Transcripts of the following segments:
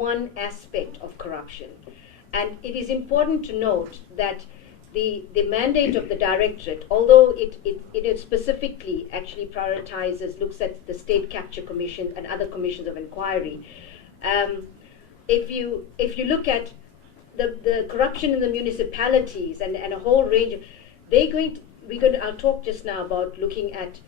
one aspect of corruption. And it is important to note that the mandate of the directorate, although it specifically actually prioritizes, looks at the State Capture Commission and other commissions of inquiry, if you look at the corruption in the municipalities and a whole range of, I'll talk just now about looking at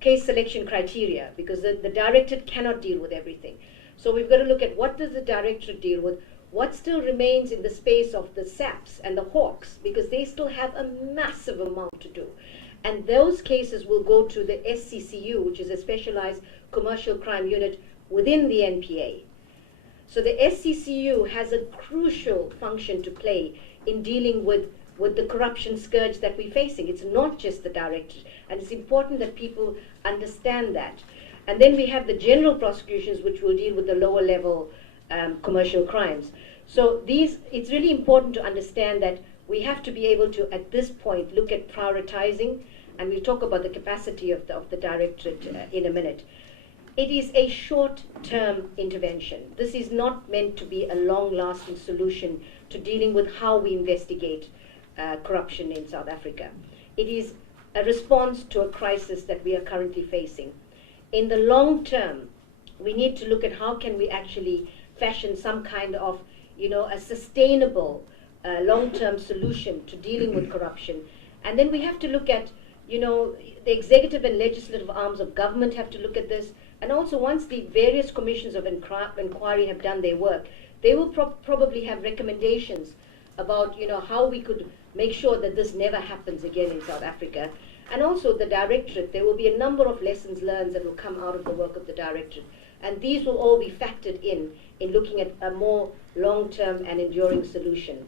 case selection criteria, because the directorate cannot deal with everything. So we've got to look at what does the directorate deal with, what still remains in the space of the SAPs and the Hawks, because they still have a massive amount to do. And those cases will go to the SCCU, which is a specialized commercial crime unit within the NPA. So the SCCU has a crucial function to play in dealing with the corruption scourge that we're facing. It's not just the directorate, and it's important that people understand that. And then we have the general prosecutions, which will deal with the lower level commercial crimes. So it's really important to understand that we have to be able to, at this point, look at prioritizing, and we'll talk about the capacity of the directorate in a minute. It is a short-term intervention. This is not meant to be a long-lasting solution to dealing with how we investigate corruption in South Africa. It is a response to a crisis that we are currently facing. In the long term, we need to look at how can we actually fashion some kind of, a sustainable long-term solution to dealing with corruption. And then we have to look at, the executive and legislative arms of government have to look at this. And also, once the various commissions of inquiry have done their work, they will probably have recommendations about, how we could make sure that this never happens again in South Africa. And also the directorate, there will be a number of lessons learned that will come out of the work of the directorate. And these will all be factored in looking at a more long-term and enduring solution.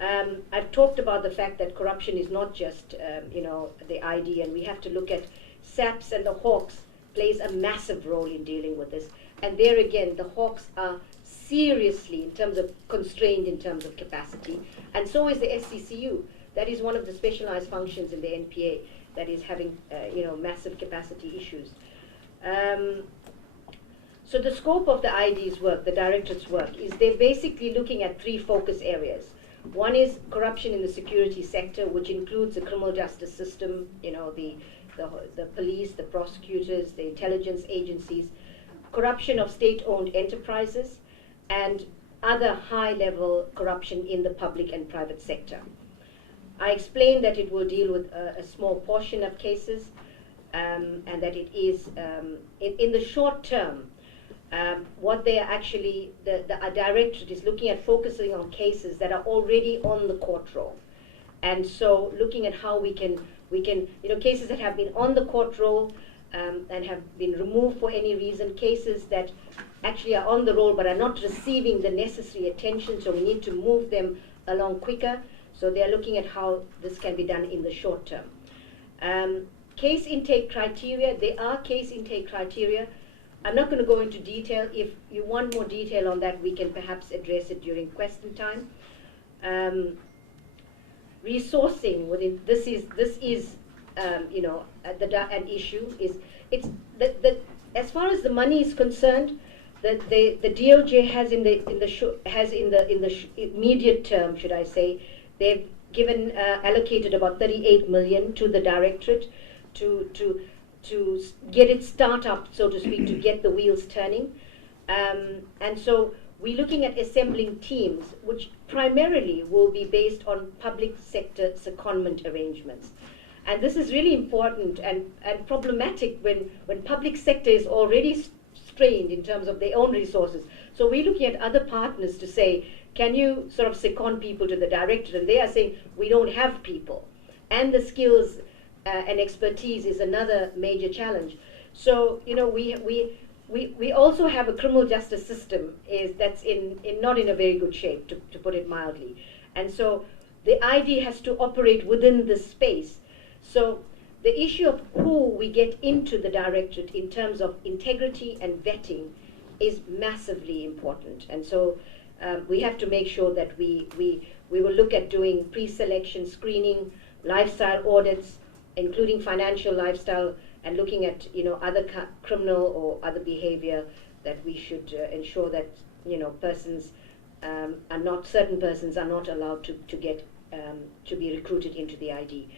I've talked about the fact that corruption is not just, the ID, and we have to look at SAPs and the Hawks plays a massive role in dealing with this. And there again, the Hawks are seriously, in terms of constrained in terms of capacity, and so is the SCCU. That is one of the specialized functions in the NPA that is having, massive capacity issues. So the scope of the ID's work, the directorate's work, is they're basically looking at three focus areas. One is corruption in the security sector, which includes the criminal justice system, the police, the prosecutors, the intelligence agencies, corruption of state-owned enterprises, and other high-level corruption in the public and private sector. I explained that it will deal with a small portion of cases, and that it is, in the short term, what they are actually, the directorate is looking at focusing on cases that are already on the court roll. And so looking at how we can, cases that have been on the court roll and have been removed for any reason, cases that actually are on the roll but are not receiving the necessary attention, so we need to move them along quicker. So they are looking at how this can be done in the short term. Case intake criteria, there are case intake criteria. I'm not going to go into detail. If you want more detail on that, we can perhaps address it during question time. Resourcing within this is an issue. It's as far as the money is concerned, the DOJ has in the immediate term, should I say, they've given allocated about 38 million to the directorate to get it start up, so to speak, to get the wheels turning. And so we're looking at assembling teams, which primarily will be based on public sector secondment arrangements. And this is really important and problematic when public sector is already strained in terms of their own resources. So we're looking at other partners to say, can you sort of second people to the directorate? And they are saying, we don't have people. And the skills and expertise is another major challenge. So, we also have a criminal justice system that's not in a very good shape, to put it mildly. And so the ID has to operate within this space. So the issue of who we get into the directorate in terms of integrity and vetting is massively important. And so we have to make sure that we will look at doing pre-selection screening, lifestyle audits, including financial lifestyle, and looking at other criminal or other behavior that we should ensure that persons certain persons are not allowed to get to be recruited into the ID.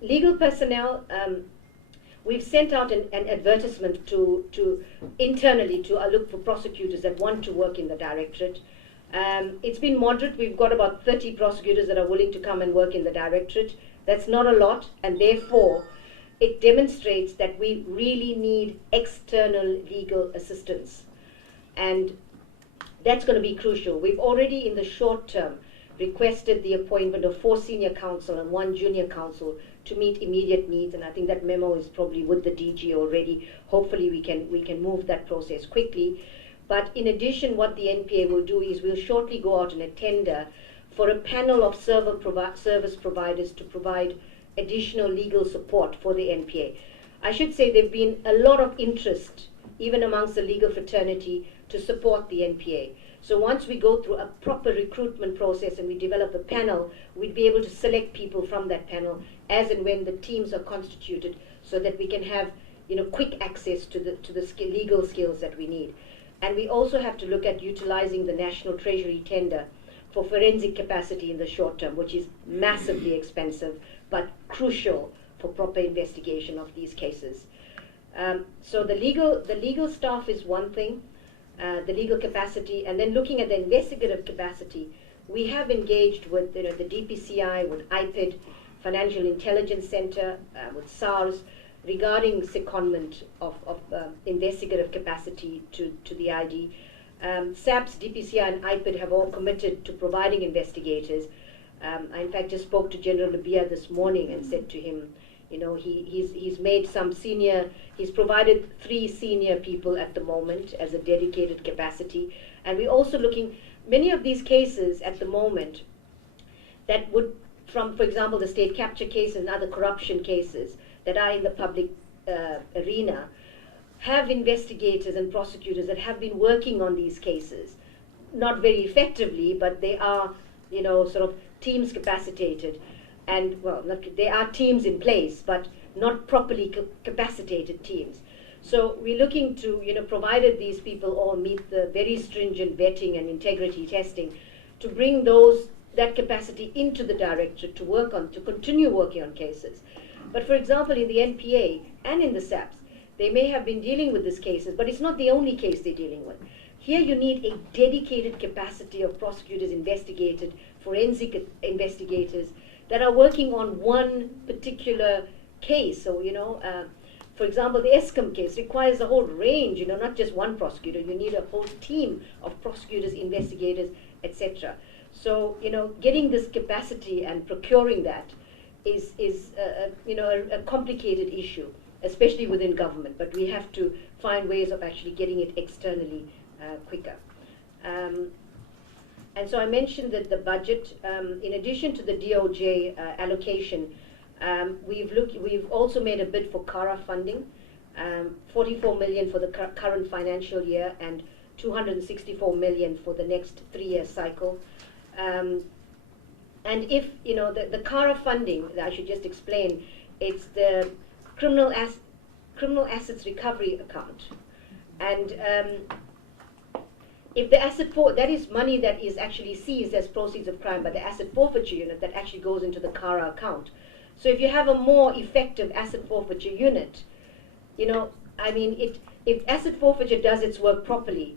Legal personnel, we've sent out an advertisement to internally to look for prosecutors that want to work in the directorate. It's been moderate. We've got about 30 prosecutors that are willing to come and work in the directorate. That's not a lot, and therefore it demonstrates that we really need external legal assistance. And that's going to be crucial. We've already, in the short term, requested the appointment of 4 senior counsel and 1 junior counsel to meet immediate needs, and I think that memo is probably with the DG already. Hopefully we can move that process quickly. But in addition, what the NPA will do is we'll shortly go out in a tender for a panel of service providers to provide additional legal support for the NPA. I should say there've been a lot of interest, even amongst the legal fraternity, to support the NPA. So once we go through a proper recruitment process and we develop a panel, we'd be able to select people from that panel as and when the teams are constituted, so that we can have quick access to the legal skills that we need. And we also have to look at utilizing the National Treasury tender for forensic capacity in the short term, which is massively expensive but crucial for proper investigation of these cases. So the legal staff is one thing, the legal capacity, and then looking at the investigative capacity, we have engaged with the DPCI, with IPID, Financial Intelligence Center, with SARS, regarding secondment of investigative capacity to the ID. SABS, DPCI, and IPID have all committed to providing investigators. I in fact just spoke to General Labia this morning and said to him, he's made some senior, he's provided 3 senior people at the moment as a dedicated capacity. And we're also looking, many of these cases at the moment that would, from, for example, the state capture case and other corruption cases that are in the public arena, have investigators and prosecutors that have been working on these cases, not very effectively, but they are, sort of teams capacitated. And, well, there are teams in place, but not properly capacitated teams. So we're looking to, provided these people all meet the very stringent vetting and integrity testing, to bring that capacity into the directorate to continue working on cases. But for example, in the NPA and in the SAPS, they may have been dealing with these cases, but it's not the only case they're dealing with. Here you need a dedicated capacity of prosecutors, investigators, forensic investigators that are working on one particular case. So, for example, the ESCOM case requires a whole range, not just one prosecutor. You need a whole team of prosecutors, investigators, etc. So, getting this capacity and procuring that is a complicated issue, especially within government. But we have to find ways of actually getting it externally quicker. And so I mentioned that the budget, in addition to the DOJ allocation, we've also made a bid for CARA funding, 44 million for the current financial year and 264 million for the next 3-year cycle. And if, the CARA funding, I should just explain, it's the criminal assets recovery account. And if the that is money that is actually seized as proceeds of crime by the asset forfeiture unit that actually goes into the CARA account. So if you have a more effective asset forfeiture unit, if asset forfeiture does its work properly,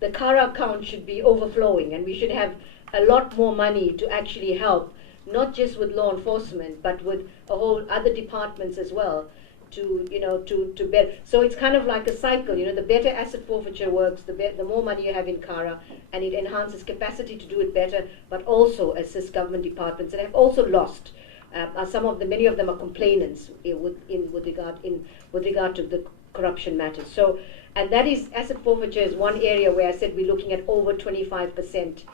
the CARA account should be overflowing, and we should have a lot more money to actually help, not just with law enforcement, but with a whole other departments as well, to better. So it's kind of like a cycle, the better asset forfeiture works, the more money you have in CARA, and it enhances capacity to do it better, but also assist government departments. And have also lost, many of them are complainants with regard to the corruption matters. So, and that is, asset forfeiture is one area where I said we're looking at over 25%,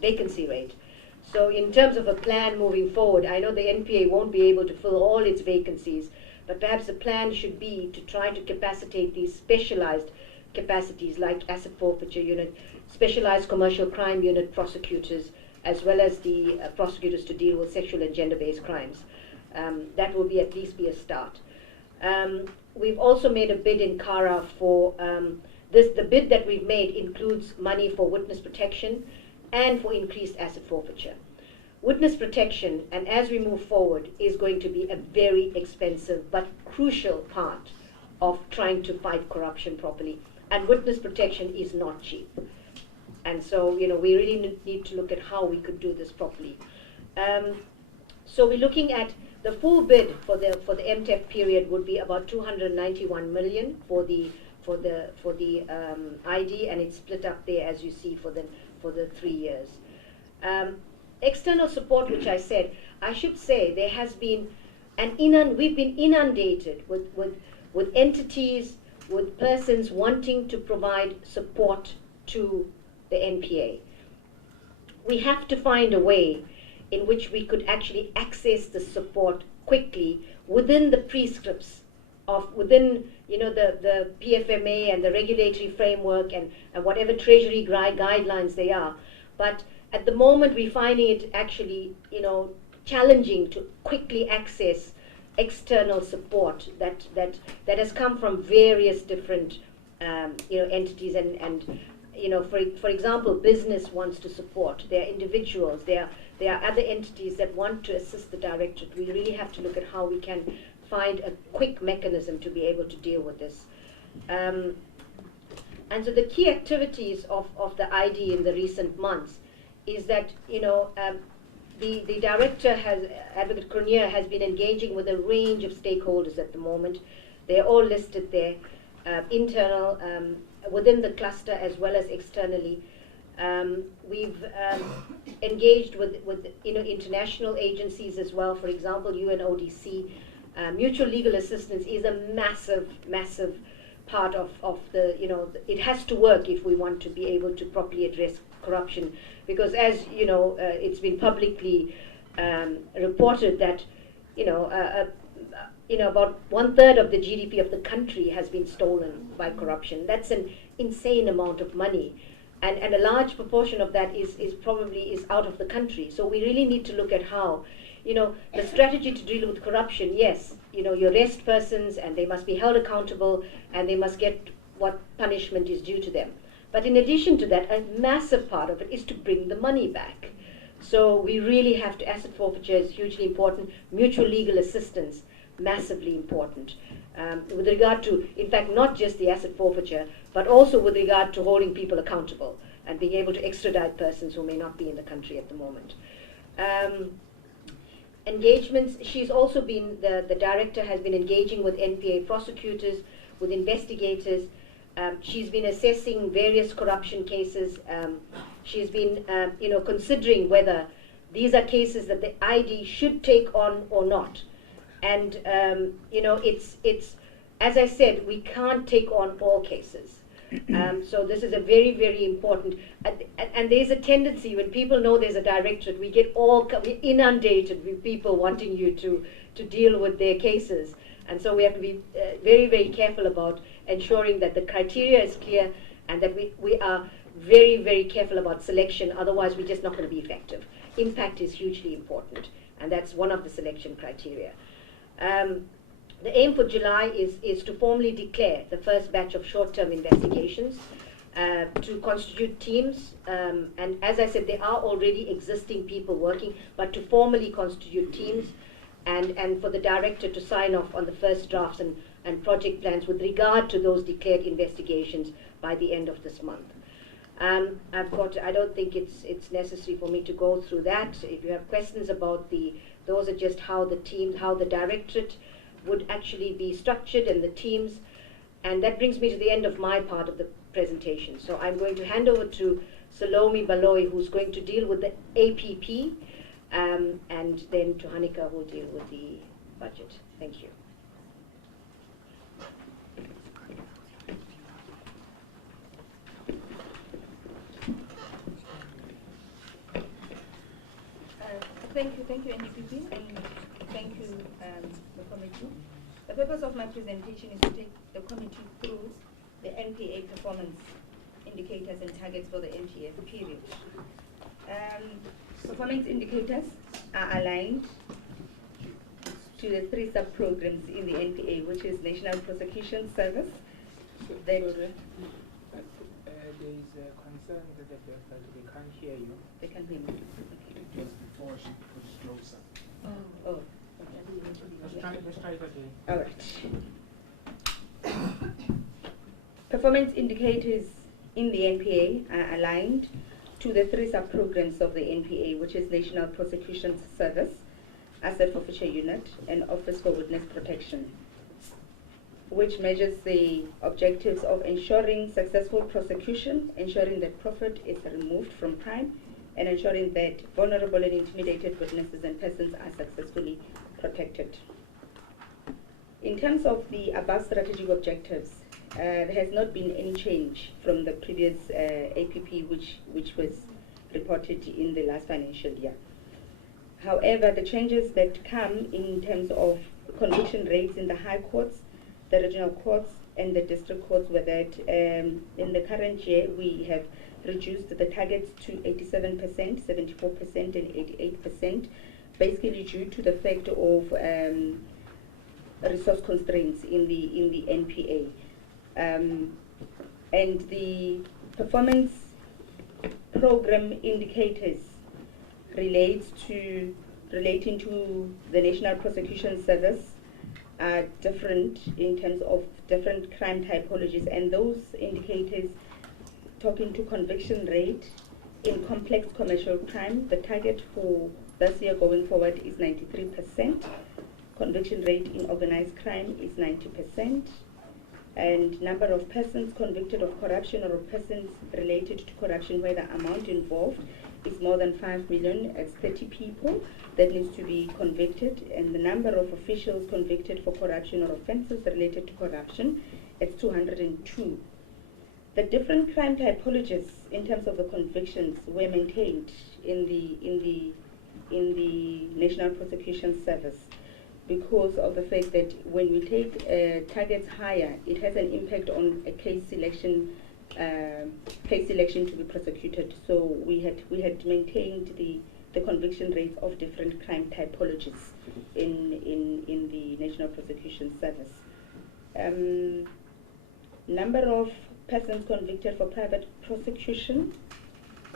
vacancy rate. So in terms of a plan moving forward, I know the NPA won't be able to fill all its vacancies, but perhaps the plan should be to try to capacitate these specialized capacities like asset forfeiture unit, specialized commercial crime unit prosecutors, as well as the prosecutors to deal with sexual and gender-based crimes. That will at least be a start. We've also made a bid in CARA for the bid that we've made includes money for witness protection and for increased asset forfeiture. Witness protection, and as we move forward, is going to be a very expensive but crucial part of trying to fight corruption properly. And witness protection is not cheap. And so, you know, we really need to look at how we could do this properly. So we're looking at the full bid for the MTEF period would be about 291 million for the ID, and it's split up there as you see for the 3 years. External support, which I said, I should say there has been we've been inundated with entities, with persons wanting to provide support to the NPA. We have to find a way in which we could actually access the support quickly within the prescripts within, you know, the PFMA and the regulatory framework and whatever Treasury guidelines they are. But at the moment, we're finding it actually, you know, challenging to quickly access external support that has come from various different, you know, entities and you know, for example, business wants to support. There are individuals. There are other entities that want to assist the directorate. We really have to look at how we can find a quick mechanism to be able to deal with this. And so the key activities of the ID in the recent months is that, you know, the director Advocate Cornier has been engaging with a range of stakeholders at the moment. They're all listed there, internal, within the cluster as well as externally. We've engaged with you know, international agencies as well. For example, UNODC. Mutual legal assistance is a massive part of the, you know, it has to work if we want to be able to properly address corruption, because as you know, it's been publicly reported that, you know, about 1/3 of the GDP of the country has been stolen by corruption. That's an insane amount of money, and a large proportion of that is probably out of the country. So we really need to look at how, you know, the strategy to deal with corruption. Yes, you know, you arrest persons and they must be held accountable and they must get what punishment is due to them. But in addition to that, a massive part of it is to bring the money back. So we really have to, asset forfeiture is hugely important, mutual legal assistance, massively important. With regard to, in fact, not just the asset forfeiture, but also with regard to holding people accountable and being able to extradite persons who may not be in the country at the moment. Engagements, she's also been, the director has been engaging with NPA prosecutors, with investigators. She's been assessing various corruption cases. She's been, you know, considering whether these are cases that the ID should take on or not. And, you know, it's, as I said, we can't take on all cases. So this is a very, very important, and there's a tendency when people know there's a directorate, we're inundated with people wanting you to deal with their cases. And so we have to be very, very careful about ensuring that the criteria is clear and that we are very, very careful about selection, otherwise we're just not going to be effective. Impact is hugely important, and that's one of the selection criteria. The aim for July is to formally declare the first batch of short-term investigations, to constitute teams, and as I said, there are already existing people working, but to formally constitute teams, and for the director to sign off on the first drafts and project plans with regard to those declared investigations by the end of this month. I don't think it's necessary for me to go through that. If you have questions about those are just how the directorate would actually be structured and the teams. And that brings me to the end of my part of the presentation. So I'm going to hand over to Salome Baloy, who's going to deal with the APP, and then to Hanika, who will deal with the budget. Thank you. Thank you, NDPP, and thank you, the committee. The purpose of my presentation is to take the committee through the NPA performance indicators and targets for the NPA period. Performance indicators are aligned to the 3 sub-programs in the NPA, which is National Prosecution Service, concerned that we can't hear you. They can hear me. Just before she puts closer. Oh. Let's try it again. All right. Performance indicators in the NPA are aligned to the three sub-programs of the NPA, which is National Prosecution Service, Asset Forfeiture Unit, and Office for Witness Protection, which measures the objectives of ensuring successful prosecution, ensuring that profit is removed from crime, and ensuring that vulnerable and intimidated witnesses and persons are successfully protected. In terms of the above strategic objectives, there has not been any change from the previous APP which was reported in the last financial year. However, the changes that come in terms of conviction rates in the high courts, the regional courts, and the district courts were that in the current year we have reduced the targets to 87%, 74%, and 88%, basically due to the fact of resource constraints in the NPA. And the performance program indicators relating to the National Prosecution Service are different in terms of different crime typologies, and those indicators talking to conviction rate in complex commercial crime. The target for this year going forward is 93%. Conviction rate in organized crime is 90%. And number of persons convicted of corruption or of persons related to corruption where the amount involved is more than 5 million, it's 30 people that needs to be convicted, and the number of officials convicted for corruption or offences related to corruption, it's 202. The different crime typologies in terms of the convictions were maintained in the National Prosecution Service, because of the fact that when we take targets higher, it has an impact on a case selection to be prosecuted. So we had maintained the conviction rates of different crime typologies in the National Prosecution Service. Number of persons convicted for private prosecution,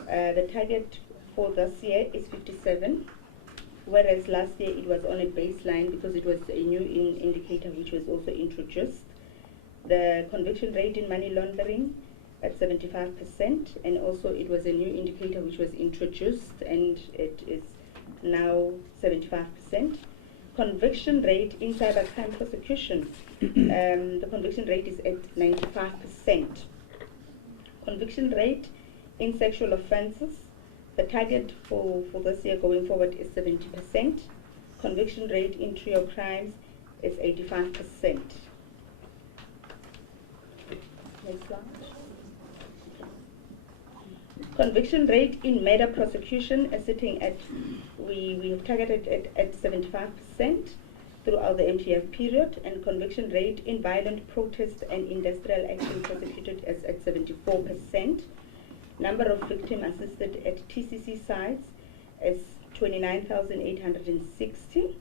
the target for this year is 57. Whereas last year it was on a baseline because it was a new indicator which was also introduced. The conviction rate in money laundering at 75%, and also it was a new indicator which was introduced, and it is now 75%. Conviction rate in cybercrime prosecution, the conviction rate is at 95%. Conviction rate in sexual offences, the target for this year going forward is 70%. Conviction rate in trio crimes is 85%. Next slide. Conviction rate in murder prosecution is sitting at, we have targeted at 75% throughout the MTF period, and conviction rate in violent protest and industrial action prosecuted is at 74%. Number of victim assisted at TCC sites is 29,860,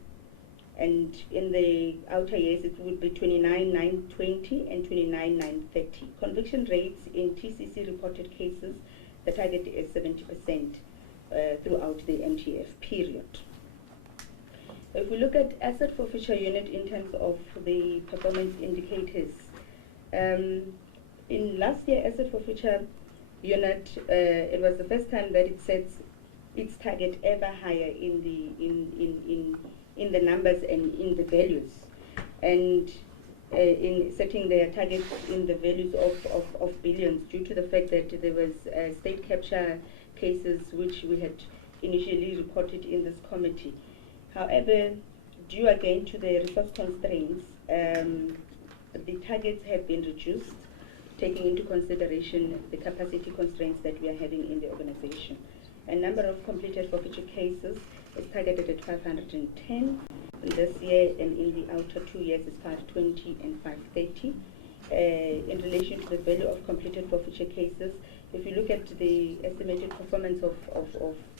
and in the outer years it would be 29,920 and 29,930. Conviction rates in TCC reported cases, the target is 70% throughout the MTF period. If we look at asset forfeiture unit in terms of the performance indicators, in last year asset forfeiture unit, it was the first time that it sets its target ever higher in the numbers and in the values, and in setting their targets in the values of billions, due to the fact that there was state capture cases which we had initially reported in this committee. However, due again to the resource constraints, the targets have been reduced, taking into consideration the capacity constraints that we are having in the organization. A number of completed forfeiture cases is targeted at 510 this year, and in the outer 2 years is 520 and 530. In relation to the value of completed forfeiture cases, if you look at the estimated performance of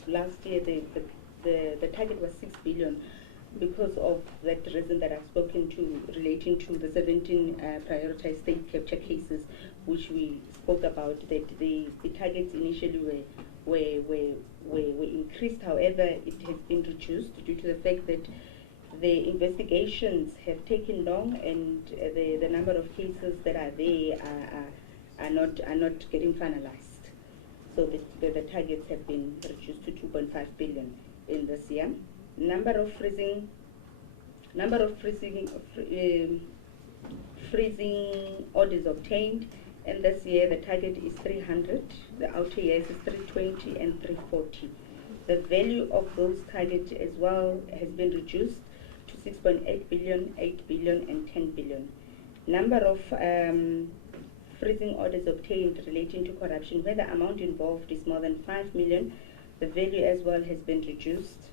last year, the target was 6 billion. because of that reason that I've spoken to relating to the 17 prioritized state capture cases, which we spoke about, that the targets initially were increased. However, it has been reduced due to the fact that the investigations have taken long, and the number of cases that are there are not getting finalized. So the targets have been reduced to 2.5 billion in this year. Number of freezing orders obtained, and this year the target is 300. The outer years is 320 and 340. The value of those targets as well has been reduced to 6.8 billion, 8 billion, and 10 billion. Number of freezing orders obtained relating to corruption, where the amount involved is more than 5 million, the value as well has been reduced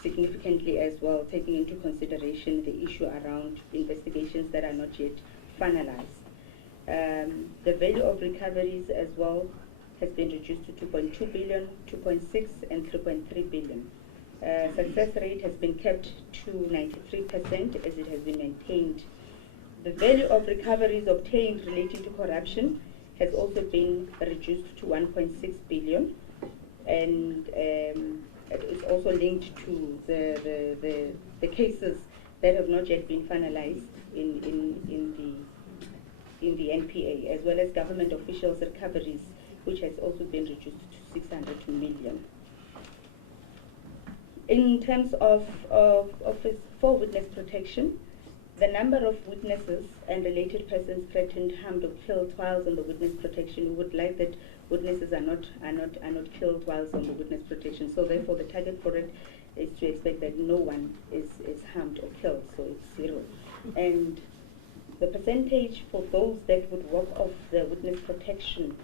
significantly as well, taking into consideration the issue around investigations that are not yet finalized. The value of recoveries as well has been reduced to 2.2 billion, 2.6 and 3.3 billion. Success rate has been kept to 93% as it has been maintained. The value of recoveries obtained relating to corruption has also been reduced to 1.6 billion, and it's also linked to the cases that have not yet been finalized in the NPA, as well as government officials' recoveries, which has also been reduced to 600 million. In terms of Office for Witness Protection, the number of witnesses and related persons threatened, harmed, or killed whilst on the witness protection, we would like that witnesses are not killed whilst on the witness protection. So therefore, the target for it is to expect that no one is harmed or killed. So it's 0. And the percentage for those that would walk off the witness protection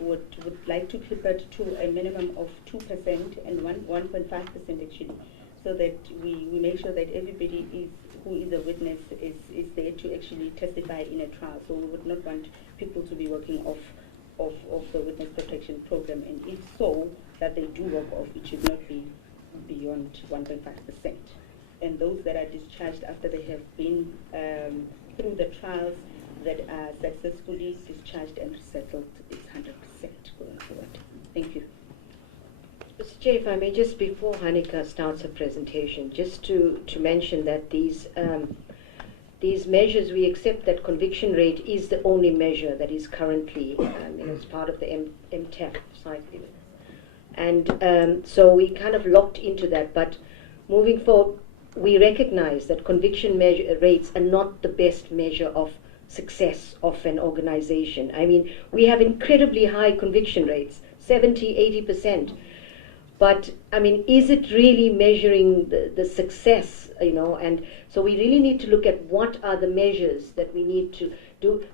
would like to keep it to a minimum of 2% and 1.5% actually, so that we make sure that everybody who is a witness is there to actually testify in a trial. So we would not want people to be working off the witness protection program, and if so, that they do work off, it should not be beyond 1.5%. And those that are discharged after they have been through the trials that are successfully discharged and resettled, it's 100% going forward. Thank you. Mr. Chair, if I may, just before Hanika starts her presentation, just to mention that these measures, we accept that conviction rate is the only measure that is currently as part of the MTAP cycle. And so we kind of locked into that, but moving forward, we recognize that conviction rates are not the best measure of success of an organization. I mean, we have incredibly high conviction rates, 70, 80%. But, I mean, is it really measuring the success, you know? And so we really need to look at what are the measures that we need to do.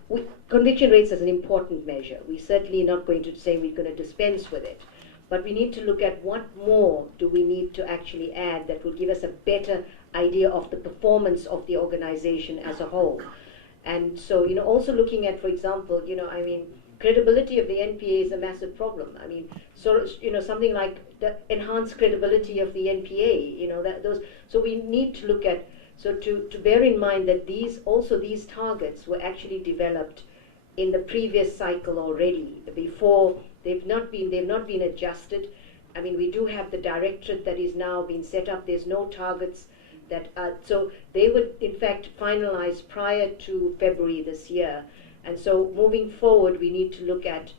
Conviction rates is an important measure. We're certainly not going to say we're going to dispense with it. But we need to look at what more do we need to actually add that will give us a better idea of the performance of the organization as a whole. And so, you know, also looking at, for example, you know, I mean, credibility of the NPA is a massive problem. I mean, so, you know, something like the enhanced credibility of the NPA, you know, so we need to look at, so to bear in mind that these targets were actually developed in the previous cycle already, before they've not been adjusted. I mean, we do have the directorate that is now being set up. There's no targets that so they would in fact finalize prior to February this year. And so moving forward, we need to look at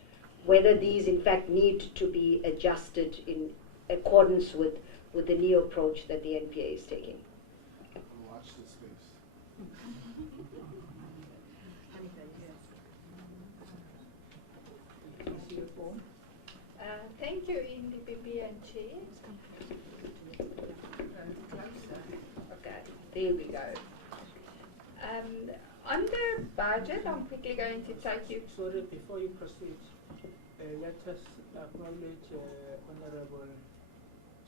whether these in fact need to be adjusted in accordance with the new approach that the NPA is taking. Watch this space. Thank you, NDPP and Chair. Okay, there we go. On the budget, I'm quickly going to take you. Sorry, before you proceed, let us acknowledge Honorable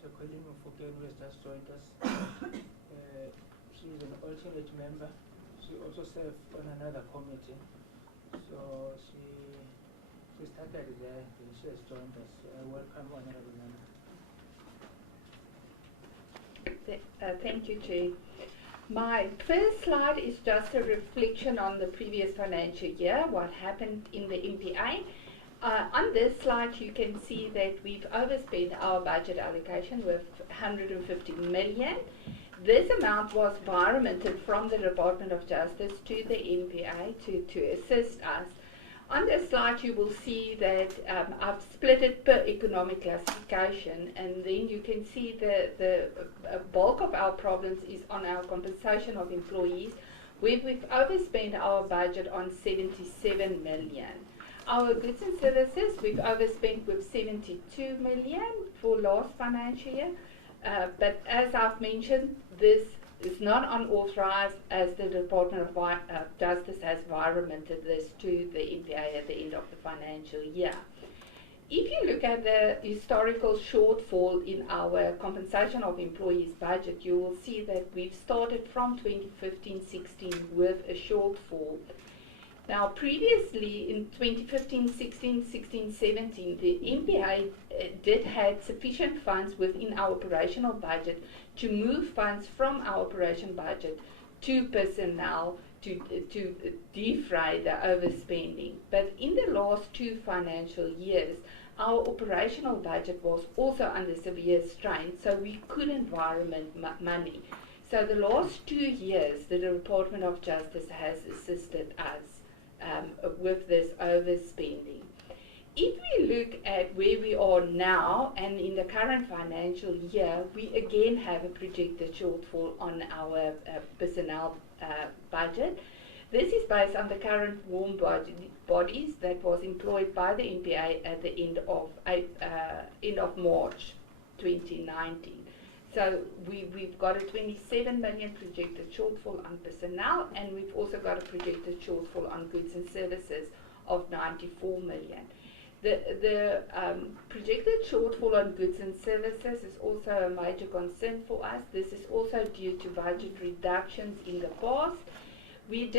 Jacqueline Mofokeng, who has just joined us. She is an alternate member. She also served on another committee. So she started there and she has joined us. Welcome, Honorable Member. Thank you, Chair. My first slide is just a reflection on the previous financial year, what happened in the NPA. On this slide, you can see that we've overspent our budget allocation with 150 million. This amount was environmented from the Department of Justice to the NPA to assist us. On this slide, you will see that I've split it per economic classification, and then you can see the bulk of our problems is on our compensation of employees, where we've overspent our budget on 77 million. Our goods and services, we've overspent with 72 million for last financial year, but as I've mentioned, this is not unauthorized, as the Department of Justice has environmented this to the NPA at the end of the financial year. If you look at the historical shortfall in our compensation of employees budget, you will see that we've started from 2015-16 with a shortfall. Now, previously in 2015, 16, 17, the NPA did have sufficient funds within our operational budget to move funds from our operation budget to personnel to defray the overspending. But in the last 2 financial years, our operational budget was also under severe strain, so we couldn't environment money. So the last 2 years, the Department of Justice has assisted us with this overspending. If we look at where we are now and in the current financial year, we again have a projected shortfall on our personnel budget. This is based on the current warm bodies that was employed by the NPA at the end of March 2019. So we've got a 27 million projected shortfall on personnel, and we've also got a projected shortfall on goods and services of 94 million. The projected shortfall on goods and services is also a major concern for us. This is also due to budget reductions in the past. We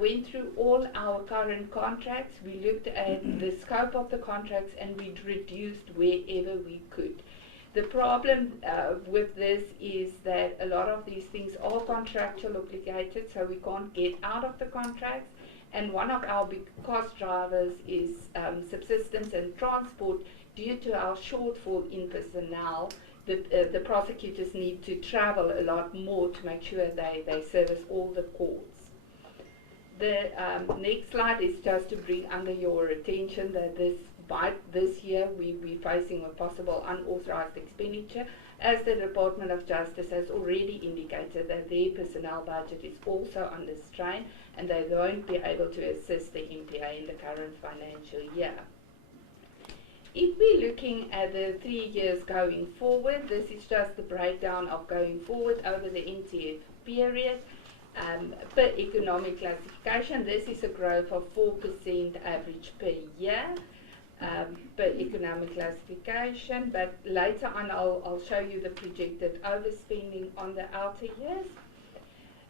went through all our current contracts. We looked at the scope of the contracts, and we reduced wherever we could. The problem with this is that a lot of these things are contractual obligated, so we can't get out of the contracts. And one of our big cost drivers is subsistence and transport. Due to our shortfall in personnel, the prosecutors need to travel a lot more to make sure they service all the courts. The next slide is just to bring under your attention that this year we're facing a possible unauthorized expenditure, as the Department of Justice has already indicated that their personnel budget is also under strain and they won't be able to assist the NPA in the current financial year. If we're looking at the 3 years going forward, this is just the breakdown of going forward over the NTF period. Per economic classification, this is a growth of 4% average per year. Per economic classification, but later on I'll show you the projected overspending on the outer years.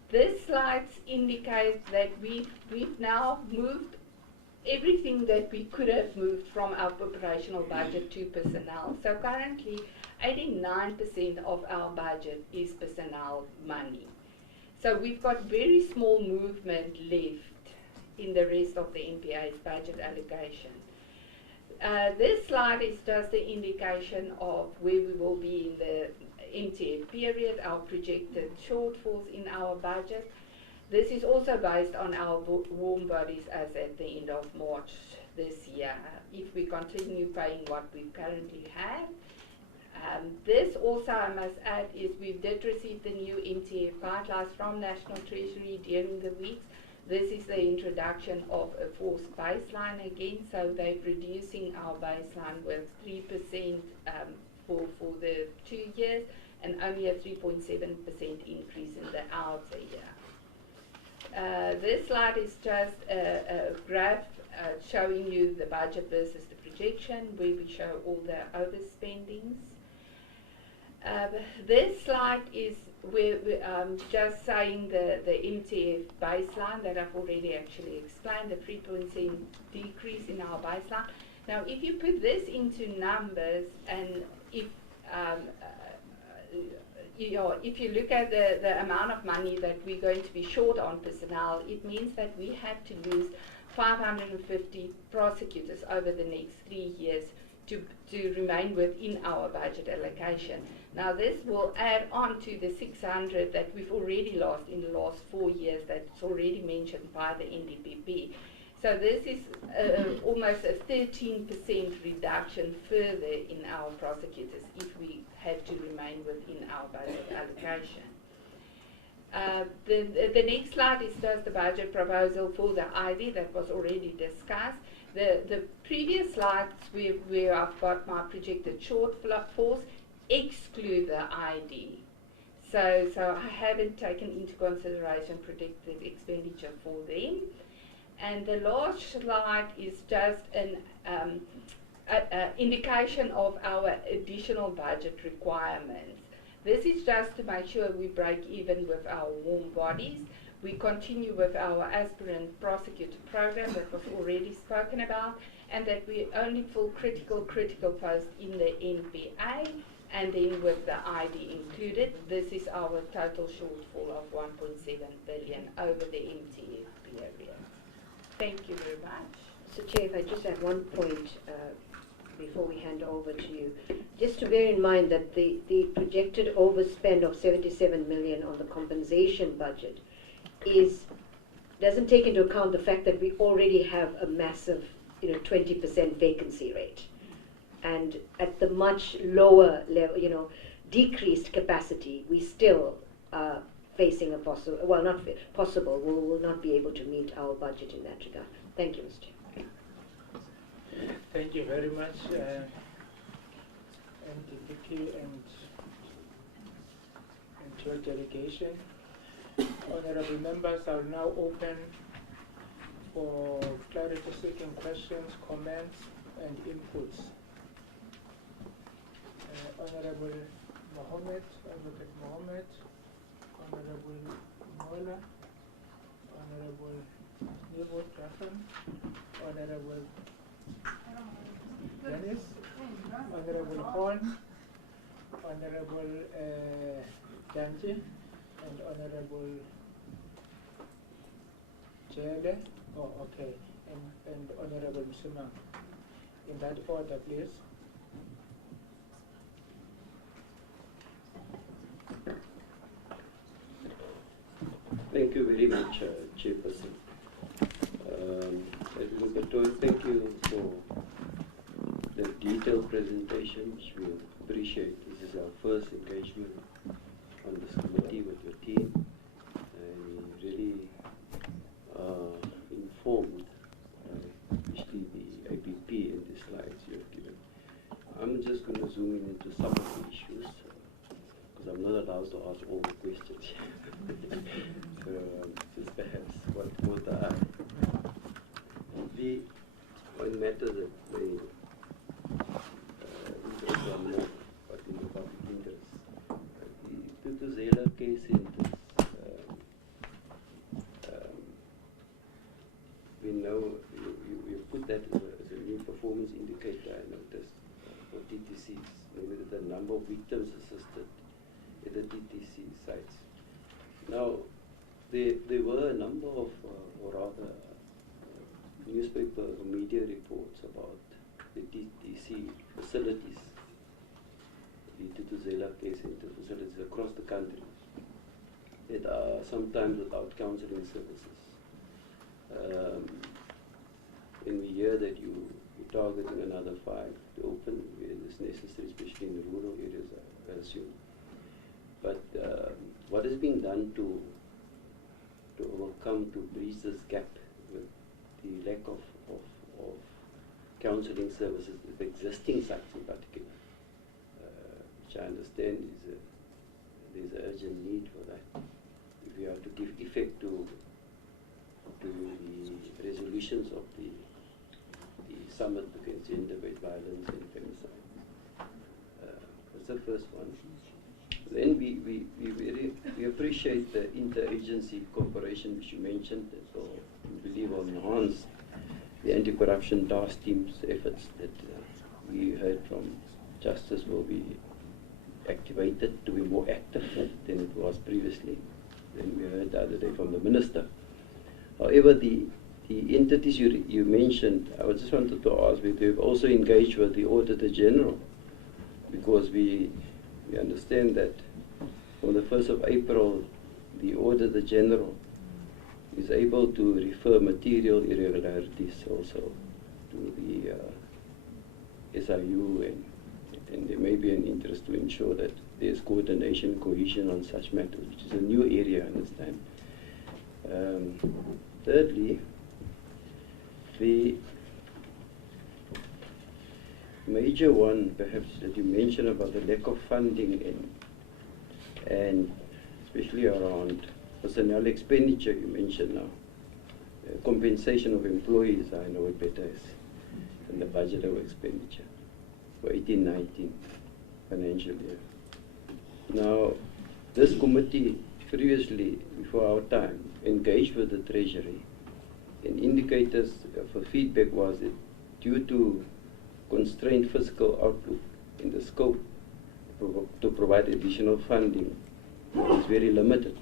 This slide indicates that we've now moved everything that we could have moved from our operational budget to personnel. So currently 89% of our budget is personnel money. So we've got very small movement left in the rest of the NPA's budget allocation. This slide is just the indication of where we will be in the NTF period, our projected shortfalls in our budget. This is also based on our warm bodies as at the end of March this year, if we continue paying what we currently have. This also, I must add, is we did receive the new NTF guidelines from National Treasury during the weeks. This is the introduction of a forced baseline again, so they're reducing our baseline with 3% for the 2 years and only a 3.7% increase in the outer year. This slide is just a graph showing you the budget versus the projection, where we show all the overspendings. This slide is we're just saying the NTF baseline that I've already actually explained, the 3% decrease in our baseline. Now, if you put this into numbers, and if if you look at the amount of money that we're going to be short on personnel, it means that we have to lose 550 prosecutors over the next 3 years to remain within our budget allocation. Now this will add on to the 600 that we've already lost in the last 4 years that's already mentioned by the NDPP. So this is almost a 13% reduction further in our prosecutors if we have to remain within our budget allocation. The next slide is just the budget proposal for the ID that was already discussed. The previous slides where I've got my projected shortfalls exclude the ID. So I haven't taken into consideration predicted expenditure for them. And the last slide is just an indication of our additional budget requirements. This is just to make sure we break even with our warm bodies. We continue with our aspirant prosecutor program that was already spoken about, and that we only fill critical posts in the NPA, and then with the ID included. This is our total shortfall of 1.7 billion over the MTF period. Thank you very much. So Chair, if I just add one point before we hand over to you, just to bear in mind that the projected overspend of 77 million on the compensation budget doesn't take into account the fact that we already have a massive 20% vacancy rate, and at the much lower level, decreased capacity, we still are facing a possible, well, not possible, we will not be able to meet our budget in that regard. Thank you, Mr. Chair. Thank you very much, NDPP and your delegation. Honorable members, I will now open for clarity-seeking questions, comments, and inputs. Honorable Mohammed, Advocate Mohammed, Honorable Mola, Honorable Nebo Jafan, Honorable Dennis, Honorable Horn, Honorable Janji, and Honorable Jele, and Honorable Msimang. In that order, please. Thank you very much, Chairperson. Thank you for the detailed presentation, which we appreciate. This is our first engagement on this committee with your team, and really informed, especially the APP and the slides you have given. I'm just going to zoom in into some of the issues, because I'm not allowed to ask all the questions. So just perhaps what are the one matter that may interest on more, but in the public interest. The Tutuzela case centers, we know you put that as a new performance indicator, I noticed, for TTCs, maybe the number of victims assisted at the TTC sites. Now, there were a number of, or rather, newspaper or media reports about the TTC facilities, the Tutuzela case center facilities across the country that are sometimes without counseling services. And we hear that you're targeting another 5 to open where it's necessary, especially in the rural areas, I assume. But what is being done to overcome, to bridge this gap with the lack of counseling services with existing sites in particular, which I understand there's an urgent need for that. If we are to give effect to the resolutions of the summit against gender-based violence and femicide. That's the first one. Then we appreciate the interagency cooperation which you mentioned, so we believe will enhance the anti-corruption task team's efforts that we heard from Justice will be activated to be more active than it was previously. Then we heard the other day from the Minister. However, the entities you mentioned, I just wanted to ask, we've also engaged with the Auditor General, because we understand that on the 1st of April, the Auditor General is able to refer material irregularities also to the SIU, and there may be an interest to ensure that there's coordination, cohesion on such matters, which is a new area, I understand. Thirdly, the major one, perhaps, that you mentioned about the lack of funding and especially around personnel expenditure, you mentioned now. Compensation of employees, I know it better, is in the budget of expenditure for 18-19 financial year. Now, this committee previously, before our time, engaged with the Treasury, and indicators for feedback was that due to constrained fiscal outlook in the scope to provide additional funding is very limited.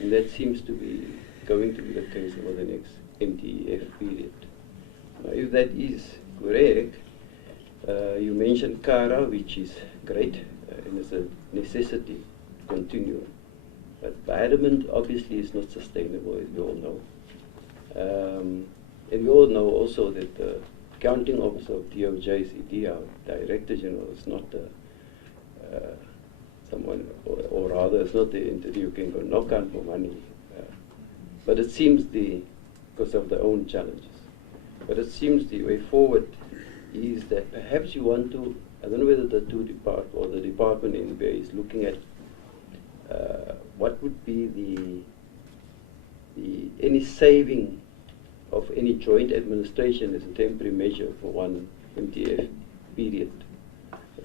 And that seems to be going to be the case over the next MTEF period. Now, if that is correct, you mentioned CARA, which is great, and is a necessity to continue. But environment obviously is not sustainable, as we all know. And we all know also that the accounting officer of DOJ, our Director General, is not someone, or rather, it's not the entity you can go knock on for money. But it seems because of their own challenges. But it seems the way forward is that perhaps you want to, I don't know whether the the department NPA is looking at what would be any saving of any joint administration as a temporary measure for one MTF period.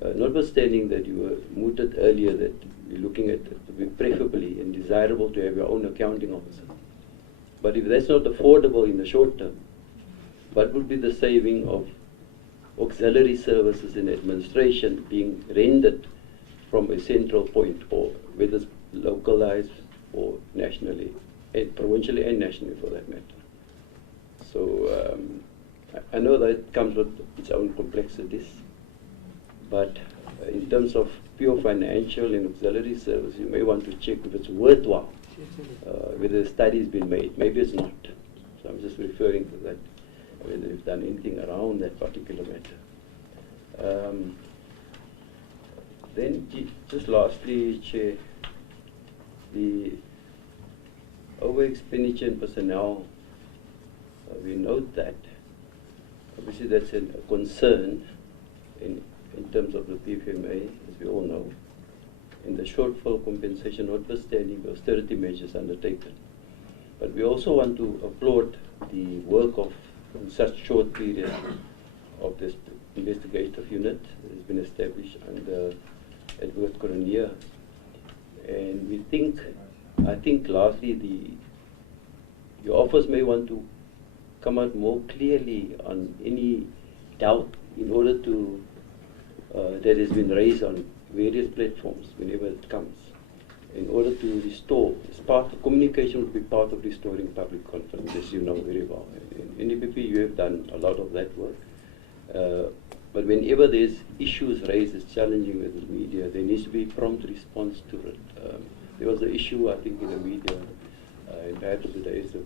Notwithstanding that you were mooted earlier that you're looking at it to be preferably and desirable to have your own accounting officer. But if that's not affordable in the short term, what would be the saving of auxiliary services in administration being rendered from a central point, or whether it's localized or nationally, and provincially and nationally for that matter? So I know that it comes with its own complexities, but in terms of pure financial and auxiliary service, you may want to check if it's worthwhile, whether the study has been made. Maybe it's not. So I'm just referring to that, whether you've done anything around that particular matter. Then just lastly, Chair, the over expenditure in personnel, we note that obviously that's a concern in terms of the PFMA, as we all know, in the shortfall compensation, notwithstanding the austerity measures undertaken. But we also want to applaud the work of, in such short period, of this investigative unit that has been established under Edward Coronia. And we think, I think lastly, your office may want to come out more clearly on any doubt in order to that has been raised on various platforms whenever it comes, in order to restore. As part of communication would be part of restoring public confidence, as you know very well. In NPP, you have done a lot of that work. But whenever there's issues raised as challenging with the media, there needs to be prompt response to it. There was an issue, I think, in the media, and perhaps today is the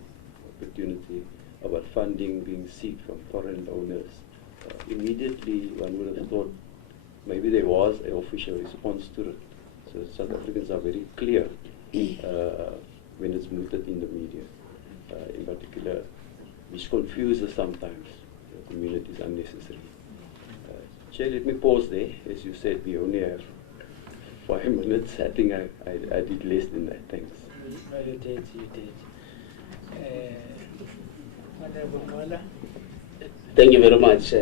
opportunity about funding being sought from foreign donors. Immediately, one would have thought maybe there was an official response to it. So South Africans are very clear when it's mooted in the media, in particular, which confuses sometimes the communities unnecessarily. Chair, let me pause there. As you said, we only have 5 minutes. I think I did less than that. Thanks. No, you did. Honorable Mola. Thank you very much,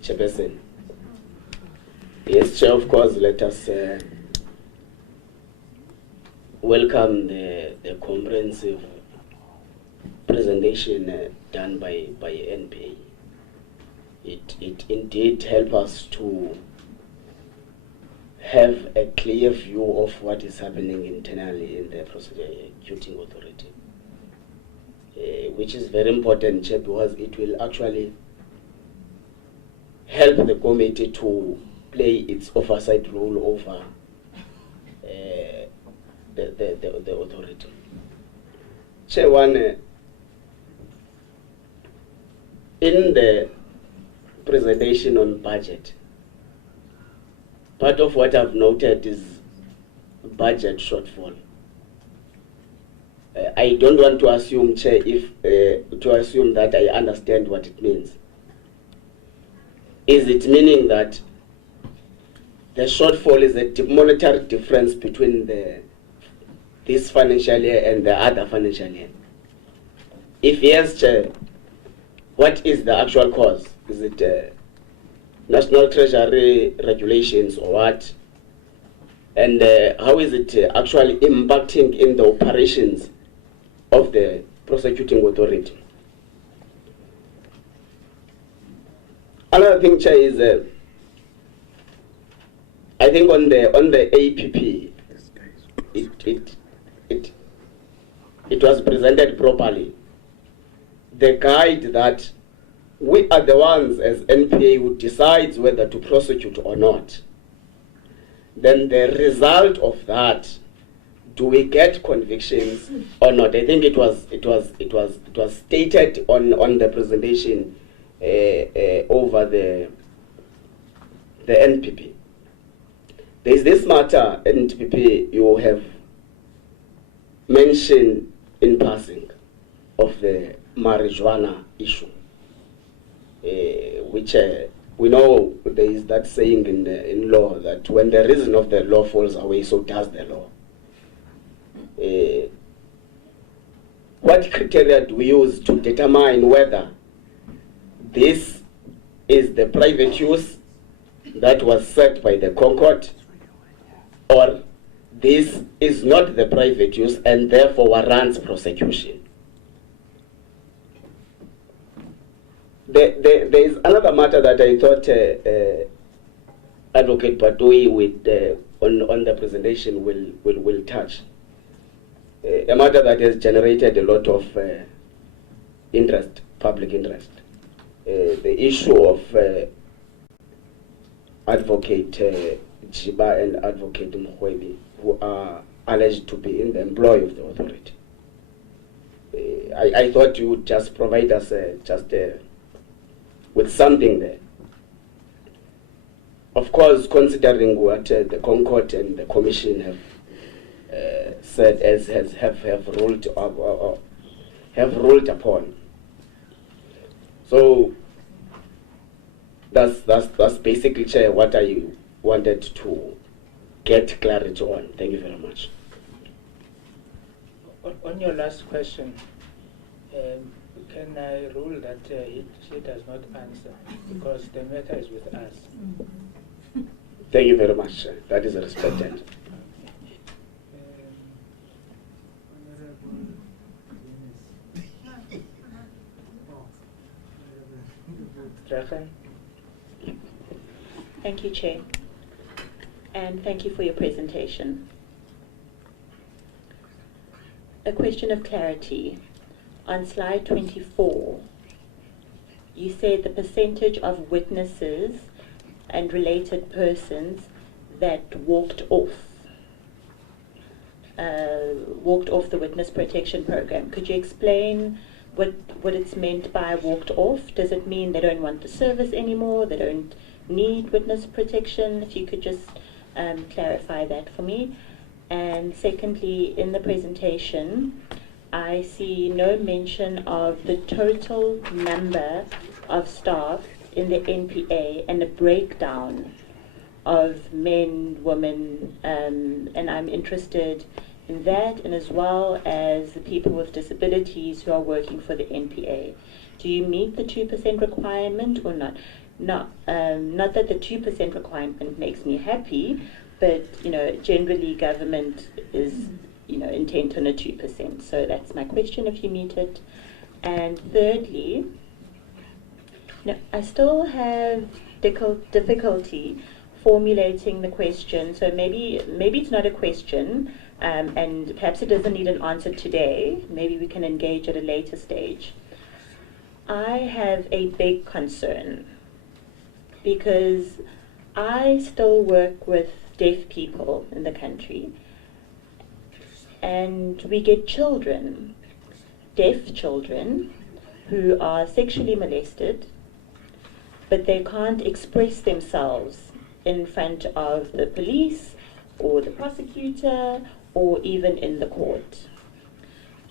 Chairperson. Yes, Chair, of course, let us welcome the comprehensive presentation done by NPA. It indeed helps us to have a clear view of what is happening internally in the prosecuting authority, which is very important, Chair, because it will actually help the committee to play its oversight role over the authority. Chair, in the presentation on budget, part of what I've noted is budget shortfall. I don't want to assume, Chair, to assume that I understand what it means. Is it meaning that the shortfall is a monetary difference between this financial year and the other financial year? If yes, Chair, what is the actual cause? Is it National Treasury regulations or what? And how is it actually impacting in the operations of the prosecuting authority? Another thing, Chair, is I think on the APP, it was presented properly. The guide that we are the ones as NPA who decides whether to prosecute or not. Then the result of that, do we get convictions or not? I think it was stated on the presentation over the NPP. There is this matter, NPP, you have mentioned in passing of the marijuana issue, which we know there is that saying in law that when the reason of the law falls away, so does the law. What criteria do we use to determine whether this is the private use that was set by the Concord, or this is not the private use and therefore warrants prosecution? There is another matter that I thought Advocate Patui on the presentation will touch. A matter that has generated a lot of interest, public interest. The issue of Advocate Jiba and Advocate Mkhwebi, who are alleged to be in the employ of the authority. I thought you would just provide us with something there. Of course, considering what the Concord and the Commission have said have ruled upon. So that's basically, Chair, what I wanted to get clarity on. Thank you very much. On your last question, can I rule that she does not answer because the matter is with us? Thank you very much, sir. That is respected. Thank you, Chair. And thank you for your presentation. A question of clarity. On slide 24, you said the percentage of witnesses and related persons that walked off the witness protection program. Could you explain what it's meant by walked off? Does it mean they don't want the service anymore? They don't need witness protection? If you could just clarify that for me. And secondly, in the presentation, I see no mention of the total number of staff in the NPA and a breakdown of men, women, and I'm interested in that, and as well as the people with disabilities who are working for the NPA. Do you meet the 2% requirement or not? Not that the 2% requirement makes me happy, but generally government is intent on a 2%. So that's my question, if you meet it. And thirdly, I still have difficulty formulating the question. So maybe it's not a question, and perhaps it doesn't need an answer today. Maybe we can engage at a later stage. I have a big concern because I still work with deaf people in the country, and we get children, deaf children, who are sexually molested, but they can't express themselves in front of the police or the prosecutor or even in the court.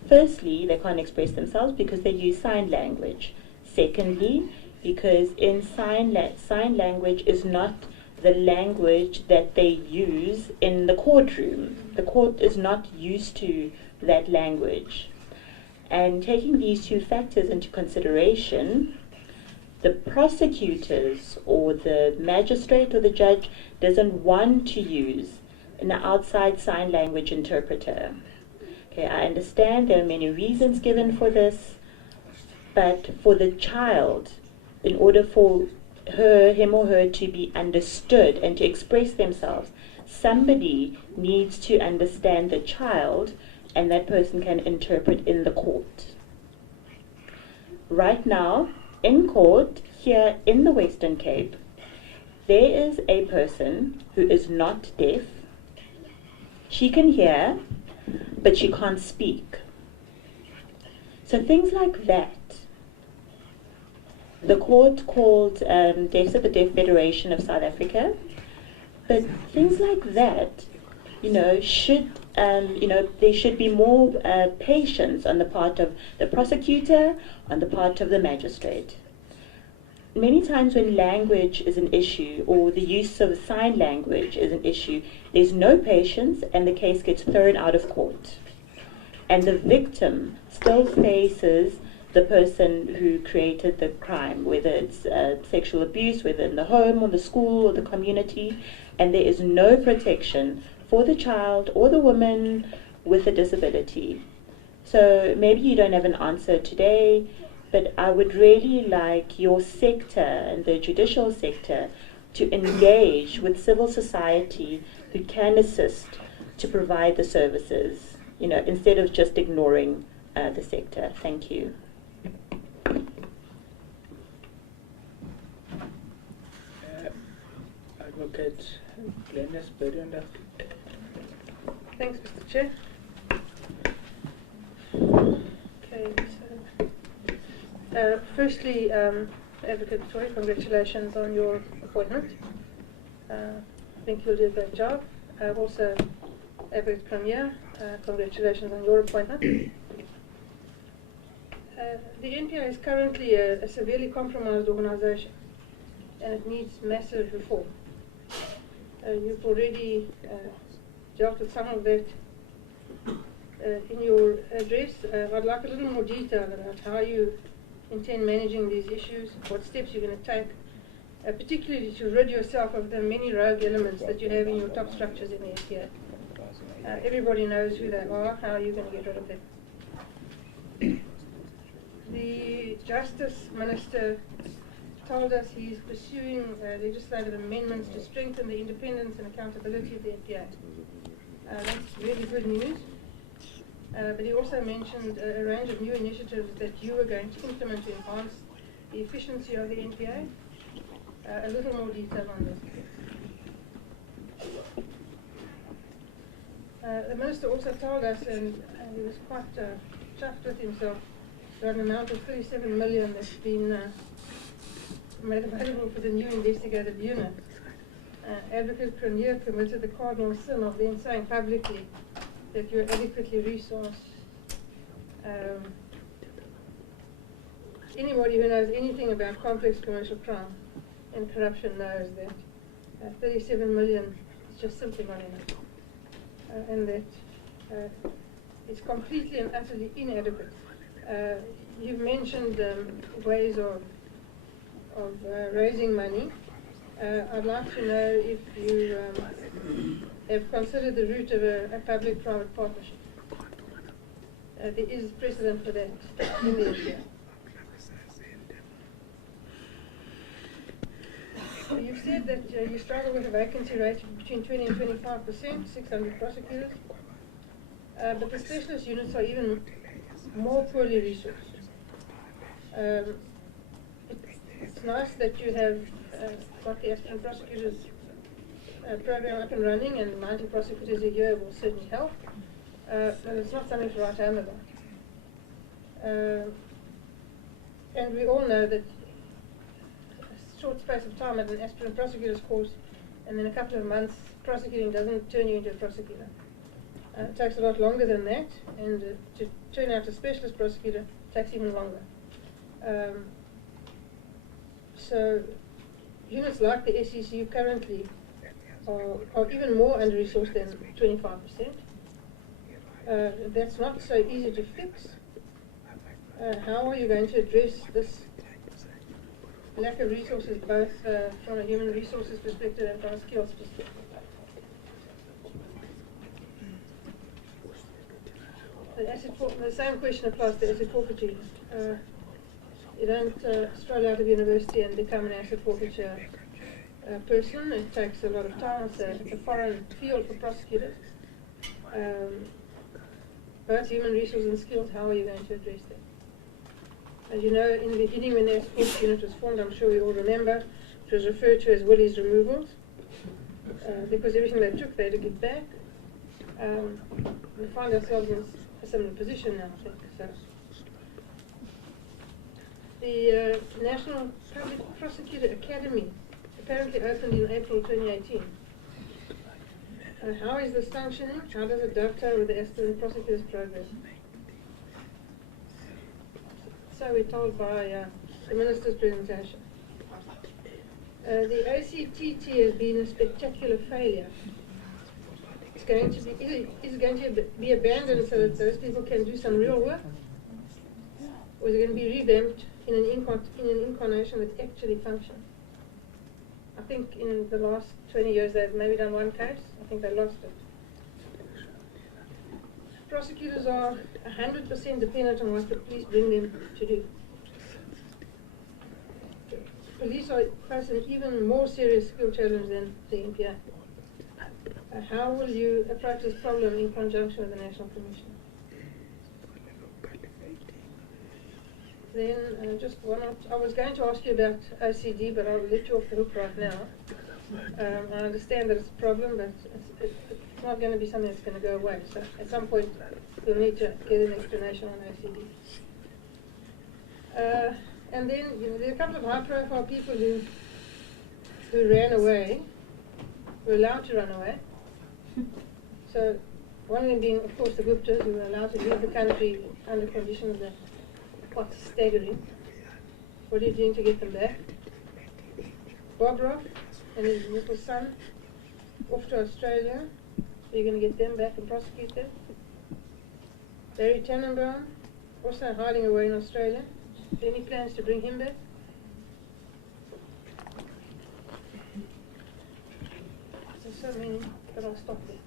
Firstly, they can't express themselves because they use sign language. Secondly, because in sign language is not the language that they use in the courtroom. The court is not used to that language. And taking these two factors into consideration, the prosecutors or the magistrate or the judge doesn't want to use an outside sign language interpreter. Okay, I understand there are many reasons given for this, but for the child, in order for him or her to be understood and to express themselves, somebody needs to understand the child, and that person can interpret in the court. Right now, in court, here in the Western Cape, there is a person who is not deaf. She can hear, but she can't speak. So things like that. The court called deafs at the Deaf Federation of South Africa, but things like that, should there should be more patience on the part of the prosecutor, on the part of the magistrate. Many times when language is an issue or the use of sign language is an issue, there's no patience and the case gets thrown out of court. And the victim still faces the person who created the crime, whether it's sexual abuse, whether in the home or the school or the community, and there is no protection for the child or the woman with a disability. So maybe you don't have an answer today, but I would really like your sector and the judicial sector to engage with civil society who can assist to provide the services, instead of just ignoring the sector. Thank you. Advocate Glenys Berenda. Thanks, Mr. Chair. Okay, so firstly, Advocate Victoria, congratulations on your appointment. I think you'll do a great job. Also, Advocate Premier, congratulations on your appointment. The NPA is currently a severely compromised organisation, and it needs massive reform. You've already dealt with some of that in your address. I'd like a little more detail about how you intend managing these issues, what steps you're going to take, particularly to rid yourself of the many rogue elements that you have in your top structures in the NPA. Everybody knows who they are. How are you going to get rid of them? The Justice Minister told us he's pursuing legislative amendments to strengthen the independence and accountability of the NPA. That's really good news. But he also mentioned a range of new initiatives that you are going to implement to enhance the efficiency of the NPA. A little more detail on this. The Minister also told us, and he was quite chuffed with himself, about an amount of 37 million that's been made available for the new investigative unit. Advocate Premier committed the cardinal sin of then saying publicly that you're adequately resourced. Anybody who knows anything about complex commercial crime and corruption knows that 37 million is just simply not enough, and that it's completely and utterly inadequate. You've mentioned ways of raising money. I'd like to know if you have considered the route of a public-private partnership. There is precedent for that in the area. You've said that you struggle with a vacancy rate between 20 and 25%, 600 prosecutors. But the specialist units are even more poorly resourced. It's nice that you have got the aspirant prosecutors program up and running, and 90 prosecutors a year will certainly help. But it's not something to write home about. And we all know that a short space of time at an aspirant prosecutor's course, and then a couple of months prosecuting doesn't turn you into a prosecutor. It takes a lot longer than that, and to turn out a specialist prosecutor takes even longer. So units like the SECU currently are even more under-resourced than 25%. That's not so easy to fix. How are you going to address this lack of resources, both from a human resources perspective and from a skills perspective? The same question applies to asset forfeiture. You don't stroll out of university and become an asset forfeiture person. It takes a lot of time. It's a foreign field for prosecutors. Both human resources and skills, how are you going to address that? As you know, in the beginning when the asset forfeiture unit was formed, I'm sure we all remember, it was referred to as Willie's removals, because everything they took, they took it back. We find ourselves in a similar position now, I think. So, the National Public Prosecutor Academy apparently opened in April 2018. How is this functioning? How does it dovetail with the aspirant prosecutors program? So we're told by the Minister's presentation. The ACTT has been a spectacular failure. It's going to be, is it going to be abandoned so that those people can do some real work? Or is it going to be revamped in an incarnation that actually functions? I think in the last 20 years they've maybe done one case. I think they lost it. Prosecutors are 100% dependent on what the police bring them to do. Police are facing an even more serious skill challenge than the NPA. How will you approach this problem in conjunction with the National Commission? Then just one I was going to ask you about OCD, but I'll let you off the hook right now. I understand that it's a problem, but it's not going to be something that's going to go away. So at some point, we'll need to get an explanation on OCD. And then there are a couple of high-profile people who ran away, were allowed to run away. So one of them being, of course, the Guptas, who were allowed to leave the country under conditions that are quite staggering. What are you doing to get them back? Bobrov and his little son off to Australia. Are you going to get them back and prosecute them? Barry Tannenbaum, also hiding away in Australia. Are there any plans to bring him back? There's so many, but I'll stop there.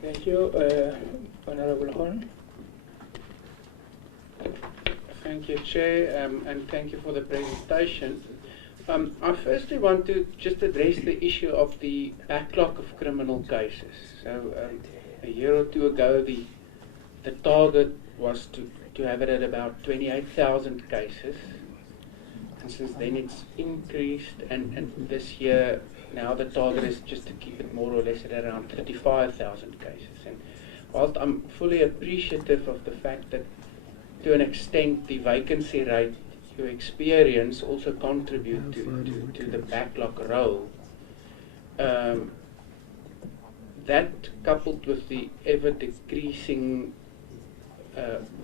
Thank you, Honorable Horn. Thank you, Chair, and thank you for the presentation. I firstly want to just address the issue of the backlog of criminal cases. So a year or two ago, the target was to have it at about 28,000 cases. And since then it's increased, and this year, now the target is just to keep it more or less at around 35,000 cases. And whilst I'm fully appreciative of the fact that to an extent the vacancy rate you experience also contribute to the backlog role, that coupled with the ever decreasing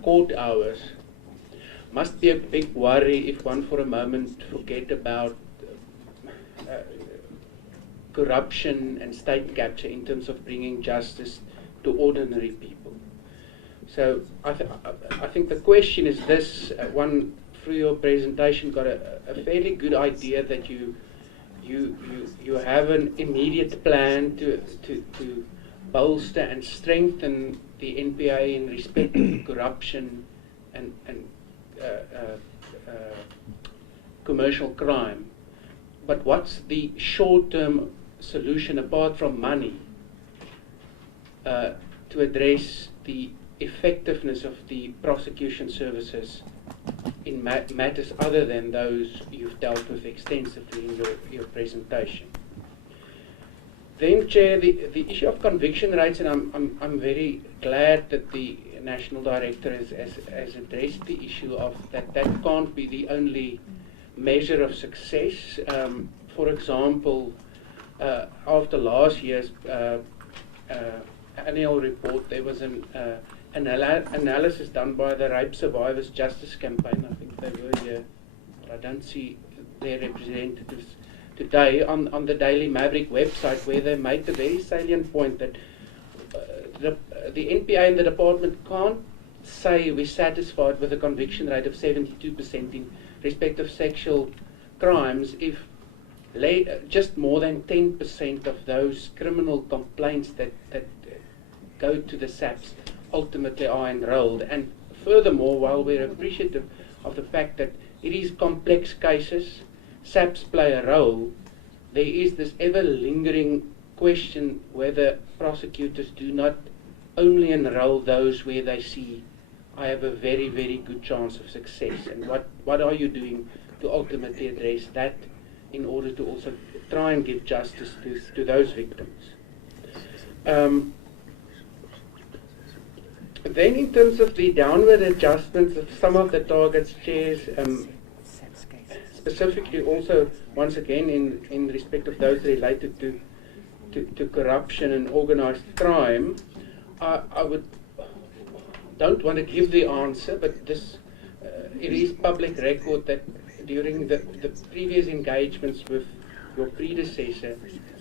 court hours must be a big worry if one for a moment forget about corruption and state capture in terms of bringing justice to ordinary people. So I think the question is this: one, through your presentation, got a fairly good idea that you have an immediate plan to bolster and strengthen the NPA in respect to corruption and commercial crime. But what's the short-term solution apart from money to address the effectiveness of the prosecution services in matters other than those you've dealt with extensively in your presentation? Then, Chair, the issue of conviction rates, and I'm very glad that the National Director has addressed the issue of that can't be the only measure of success. For example, after last year's annual report, there was an analysis done by the Rape Survivors Justice Campaign. I think they were here, but I don't see their representatives today on the Daily Maverick website, where they made the very salient point that the NPA and the department can't say we're satisfied with a conviction rate of 72% in respect of sexual crimes if just more than 10% of those criminal complaints that go to the SAPs ultimately are enrolled. And furthermore, while we're appreciative of the fact that it is complex cases, SAPs play a role, there is this ever-lingering question whether prosecutors do not only enroll those where they see I have a very, very good chance of success. And what are you doing to ultimately address that in order to also try and give justice to those victims? Then in terms of the downward adjustments of some of the targets, Chairs, specifically also, once again, in respect of those related to corruption and organized crime, I don't want to give the answer, but this it is public record that during the previous engagements with your predecessor,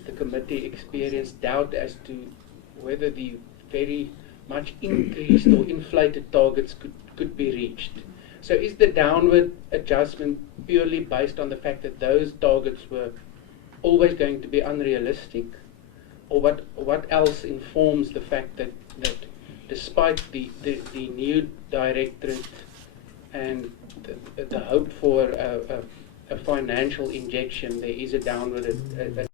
the committee experienced doubt as to whether the very much increased or inflated targets could be reached. So is the downward adjustment purely based on the fact that those targets were always going to be unrealistic? Or what else informs the fact that despite the new directorate and the hope for a financial injection, there is a downward adjustment?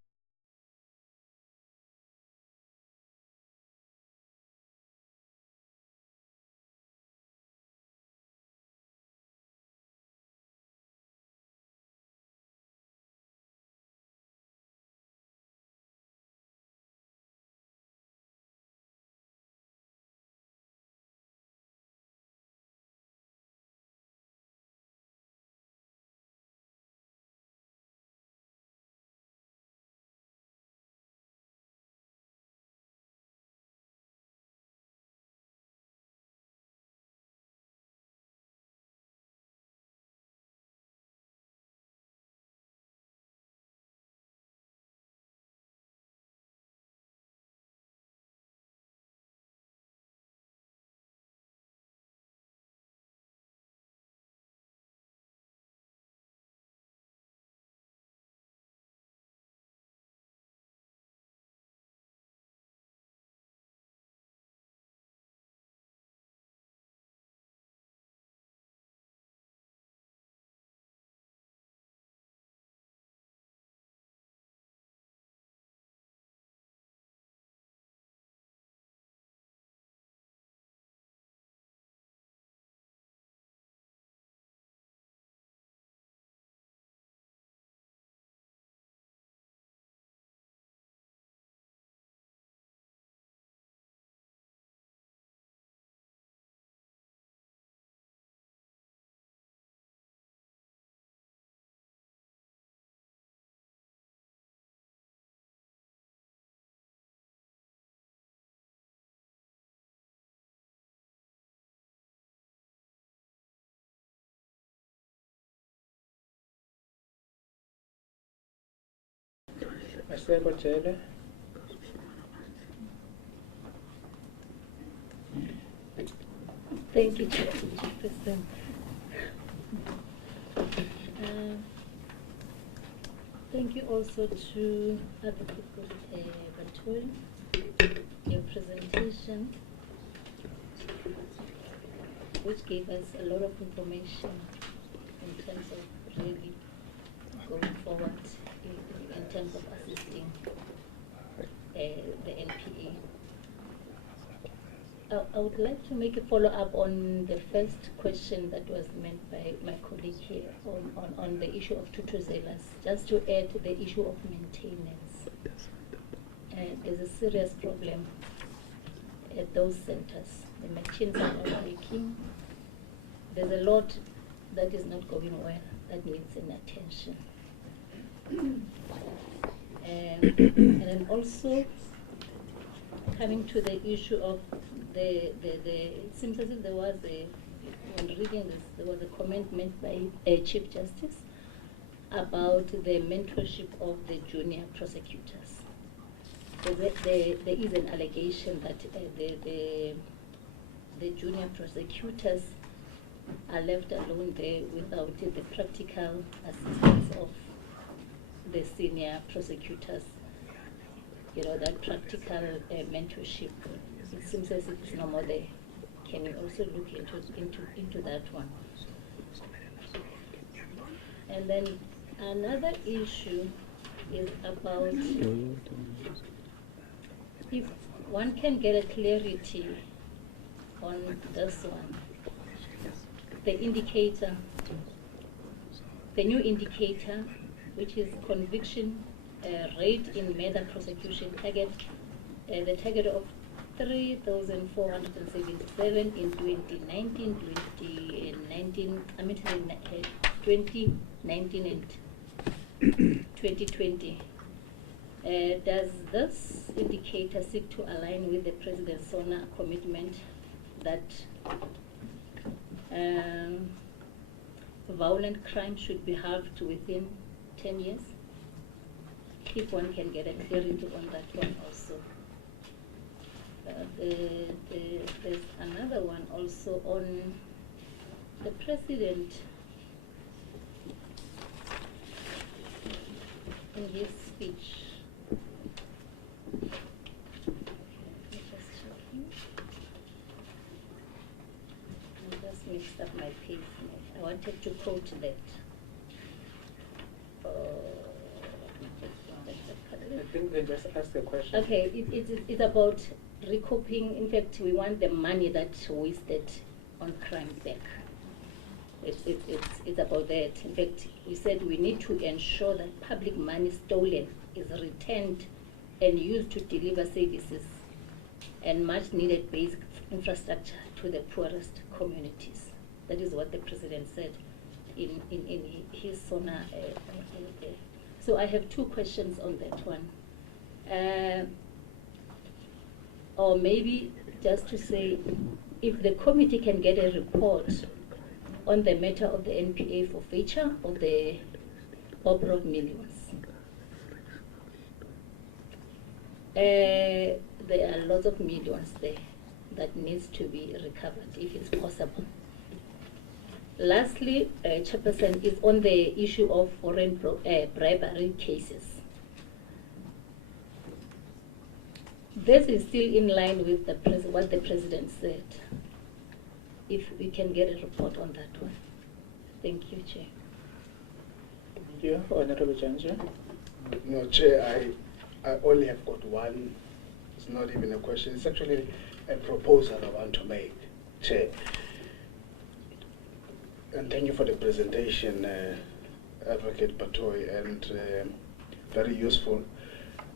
Thank you, Chairperson. Thank you also to Advocate Batui, your presentation, which gave us a lot of information in terms of really terms of assisting the NPA. I would like to make a follow-up on the first question that was made by my colleague here on the issue of tutuzelas, just to add the issue of maintenance. There's a serious problem at those centers. The machines are not working. There's a lot that is not going well that needs an attention. And then also coming to the issue of it seems as if there was when reading this, there was a comment made by Chief Justice about the mentorship of the junior prosecutors. So there is an allegation that the junior prosecutors are left alone there without the practical assistance of the senior prosecutors. You know, that practical mentorship. It seems as if it's no more there. Can you also look into that one? And then another issue is about if one can get a clarity on this one. The indicator, the new indicator, which is conviction rate in murder prosecution target, the target of 3,477 in 2019 and 2020. Does this indicator seek to align with the President's SONA commitment that violent crime should be halved within 10 years? If one can get a clarity on that one also. There's another one also on the President in his speech. I just mixed up my page. I wanted to quote that. I think they just asked the question. Okay, it's about recouping. In fact, we want the money that's wasted on crime back. It's about that. In fact, we said we need to ensure that public money stolen is returned and used to deliver services and much needed basic infrastructure to the poorest communities. That is what the President said in his SONA. So I have two questions on that one. Or maybe just to say, if the committee can get a report on the matter of the NPA forfeiture of the order of millions. There are lots of millions there that needs to be recovered if it's possible. Lastly, Chairperson, is on the issue of foreign bribery cases. This is still in line with what the President said. If we can get a report on that one. Thank you, Chair. Thank you. Honorable Janjo. No, Chair, I only have got one. It's not even a question. It's actually a proposal I want to make, Chair. And thank you for the presentation, Advocate Batoy, and very useful.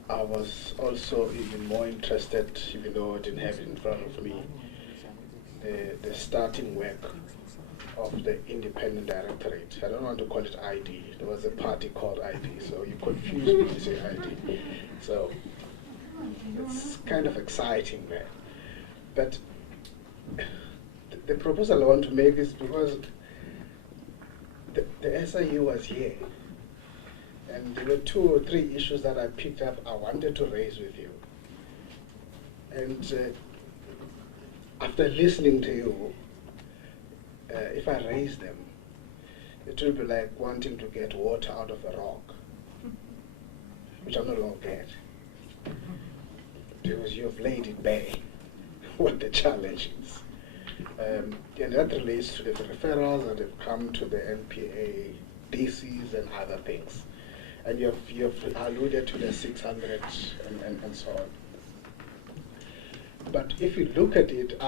I was also even more interested, even though I didn't have it in front of me, the starting work of the Independent Directorate. I don't want to call it ID. There was a party called ID, so you confused me when you say ID. So it's kind of exciting there. But the proposal I want to make is because the SIU was here, and there were 2 or 3 issues that I picked up I wanted to raise with you. And after listening to you, if I raise them, it will be like wanting to get water out of a rock, which I'm not going to get, because you've laid it bare what the challenge is. And that relates to the referrals that have come to the NPA, DCs and other things. And you've alluded to the 600 and so on. But if you look at it,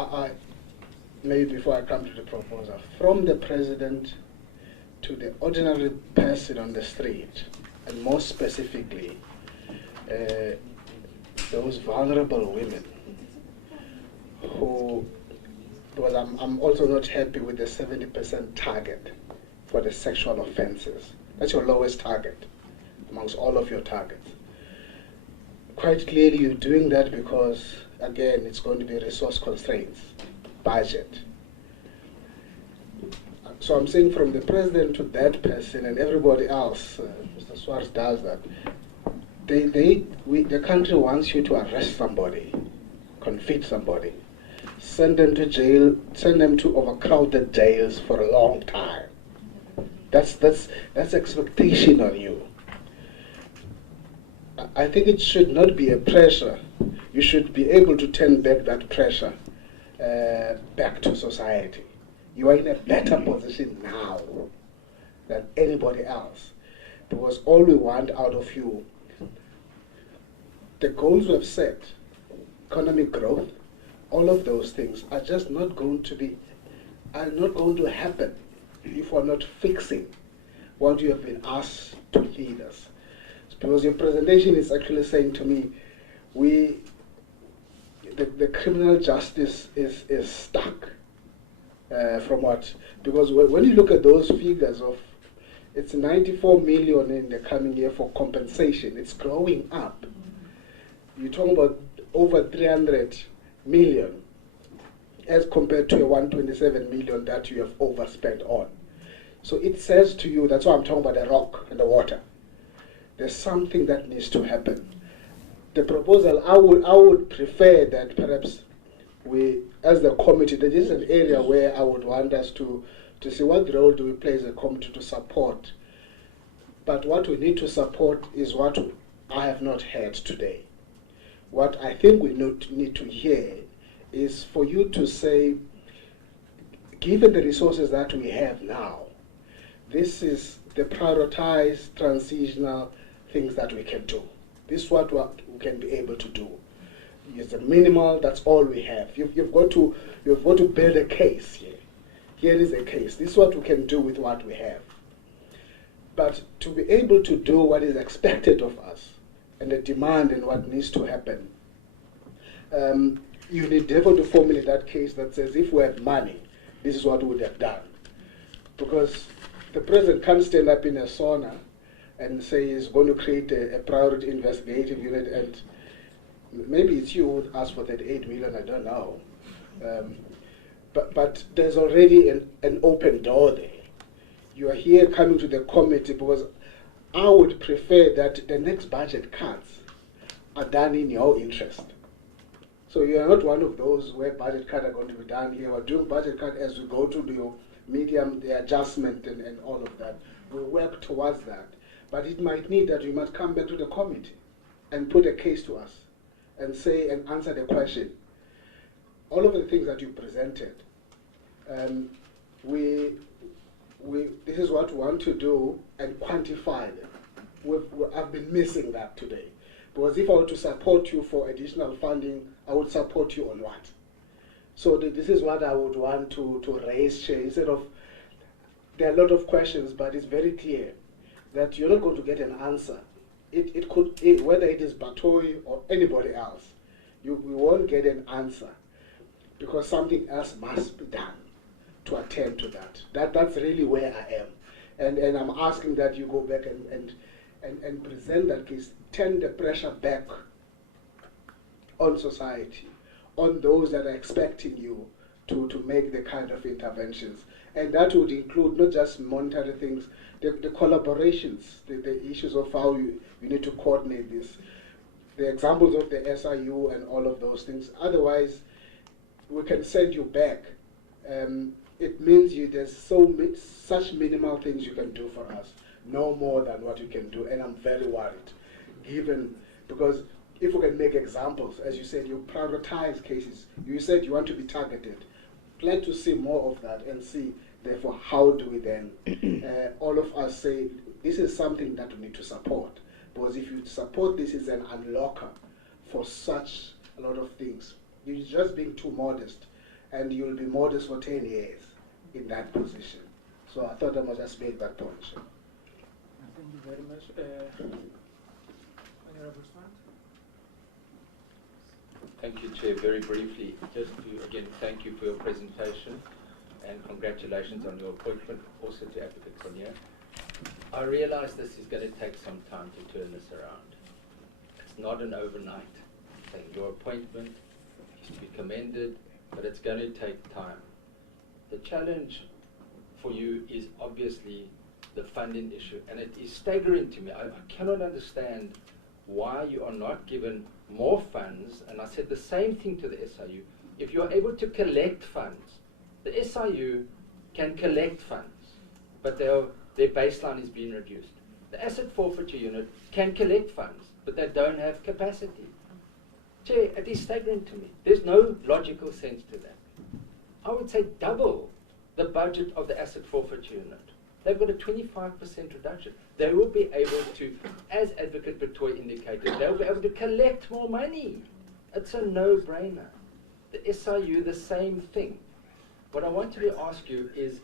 maybe before I come to the proposal, from the president to the ordinary person on the street, and more specifically, those vulnerable women who, because I'm also not happy with the 70% target for the sexual offences. That's your lowest target amongst all of your targets. Quite clearly you're doing that because, again, it's going to be resource constraints, budget. So I'm saying from the president to that person and everybody else, Mr. Suarez does that, the country wants you to arrest somebody, convict somebody, send them to jail, send them to overcrowded jails for a long time. That's expectation on you. I think it should not be a pressure. You should be able to turn back that pressure back to society. You are in a better position now than anybody else, because all we want out of you, the goals we have set, economic growth, all of those things are just not going to happen if we're not fixing what you have been asked to lead us. Because your presentation is actually saying to me, the criminal justice is stuck. From what? Because when you look at those figures of, it's 94 million in the coming year for compensation, it's growing up. You're talking about over 300 million as compared to a 127 million that you have overspent on. So it says to you, that's why I'm talking about the rock and the water. There's something that needs to happen. The proposal, I would prefer that perhaps we, as the committee, that is an area where I would want us to see what role do we play as a committee to support. But what we need to support is what I have not heard today. What I think we need to hear is for you to say, given the resources that we have now, this is the prioritized transitional things that we can do. This is what we can be able to do. It's a minimal, that's all we have. You've got to build a case here. Here is a case. This is what we can do with what we have. But to be able to do what is expected of us, and the demand and what needs to happen, you need therefore to formulate that case that says, if we have money, this is what we would have done. Because the president can't stand up in a sauna and say he's going to create a priority investigative unit, and maybe it's you who asked for 38 million, I don't know. But there's already an open door there. You are here coming to the committee because I would prefer that the next budget cuts are done in your interest. So you are not one of those where budget cuts are going to be done here. We're doing budget cut as we go to the medium, the adjustment and all of that. We'll work towards that. But it might need that you must come back to the committee and put a case to us and say and answer the question. All of the things that you presented, this is what we want to do and quantify them. I've been missing that today. Because if I were to support you for additional funding, I would support you on what? So this is what I would want to raise, Chair, instead of, there are a lot of questions, but it's very clear that you're not going to get an answer. It could, whether it is Batoy or anybody else, we won't get an answer because something else must be done to attend to that. That's really where I am. And I'm asking that you go back and present that case, turn the pressure back on society, on those that are expecting you to make the kind of interventions. And that would include not just monetary things, the collaborations, the issues of how you need to coordinate this, the examples of the SIU and all of those things. Otherwise, we can send you back. It means there's such minimal things you can do for us, no more than what you can do, and I'm very worried, because if we can make examples, as you said, you prioritize cases. You said you want to be targeted. I'd like to see more of that and see, therefore, how do we then, all of us say, this is something that we need to support, because if you support this as an unlocker for such a lot of things, you're just being too modest, and you'll be modest for 10 years in that position. So I thought I must just make that point. Sure. Thank you very much. Honorable Swant. Thank you, Chair. Very briefly, just to again thank you for your presentation and congratulations on your appointment, also to Advocate Cornier. I realize this is going to take some time to turn this around. It's not an overnight thing. Your appointment is to be commended, but it's going to take time. The challenge for you is obviously the funding issue, and it is staggering to me. I cannot understand why you are not given more funds, and I said the same thing to the SIU. If you are able to collect funds, the SIU can collect funds, but their baseline is being reduced. The asset forfeiture unit can collect funds, but they don't have capacity. Chair, it is staggering to me. There's no logical sense to that. I would say double the budget of the asset forfeiture unit. They've got a 25% reduction. They will be able to, as Advocate Betoy indicated, they'll be able to collect more money. It's a no-brainer. The SIU, the same thing. What I wanted to ask you is,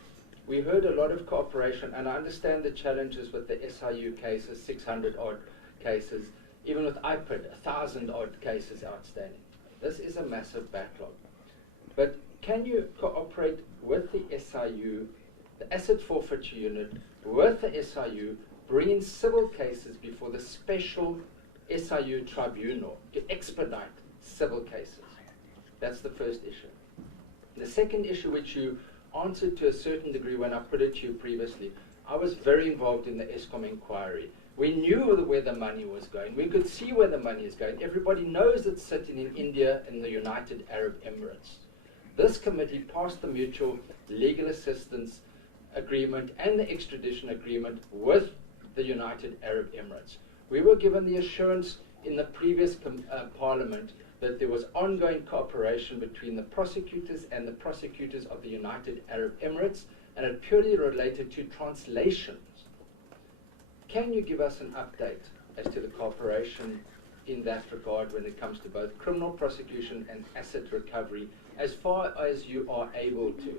we heard a lot of cooperation, and I understand the challenges with the SIU cases, 600-odd cases, even with IPID, 1,000-odd cases outstanding. This is a massive backlog. But can you cooperate with the SIU, the asset forfeiture unit, with the SIU, bringing civil cases before the special SIU tribunal to expedite civil cases? That's the first issue. The second issue, which you answered to a certain degree when I put it to you previously, I was very involved in the ESCOM inquiry. We knew where the money was going. We could see where the money is going. Everybody knows it's sitting in India and the United Arab Emirates. This committee passed the mutual legal assistance agreement and the extradition agreement with the United Arab Emirates. We were given the assurance in the previous parliament that there was ongoing cooperation between the prosecutors and the prosecutors of the United Arab Emirates, and it purely related to translations. Can you give us an update as to the cooperation in that regard when it comes to both criminal prosecution and asset recovery, as far as you are able to?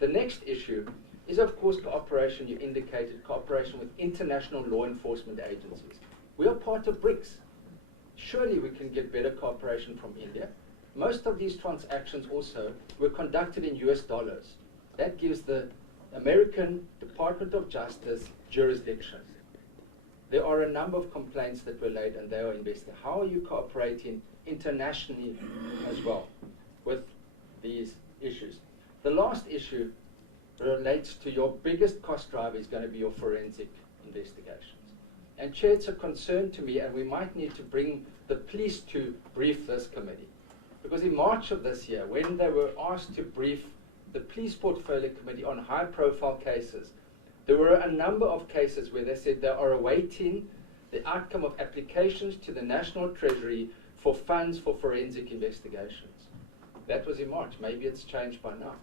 The next issue is, of course, cooperation. You indicated cooperation with international law enforcement agencies. We are part of BRICS. Surely we can get better cooperation from India. Most of these transactions also were conducted in US dollars. That gives the American Department of Justice jurisdiction. There are a number of complaints that were laid and they are investigated. How are you cooperating internationally as well with these issues? The last issue relates to your biggest cost driver is going to be your forensic investigations. And Chair, it's a concern to me, and we might need to bring the police to brief this committee. Because in March of this year, when they were asked to brief the Police Portfolio Committee on high-profile cases, there were a number of cases where they said they are awaiting the outcome of applications to the National Treasury for funds for forensic investigations. That was in March. Maybe it's changed by now.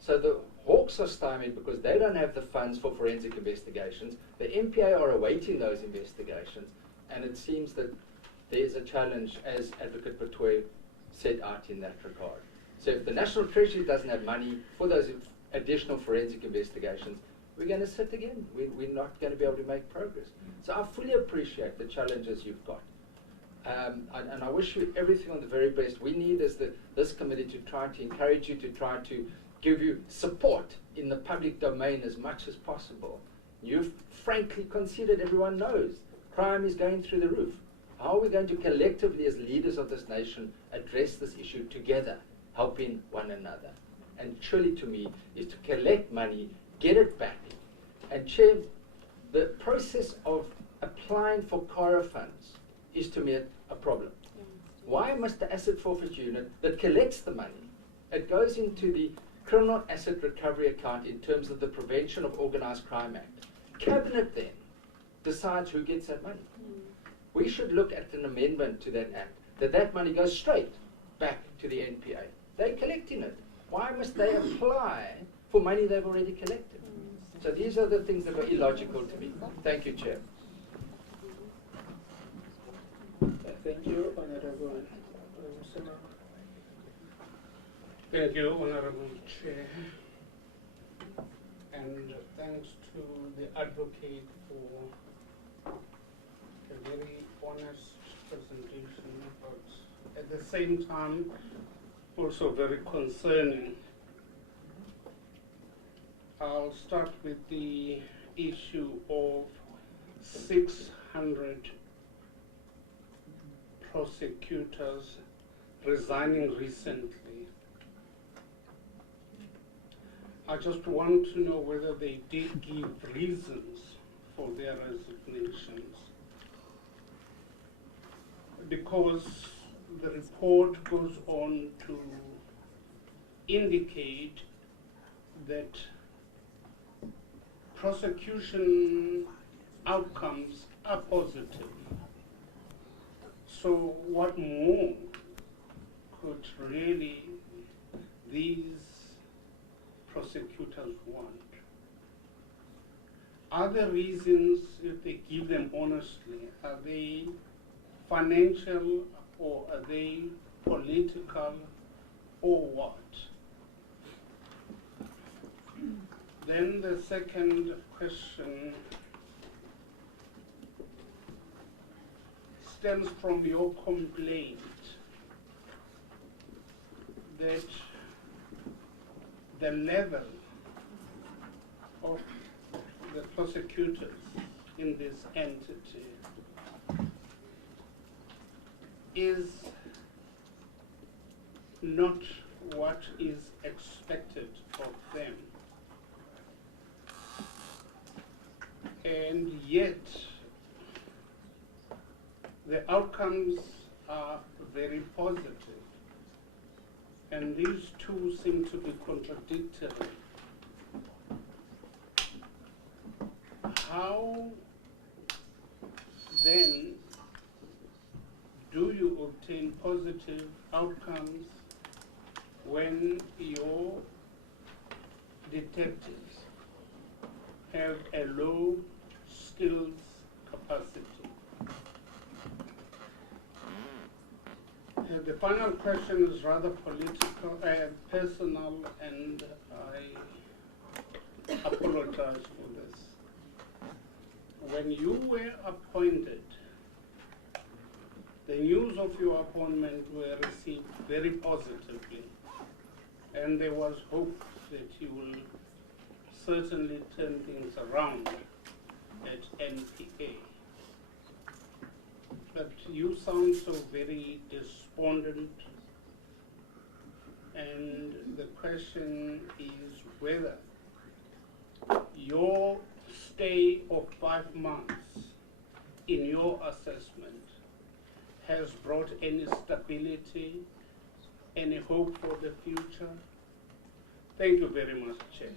So the Hawks are stymied because they don't have the funds for forensic investigations. The NPA are awaiting those investigations, and it seems that there is a challenge, as Advocate Betoy set out in that regard. So if the National Treasury doesn't have money for those additional forensic investigations, we're going to sit again. We're not going to be able to make progress. So I fully appreciate the challenges you've got. And I wish you everything on the very best. We need, as this committee, to try to encourage you, to try to give you support in the public domain as much as possible. You've frankly conceded, everyone knows, crime is going through the roof. How are we going to collectively, as leaders of this nation, address this issue together, helping one another? And surely to me is to collect money, get it back. And Chair, the process of applying for CARA funds is to me a problem. Why must the asset forfeiture unit that collects the money, it goes into the Criminal Asset Recovery Account in terms of the Prevention of Organised Crime Act. Cabinet then decides who gets that money. We should look at an amendment to that act, that money goes straight back to the NPA. They're collecting it. Why must they apply for money they've already collected? So these are the things that are illogical to me. Thank you, Chair. Thank you, Honorable Musima. Thank you, Honorable Chair. And thanks to the advocate for a very honest presentation, but at the same time, also very concerning. I'll start with the issue of 600 prosecutors resigning recently. I just want to know whether they did give reasons for their resignations. Because the report goes on to indicate that prosecution outcomes are positive. So what more could really these prosecutors want? Are the reasons, if they give them honestly, are they financial or are they political or what? Then the second question stems from your complaint that the level of the prosecutors in this entity is not what is expected of them. And yet, the outcomes are very positive. And these two seem to be contradictory. How then do you obtain positive outcomes when your detectives have a low skills capacity? The final question is rather political, personal, and I apologize for this. When you were appointed, the news of your appointment were received very positively, and there was hope that you will certainly turn things around at NPA. But you sound so very despondent, and the question is whether your stay of 5 months in your assessment has brought any stability, any hope for the future. Thank you very much, Chair.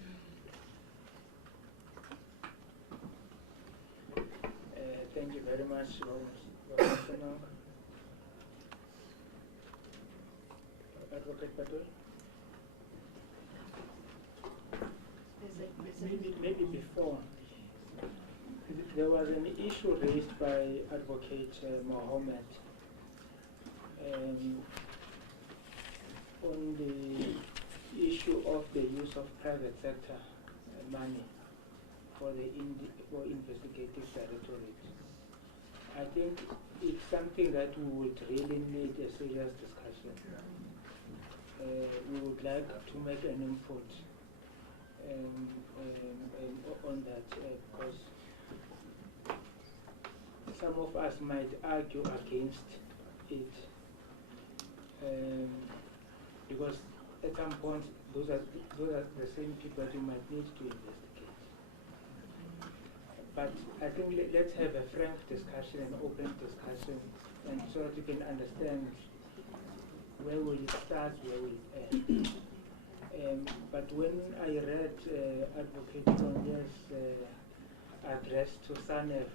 Thank you very much, Advocate Patel. Maybe before, there was an issue raised by Advocate Mohammed on the issue of the use of private sector money for the investigative directorate. I think it's something that we would really need a serious discussion. We would like to make an input on that because some of us might argue against it because at some point those are the same people you might need to investigate. But I think let's have a frank discussion, an open discussion, and so that you can understand where will it start, where will it end. But when I read Advocate Tonya's address to SANEF,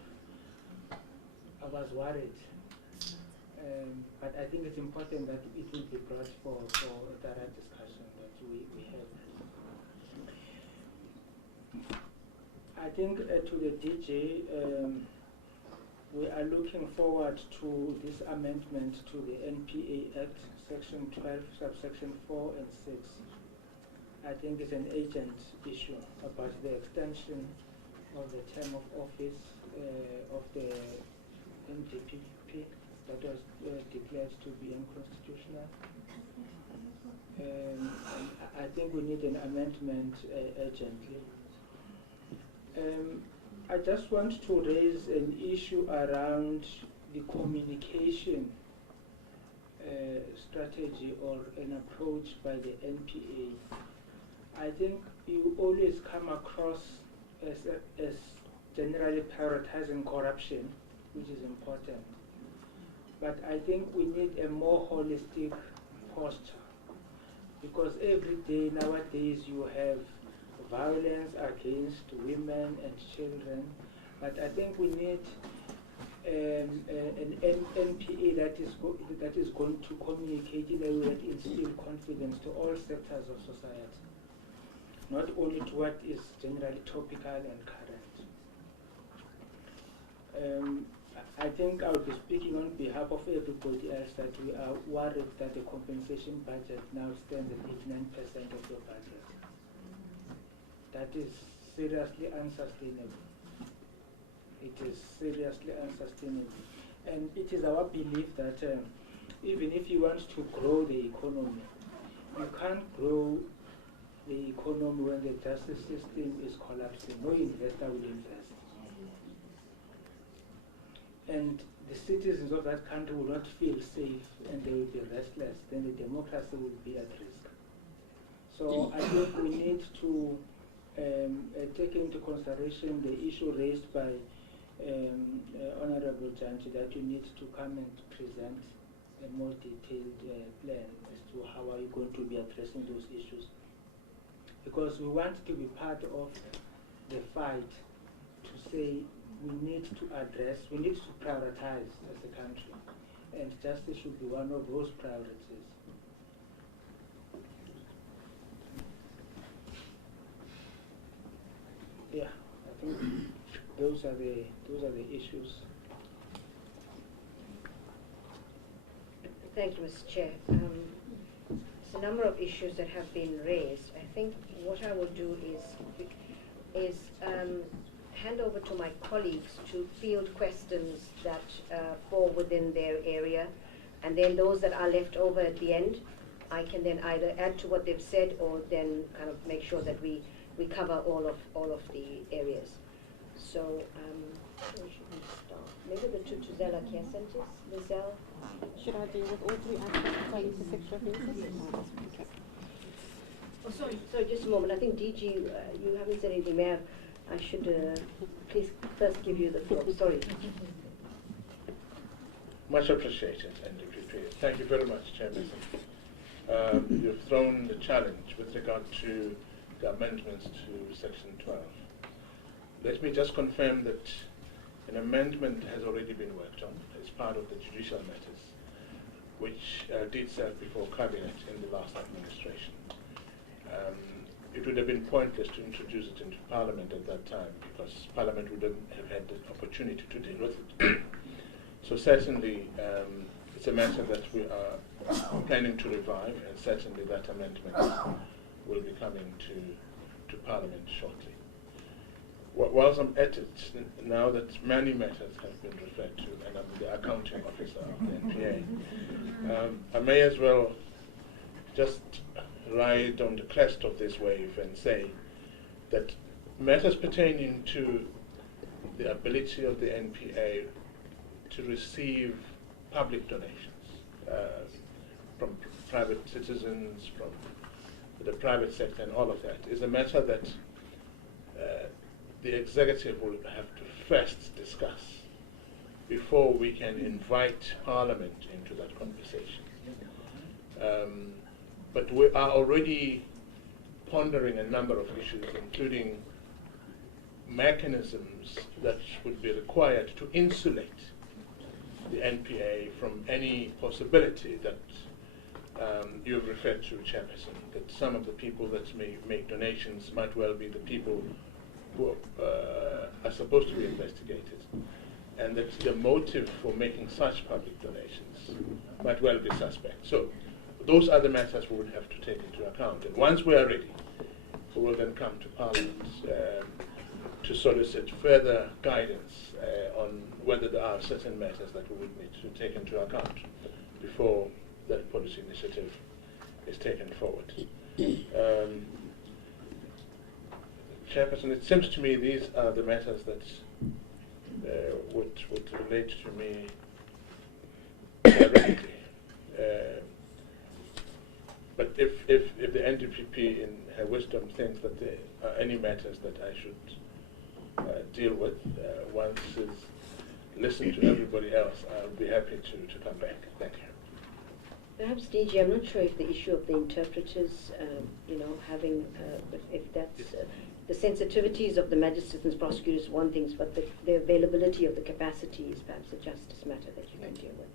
I was worried. But I think it's important that it will be brought for a thorough discussion that we have. I think to the DG, we are looking forward to this amendment to the NPA Act, Section 12, subsection 4 and 6. I think it's an agent issue about the extension of the term of office of the NDPP that was declared to be unconstitutional. And I think we need an amendment urgently. I just want to raise an issue around the communication strategy or an approach by the NPA. I think you always come across as generally prioritizing corruption, which is important. But I think we need a more holistic posture, because every day nowadays you have violence against women and children, but I think we need an NPA that is going to communicate in a way that instills confidence to all sectors of society, not only to what is generally topical and current. I think I will be speaking on behalf of everybody else that we are worried that the compensation budget now stands at 89% of your budget. That is seriously unsustainable. It is seriously unsustainable. And it is our belief that even if you want to grow the economy, you can't grow the economy when the justice system is collapsing. No investor will invest. And the citizens of that country will not feel safe and they will be restless. Then the democracy will be at risk. So I think we need to take into consideration the issue raised by Honorable Janji, that you need to come and present a more detailed plan as to how are you going to be addressing those issues. Because we want to be part of the fight to say we need to address, we need to prioritize as a country, and justice should be one of those priorities. Yeah, I think those are the issues. Thank you, Mr. Chair. There's a number of issues that have been raised. I think what I will do is hand over to my colleagues to field questions that fall within their area, and then those that are left over at the end, I can then either add to what they've said or then kind of make sure that we cover all of the areas. So where should we start? Maybe the Tutuzela care centers, Lizelle? Should I deal with all three aspects relating to sexual offences? Okay. Oh, sorry, just a moment. I think DG, you haven't said anything. May I should please first give you the floor. Sorry. Much appreciated, NDPP. Thank you very much, Chairperson. You've thrown the challenge with regard to the amendments to Section 12. Let me just confirm that an amendment has already been worked on as part of the judicial matters, which did serve before Cabinet in the last administration. It would have been pointless to introduce it into Parliament at that time, because Parliament wouldn't have had the opportunity to deal with it. So certainly it's a matter that we are planning to revive, and certainly that amendment will be coming to Parliament shortly. Whilst I'm at it, now that many matters have been referred to, and I'm the accounting officer of the NPA, I may as well just ride on the crest of this wave and say that matters pertaining to the ability of the NPA to receive public donations from private citizens, from the private sector, and all of that is a matter that the executive will have to first discuss before we can invite Parliament into that conversation. But we are already pondering a number of issues, including mechanisms that would be required to insulate the NPA from any possibility that you have referred to, Chairperson, that some of the people that may make donations might well be the people who are supposed to be investigated, and that the motive for making such public donations might well be suspect. So those are the matters we will have to take into account. And once we are ready, we will then come to Parliament to solicit further guidance on whether there are certain matters that we would need to take into account before that policy initiative is taken forward. Chairperson, it seems to me these are the matters that would relate to me directly. But if the NDPP in her wisdom thinks that there are any matters that I should deal with, once it's listened to everybody else, I'll be happy to come back. Thank you. Perhaps, DG, I'm not sure if the issue of the interpreters, having, if that's the sensitivities of the magistrates and prosecutors is one thing, but the availability of the capacity is perhaps a justice matter that you can deal with.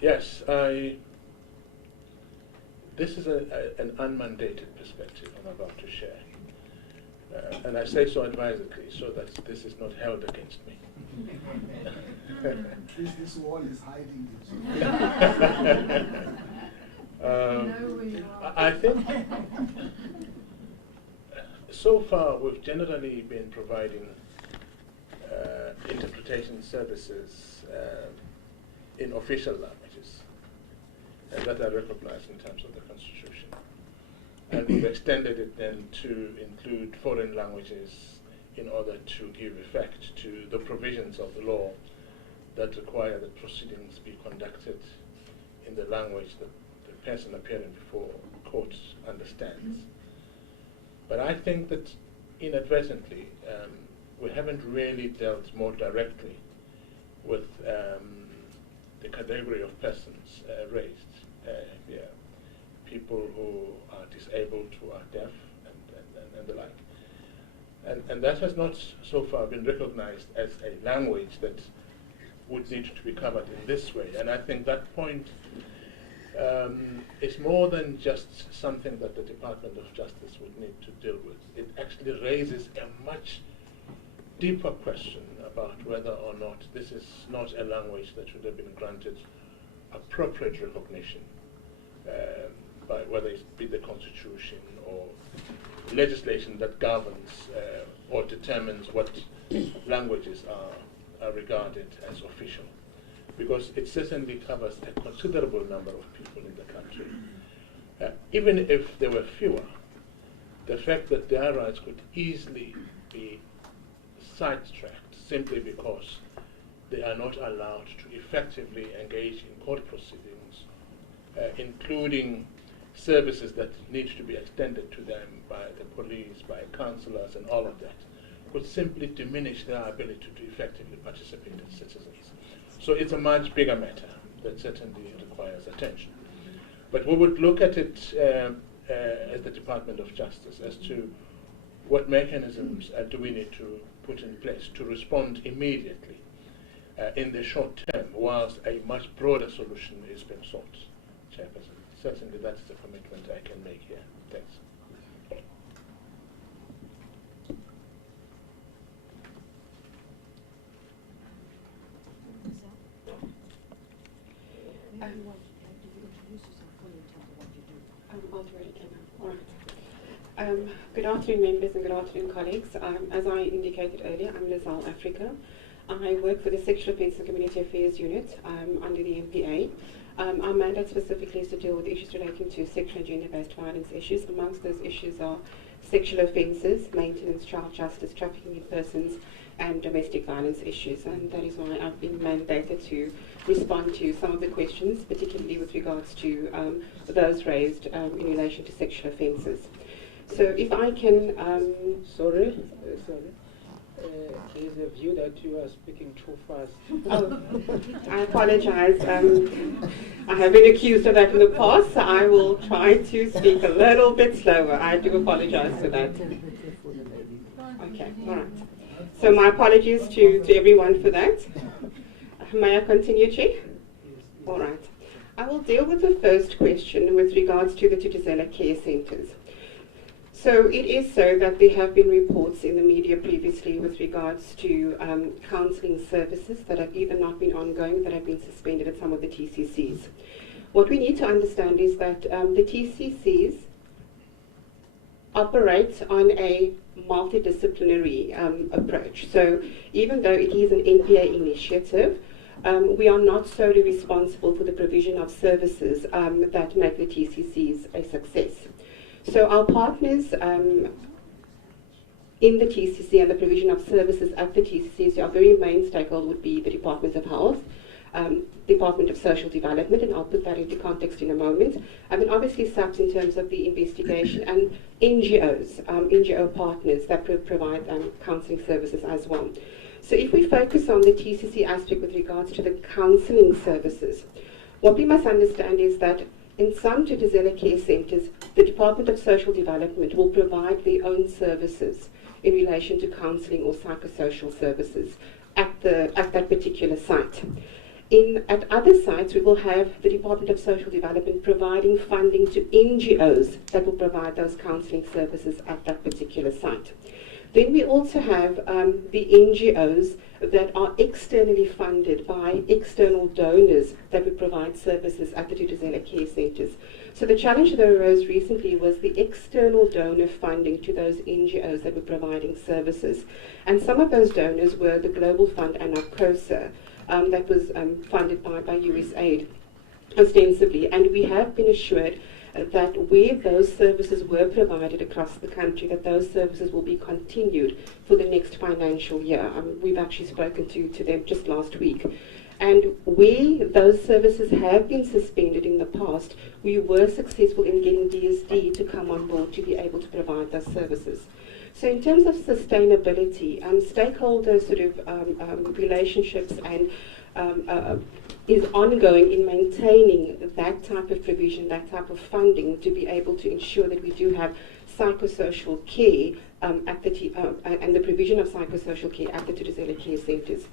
Yes, this is an unmandated perspective I'm about to share. And I say so advisedly, so that this is not held against me. This wall is hiding it. I think so far we've generally been providing interpretation services in official languages, and that are recognized in terms of the Constitution. And we've extended it then to include foreign languages in order to give effect to the provisions of the law that require that proceedings be conducted in the language that the person appearing before court understands. But I think that inadvertently we haven't really dealt more directly with the category of persons raised here. People who are disabled, who are deaf, and the like. And that has not so far been recognized as a language that would need to be covered in this way. And I think that point is more than just something that the Department of Justice would need to deal with. It actually raises a much deeper question about whether or not this is not a language that should have been granted appropriate recognition by whether it be the Constitution or legislation that governs or determines what languages are regarded as official. Because it certainly covers a considerable number of people in the country. Even if there were fewer, the fact that their rights could easily be sidetracked simply because they are not allowed to effectively engage in court proceedings, including services that need to be extended to them by the police, by councillors, and all of that, could simply diminish their ability to effectively participate as citizens. So it's a much bigger matter that certainly requires attention. But we would look at it as the Department of Justice as to what mechanisms do we need to put in place to respond immediately in the short term, whilst a much broader solution is being sought, Chairperson. Certainly that's the commitment I can make here. Thanks. Good afternoon, members, and good afternoon, colleagues. As I indicated earlier, I'm Lizelle Africa. I work for the Sexual Offences and Community Affairs Unit under the NPA. Our mandate specifically is to deal with issues relating to sexual and gender-based violence issues. Amongst those issues are sexual offences, maintenance, child justice, trafficking in persons, and domestic violence issues. And that is why I've been mandated to respond to some of the questions, particularly with regards to those raised in relation to sexual offences. So if I can... Sorry. There's a view that you are speaking too fast. Oh, I apologize. I have been accused of that in the past, so I will try to speak a little bit slower. I do apologize for that. Okay, all right. So my apologies to everyone for that. May I continue, Chair? All right. I will deal with the first question with regards to the Tutuzela care centres. So it is so that there have been reports in the media previously with regards to counselling services that have either not been ongoing, that have been suspended at some of the TCCs. What we need to understand is that the TCCs operate on a multidisciplinary approach. So even though it is an NPA initiative, we are not solely responsible for the provision of services that make the TCCs a success. So our partners in the TCC and the provision of services at the TCCs, our very main stakeholder would be the Department of Health, Department of Social Development, and I'll put that into context in a moment. And then obviously SABC in terms of the investigation, and NGOs, NGO partners that provide counselling services as well. So if we focus on the TCC aspect with regards to the counselling services, what we must understand is that in some Tutuzela care centres, the Department of Social Development will provide their own services in relation to counselling or psychosocial services at that particular site. At other sites, we will have the Department of Social Development providing funding to NGOs that will provide those counselling services at that particular site. Then we also have the NGOs that are externally funded by external donors that would provide services at the Tutuzela care centres. So the challenge that arose recently was the external donor funding to those NGOs that were providing services. And some of those donors were the Global Fund and ACOSA, that was funded by USAID ostensibly. And we have been assured that where those services were provided across the country, that those services will be continued for the next financial year. We've actually spoken to them just last week. And where those services have been suspended in the past, we were successful in getting DSD to come on board to be able to provide those services. So in terms of sustainability, stakeholder sort of relationships and is ongoing in maintaining that type of provision, that type of funding to be able to ensure that we do have psychosocial care and the provision of psychosocial care at the Tutuzela care centres.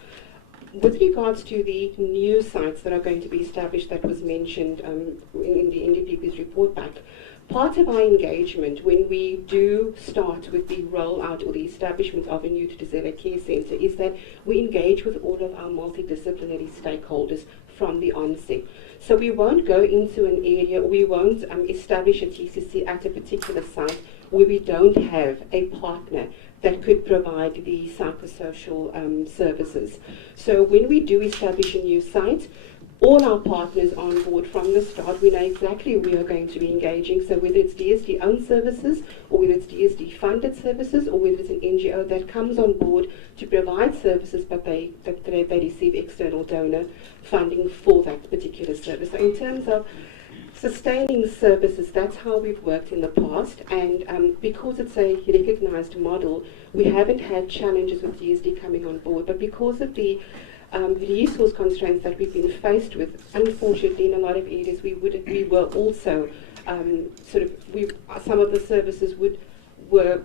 With regards to the new sites that are going to be established that was mentioned in the NDPP's report back, part of our engagement when we do start with the rollout or the establishment of a new Tutuzela care centre is that we engage with all of our multidisciplinary stakeholders from the onset. So we won't go into an area, we won't establish a TCC at a particular site where we don't have a partner that could provide the psychosocial services. So when we do establish a new site, all our partners on board from the start, we know exactly who we are going to be engaging. So whether it's DSD-owned services, or whether it's DSD-funded services, or whether it's an NGO that comes on board to provide services, but they receive external donor funding for that particular service. So in terms of sustaining services, that's how we've worked in the past, and because it's a recognised model, we haven't had challenges with DSD coming on board, but because of the resource constraints that we've been faced with, unfortunately in a lot of areas we were also some of the services were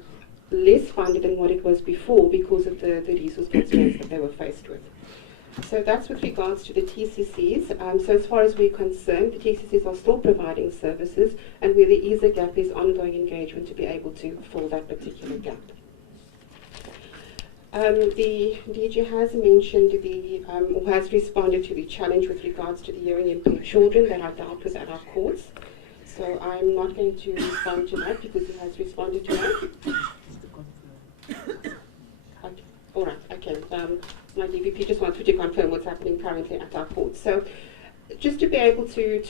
less funded than what it was before because of the resource constraints that they were faced with. So that's with regards to the TCCs. So as far as we're concerned, the TCCs are still providing services, and where there is a gap, there's ongoing engagement to be able to fill that particular gap. The DG has mentioned or has responded to the challenge with regards to the hearing impaired children that are dealt with at our courts. So I'm not going to respond to that because he has responded to that. Okay. All right, okay. My DVP just wanted to confirm what's happening currently at our courts. So just to be able to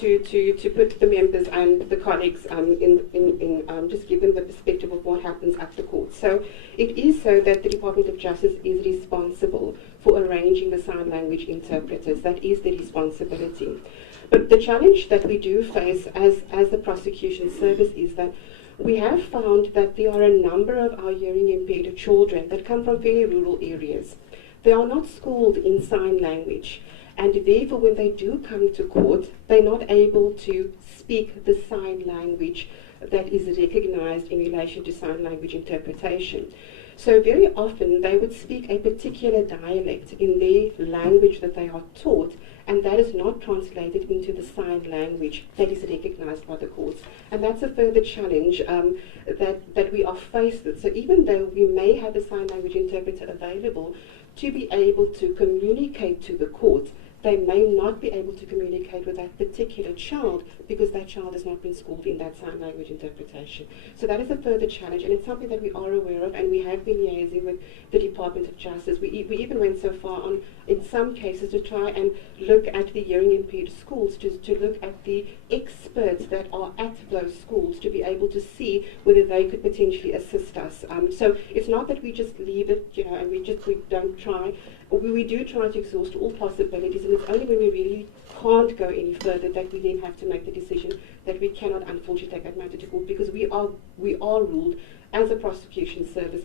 put the members and the colleagues just give them the perspective of what happens at the court. So it is so that the Department of Justice is responsible for arranging the sign language interpreters. That is the responsibility. But the challenge that we do face as the prosecution service is that we have found that there are a number of our hearing impaired children that come from very rural areas. They are not schooled in sign language. And therefore, when they do come to court, they're not able to speak the sign language that is recognised in relation to sign language interpretation. So very often they would speak a particular dialect in their language that they are taught, and that is not translated into the sign language that is recognized by the courts. And that's a further challenge that we are faced with. So even though we may have a sign language interpreter available to be able to communicate to the court, they may not be able to communicate with that particular child because that child has not been schooled in that sign language interpretation. So that is a further challenge, and it's something that we are aware of, and we have been liaising with the Department of Justice. We even went so far on, in some cases, to try and look at the hearing impaired schools, to look at the experts that are at those schools to be able to see whether they could potentially assist us. So it's not that we just leave it, and we don't try. We do try to exhaust all possibilities, and it's only when we really can't go any further that we then have to make the decision that we cannot unfortunately take that matter to court, because we are ruled as a prosecution service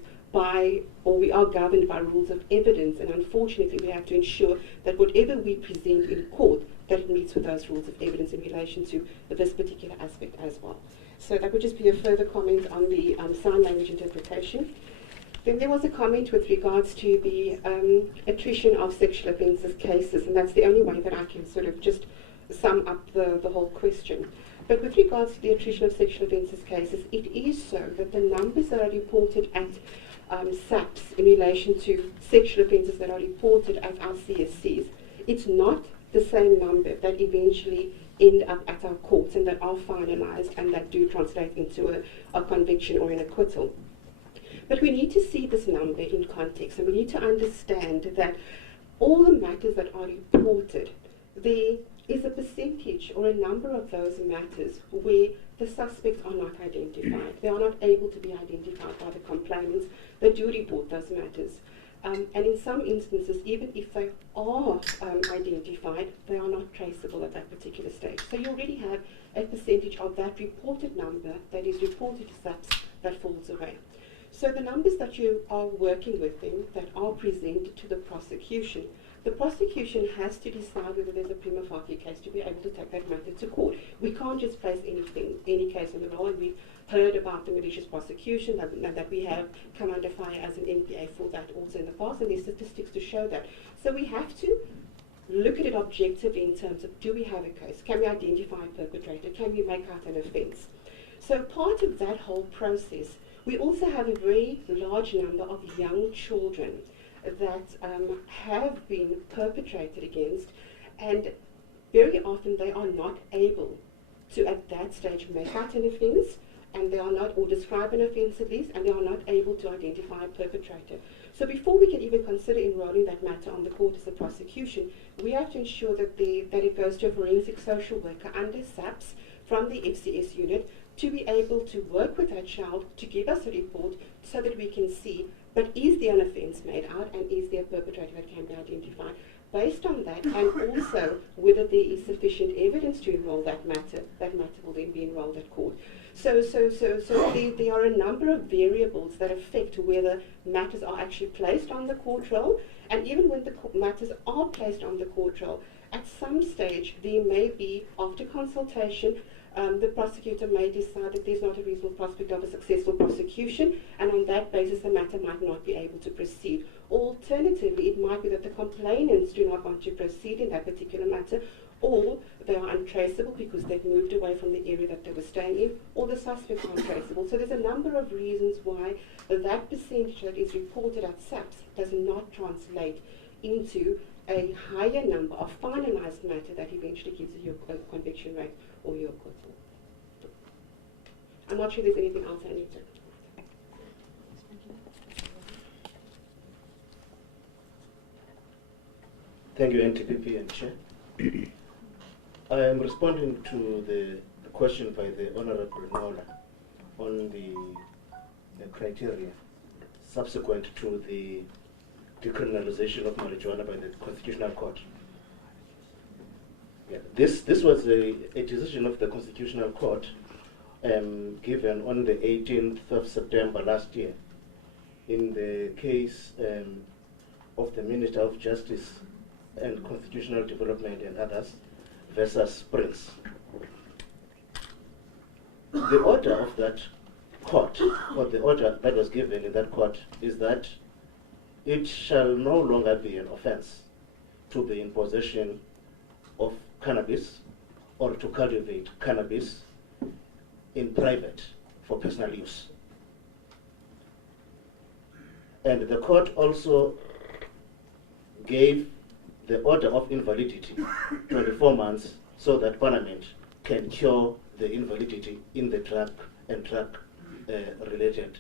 we are governed by rules of evidence, and unfortunately we have to ensure that whatever we present in court, that it meets with those rules of evidence in relation to this particular aspect as well. So that would just be a further comment on the sign language interpretation. Then there was a comment with regards to the attrition of sexual offences cases, and that's the only way that I can sort of just sum up the whole question. But with regards to the attrition of sexual offences cases, it is so that the numbers that are reported at SABC in relation to sexual offences that are reported at our CSCs, it's not the same number that eventually end up at our courts and that are finalised and that do translate into a conviction or an acquittal. But we need to see this number in context, and we need to understand that all the matters that are reported, there is a percentage or a number of those matters where the suspects are not identified. They are not able to be identified by the complainants that do report those matters. And in some instances, even if they are identified, they are not traceable at that particular stage. So you already have a percentage of that reported number that is reported to SABC that falls away. So the numbers that you are working with then, that are presented to the prosecution has to decide whether there's a prima facie case to be able to take that matter to court. We can't just place any case on the roll, and we've heard about the malicious prosecution that we have come under fire as an NPA for that also in the past, and there's statistics to show that. So we have to look at it objectively in terms of, do we have a case? Can we identify a perpetrator? Can we make out an offence? So part of that whole process, we also have a very large number of young children that have been perpetrated against, and very often they are not able to at that stage make out an offence, and they are not, or describe an offence at least, and they are not able to identify a perpetrator. So before we can even consider enrolling that matter on the court as a prosecution, we have to ensure that it goes to a forensic social worker under SABC from the FCS unit to be able to work with that child to give us a report so that we can see, but is there an offence made out, and is there a perpetrator that can be identified? Based on that, and also whether there is sufficient evidence to enrol that matter will then be enrolled at court. So there are a number of variables that affect whether matters are actually placed on the court roll, and even when the matters are placed on the court roll, at some stage there may be, after consultation, the prosecutor may decide that there's not a reasonable prospect of a successful prosecution, and on that basis the matter might not be able to proceed. Alternatively, it might be that the complainants do not want to proceed in that particular matter, or they are untraceable because they've moved away from the area that they were staying in, or the suspects are untraceable. So there's a number of reasons why that percentage that is reported at SABC does not translate into a higher number of finalised matter that eventually gives you your conviction rate or your acquittal. I'm not sure there's anything else I need to. Thank you, NTPP and Chair. I am responding to the question by the Honourable Nola on the criteria subsequent to the decriminalization of marijuana by the Constitutional Court. Yeah, this was a decision of the Constitutional Court given on the 18th of September last year in the case of the Minister of Justice and Constitutional Development and others versus Prince. The order of that court, or the order that was given in that court, is that it shall no longer be an offense to be in possession of cannabis or to cultivate cannabis in private for personal use. And the court also gave the order of invalidity 24 months so that Parliament can cure the invalidity in the drug and drug related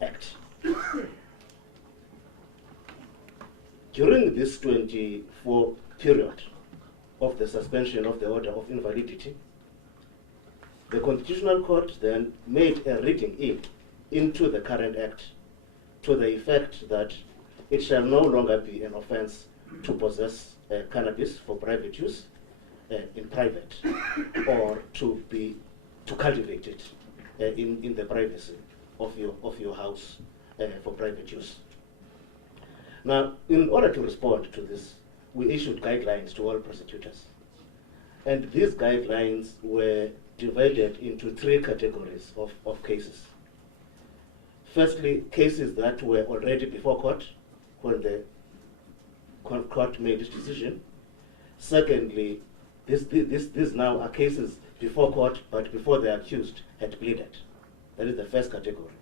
act. During this 24 period of the suspension of the order of invalidity, the Constitutional Court then made a reading into the current act to the effect that it shall no longer be an offense to possess cannabis for private use in private, or to cultivate it in the privacy of your house for private use. Now, in order to respond to this, we issued guidelines to all prosecutors. And these guidelines were divided into 3 categories of cases. Firstly, cases that were already before court when the court made its decision. Secondly, these now are cases before court, but before the accused had pleaded. That is the first category.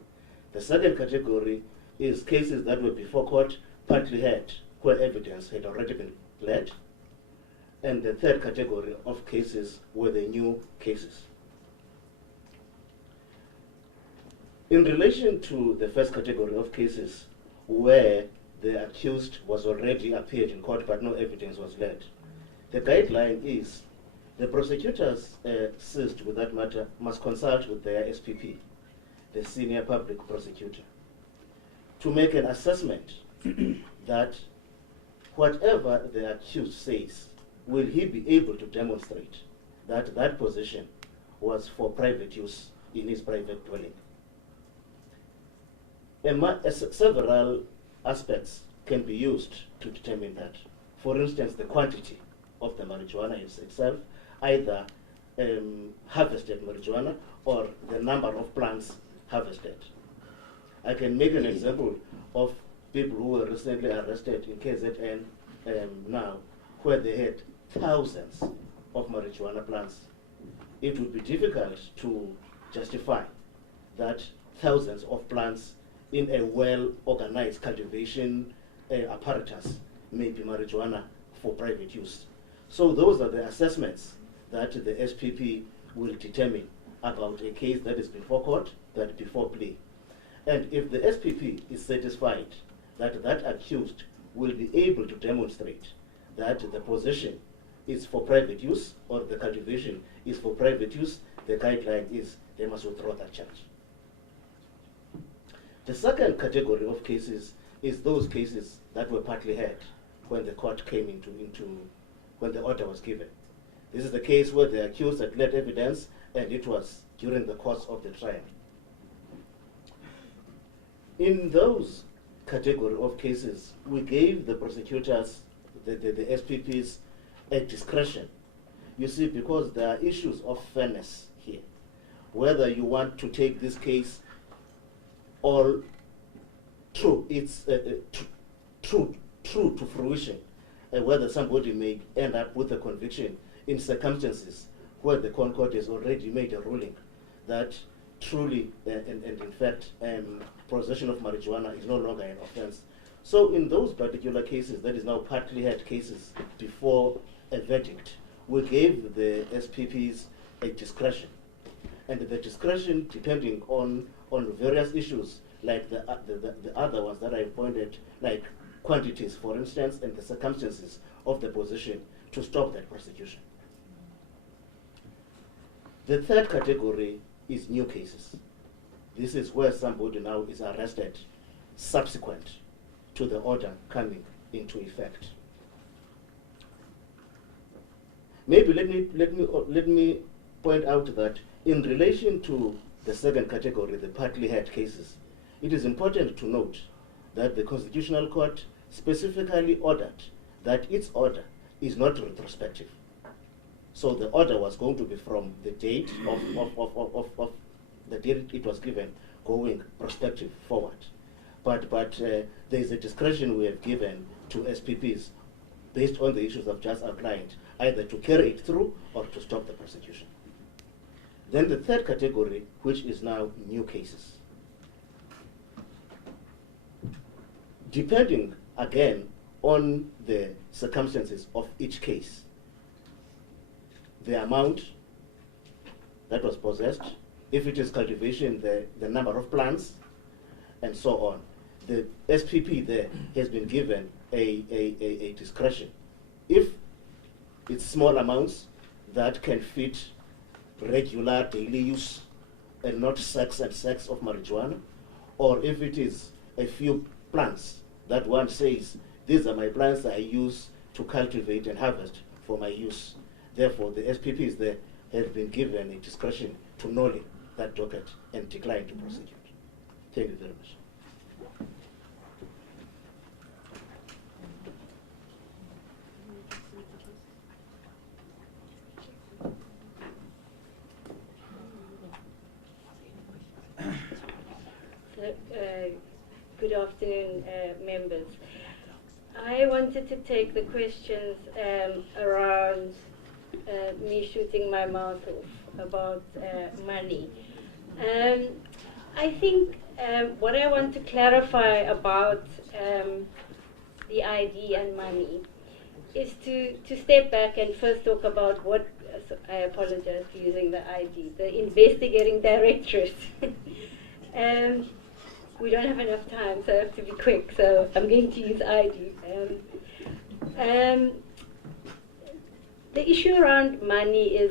The second category is cases that were before court, partly heard, where evidence had already been led. And the third category of cases were the new cases. In relation to the first category of cases where the accused was already appeared in court but no evidence was led, the guideline is the prosecutors seized with that matter must consult with their SPP, the senior public prosecutor, to make an assessment that whatever the accused says, will he be able to demonstrate that that possession was for private use in his private dwelling. Several aspects can be used to determine that. For instance, the quantity of the marijuana itself, either harvested marijuana or the number of plants harvested. I can make an example of people who were recently arrested in KZN now, where they had thousands of marijuana plants. It would be difficult to justify that thousands of plants in a well-organized cultivation apparatus may be marijuana for private use. So those are the assessments that the SPP will determine about a case that is before court, that before plea. And if the SPP is satisfied that that accused will be able to demonstrate that the possession is for private use or the cultivation is for private use, the guideline is they must withdraw that charge. The second category of cases is those cases that were partly heard when the court came when the order was given. This is the case where the accused had led evidence and it was during the course of the trial. In those category of cases, we gave the prosecutors, the SPPs, a discretion. You see, because there are issues of fairness here. Whether you want to take this case all true, it's true to fruition, whether somebody may end up with a conviction in circumstances where the court has already made a ruling that truly and in fact possession of marijuana is no longer an offense. So in those particular cases, that is now partly heard cases before a verdict, we gave the SPPs a discretion. And the discretion, depending on various issues, like the other ones that I pointed, like quantities, for instance, and the circumstances of the possession, to stop that prosecution. The third category is new cases. This is where somebody now is arrested subsequent to the order coming into effect. Maybe let me point out that in relation to the second category, the partly heard cases, it is important to note that the Constitutional Court specifically ordered that its order is not retrospective. So the order was going to be from the date of the date it was given, going prospective forward. But there is a discretion we have given to SPPs based on the issues I've just outlined, either to carry it through or to stop the prosecution. Then the third category, which is now new cases. Depending, again, on the circumstances of each case, the amount that was possessed, if it is cultivation, the number of plants, and so on. The SPP there has been given a discretion. If it's small amounts that can fit regular daily use and not sex and sex of marijuana, or if it is a few plants that one says, these are my plants that I use to cultivate and harvest for my use. Therefore, the SPPs there have been given a discretion to null that docket and decline to prosecute. Thank you very much. Good afternoon, members. I wanted to take the questions around me shooting my mouth off about money. I think what I want to clarify about the ID and money is to step back and first talk about what, I apologize for using the ID, the investigating directorate. We don't have enough time, so I have to be quick, so I'm going to use ID. The issue around money is,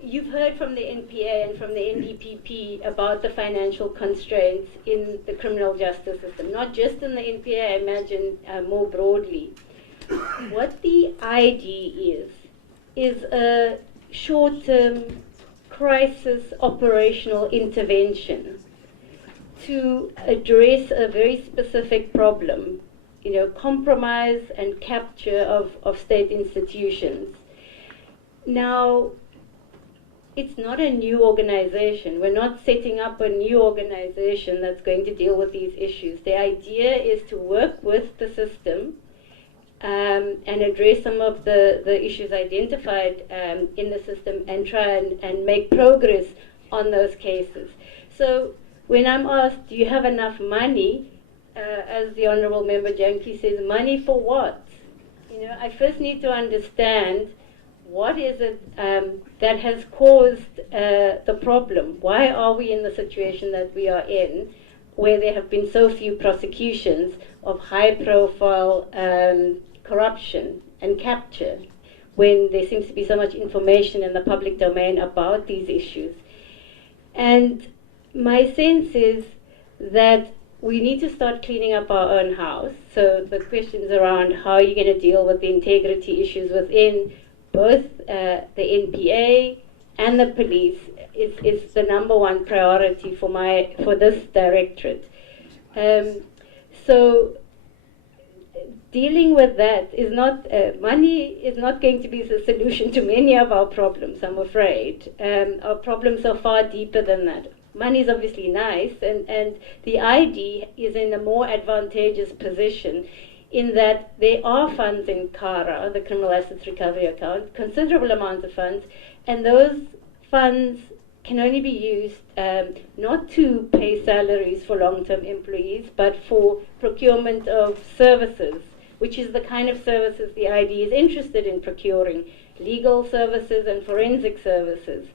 you've heard from the NPA and from the NDPP about the financial constraints in the criminal justice system, not just in the NPA, I imagine more broadly. What the ID is a short-term crisis operational intervention to address a very specific problem, compromise and capture of state institutions. Now, it's not a new organization. We're not setting up a new organization that's going to deal with these issues. The idea is to work with the system and address some of the issues identified in the system and try and make progress on those cases. So when I'm asked, do you have enough money, as the Honourable Member Janki says, money for what? I first need to understand what is it that has caused the problem. Why are we in the situation that we are in, where there have been so few prosecutions of high-profile corruption and capture, when there seems to be so much information in the public domain about these issues? And my sense is that we need to start cleaning up our own house. So the questions around how are you going to deal with the integrity issues within both the NPA and the police is the #1 priority for this directorate. So dealing with that is not, money is not going to be the solution to many of our problems, I'm afraid. Our problems are far deeper than that. Money is obviously nice, and the ID is in a more advantageous position in that there are funds in CARA, the Criminal Assets Recovery Account, considerable amounts of funds, and those funds can only be used not to pay salaries for long-term employees, but for procurement of services, which is the kind of services the ID is interested in procuring, legal services and forensic services.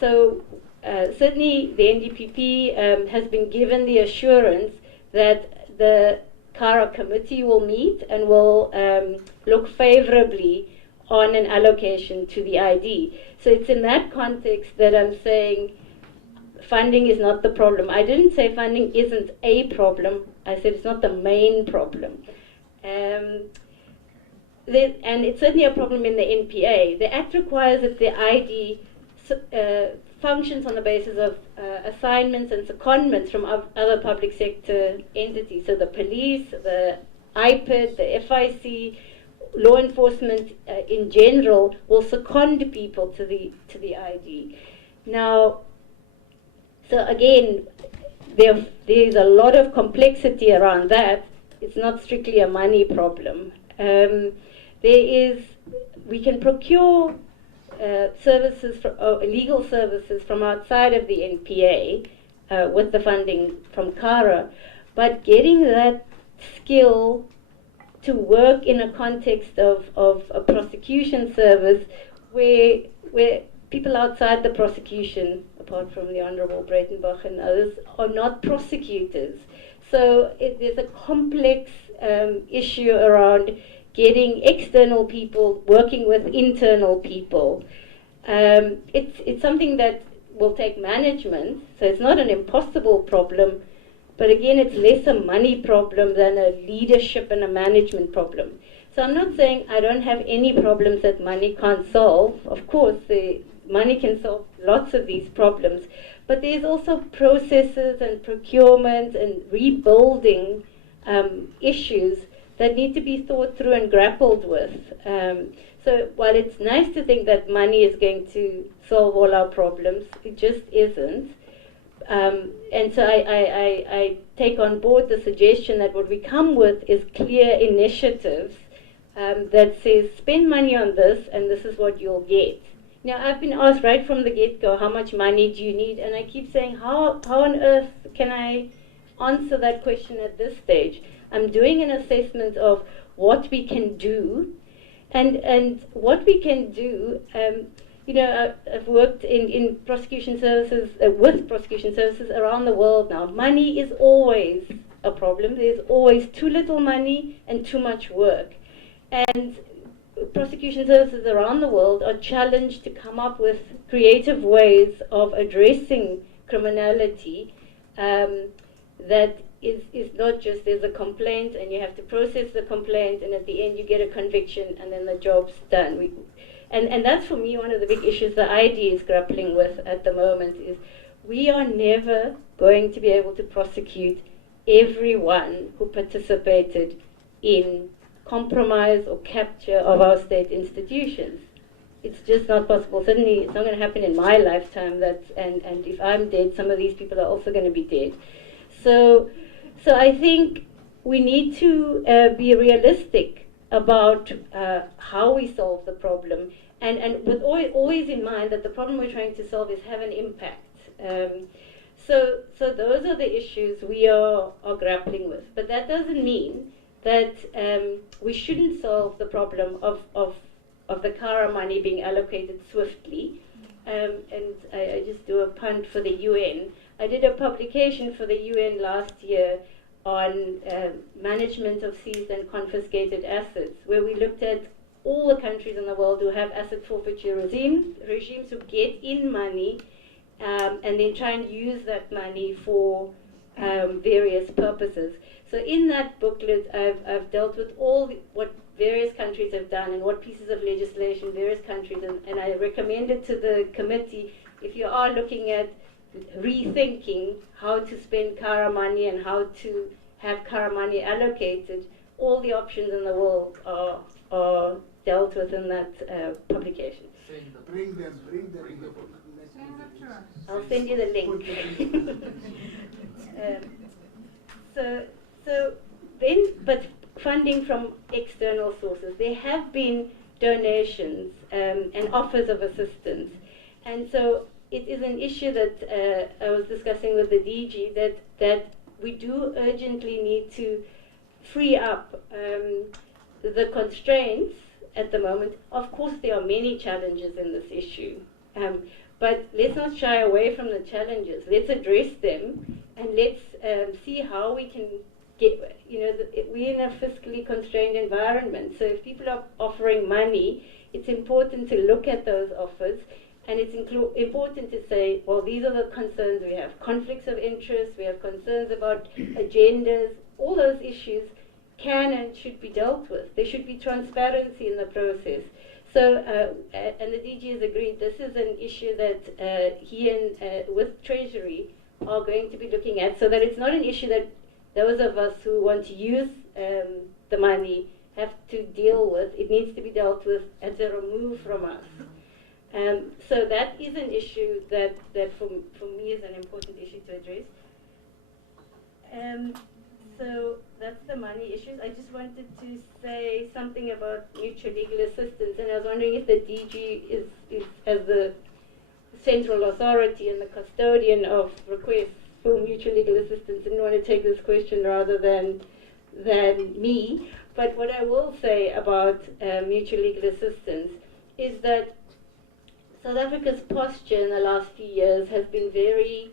So certainly the NDPP has been given the assurance that the CARA committee will meet and will look favorably on an allocation to the ID. So it's in that context that I'm saying funding is not the problem. I didn't say funding isn't a problem. I said it's not the main problem. And it's certainly a problem in the NPA. The Act requires that the ID functions on the basis of assignments and secondments from other public sector entities. So the police, the IPID, the FIC, law enforcement in general will second people to the ID. Now, So again, there's a lot of complexity around that. It's not strictly a money problem. We can procure services, legal services from outside of the NPA with the funding from CARA, but getting that skill to work in a context of a prosecution service where people outside the prosecution, apart from the Honourable Breitenbach and others, are not prosecutors. So there's a complex issue around getting external people working with internal people. It's something that will take management, so it's not an impossible problem, but again, it's less a money problem than a leadership and a management problem. So I'm not saying I don't have any problems that money can't solve. Of course, the money can solve lots of these problems, but there's also processes and procurement and rebuilding issues that need to be thought through and grappled with. So while it's nice to think that money is going to solve all our problems, it just isn't. And so I take on board the suggestion that what we come with is clear initiatives that says spend money on this and this is what you'll get. Now I've been asked right from the get-go, how much money do you need? And I keep saying, how on earth can I answer that question at this stage? I'm doing an assessment of what we can do, and what we can do. I've worked in prosecution services, with prosecution services around the world now. Money is always a problem. There's always too little money and too much work. And prosecution services around the world are challenged to come up with creative ways of addressing criminality that is not just there's a complaint and you have to process the complaint and at the end you get a conviction and then the job's done. And that's for me one of the big issues the ID is grappling with at the moment is we are never going to be able to prosecute everyone who participated in compromise or capture of our state institutions. It's just not possible. Certainly it's not going to happen in my lifetime, and if I'm dead, some of these people are also going to be dead. So I think we need to be realistic about how we solve the problem, and with always in mind that the problem we're trying to solve is have an impact. So those are the issues we are grappling with. But that doesn't mean that we shouldn't solve the problem of the CARA money being allocated swiftly. And I just do a punt for the UN. I did a publication for the UN last year on management of seized and confiscated assets, where we looked at all the countries in the world who have asset forfeiture regimes who get in money and then try and use that money for various purposes. So in that booklet, I've dealt with what various countries have done and what pieces of legislation various countries, and I recommend it to the committee if you are looking at rethinking how to spend CARA money and how to have CARA money allocated. All the options in the world are dealt with in that publication. Bring them in the book. I'll send you the link. But funding from external sources. There have been donations and offers of assistance. And so it is an issue that I was discussing with the DG that we do urgently need to free up the constraints at the moment. Of course, there are many challenges in this issue. But let's not shy away from the challenges. Let's address them and let's see how we can get, we're in a fiscally constrained environment. So if people are offering money, it's important to look at those offers, and it's important to say, well, these are the concerns we have. Conflicts of interest, we have concerns about agendas, all those issues can and should be dealt with. There should be transparency in the process. So, and the DG has agreed this is an issue that he and with Treasury are going to be looking at, so that it's not an issue that those of us who want to use the money have to deal with. It needs to be dealt with as a remove from us. So that is an issue that for me is an important issue to address. So that's the money issues. I just wanted to say something about mutual legal assistance, and I was wondering if the DG is as the central authority and the custodian of requests for mutual legal assistance, and want to take this question rather than me. But what I will say about mutual legal assistance is that South Africa's posture in the last few years has been very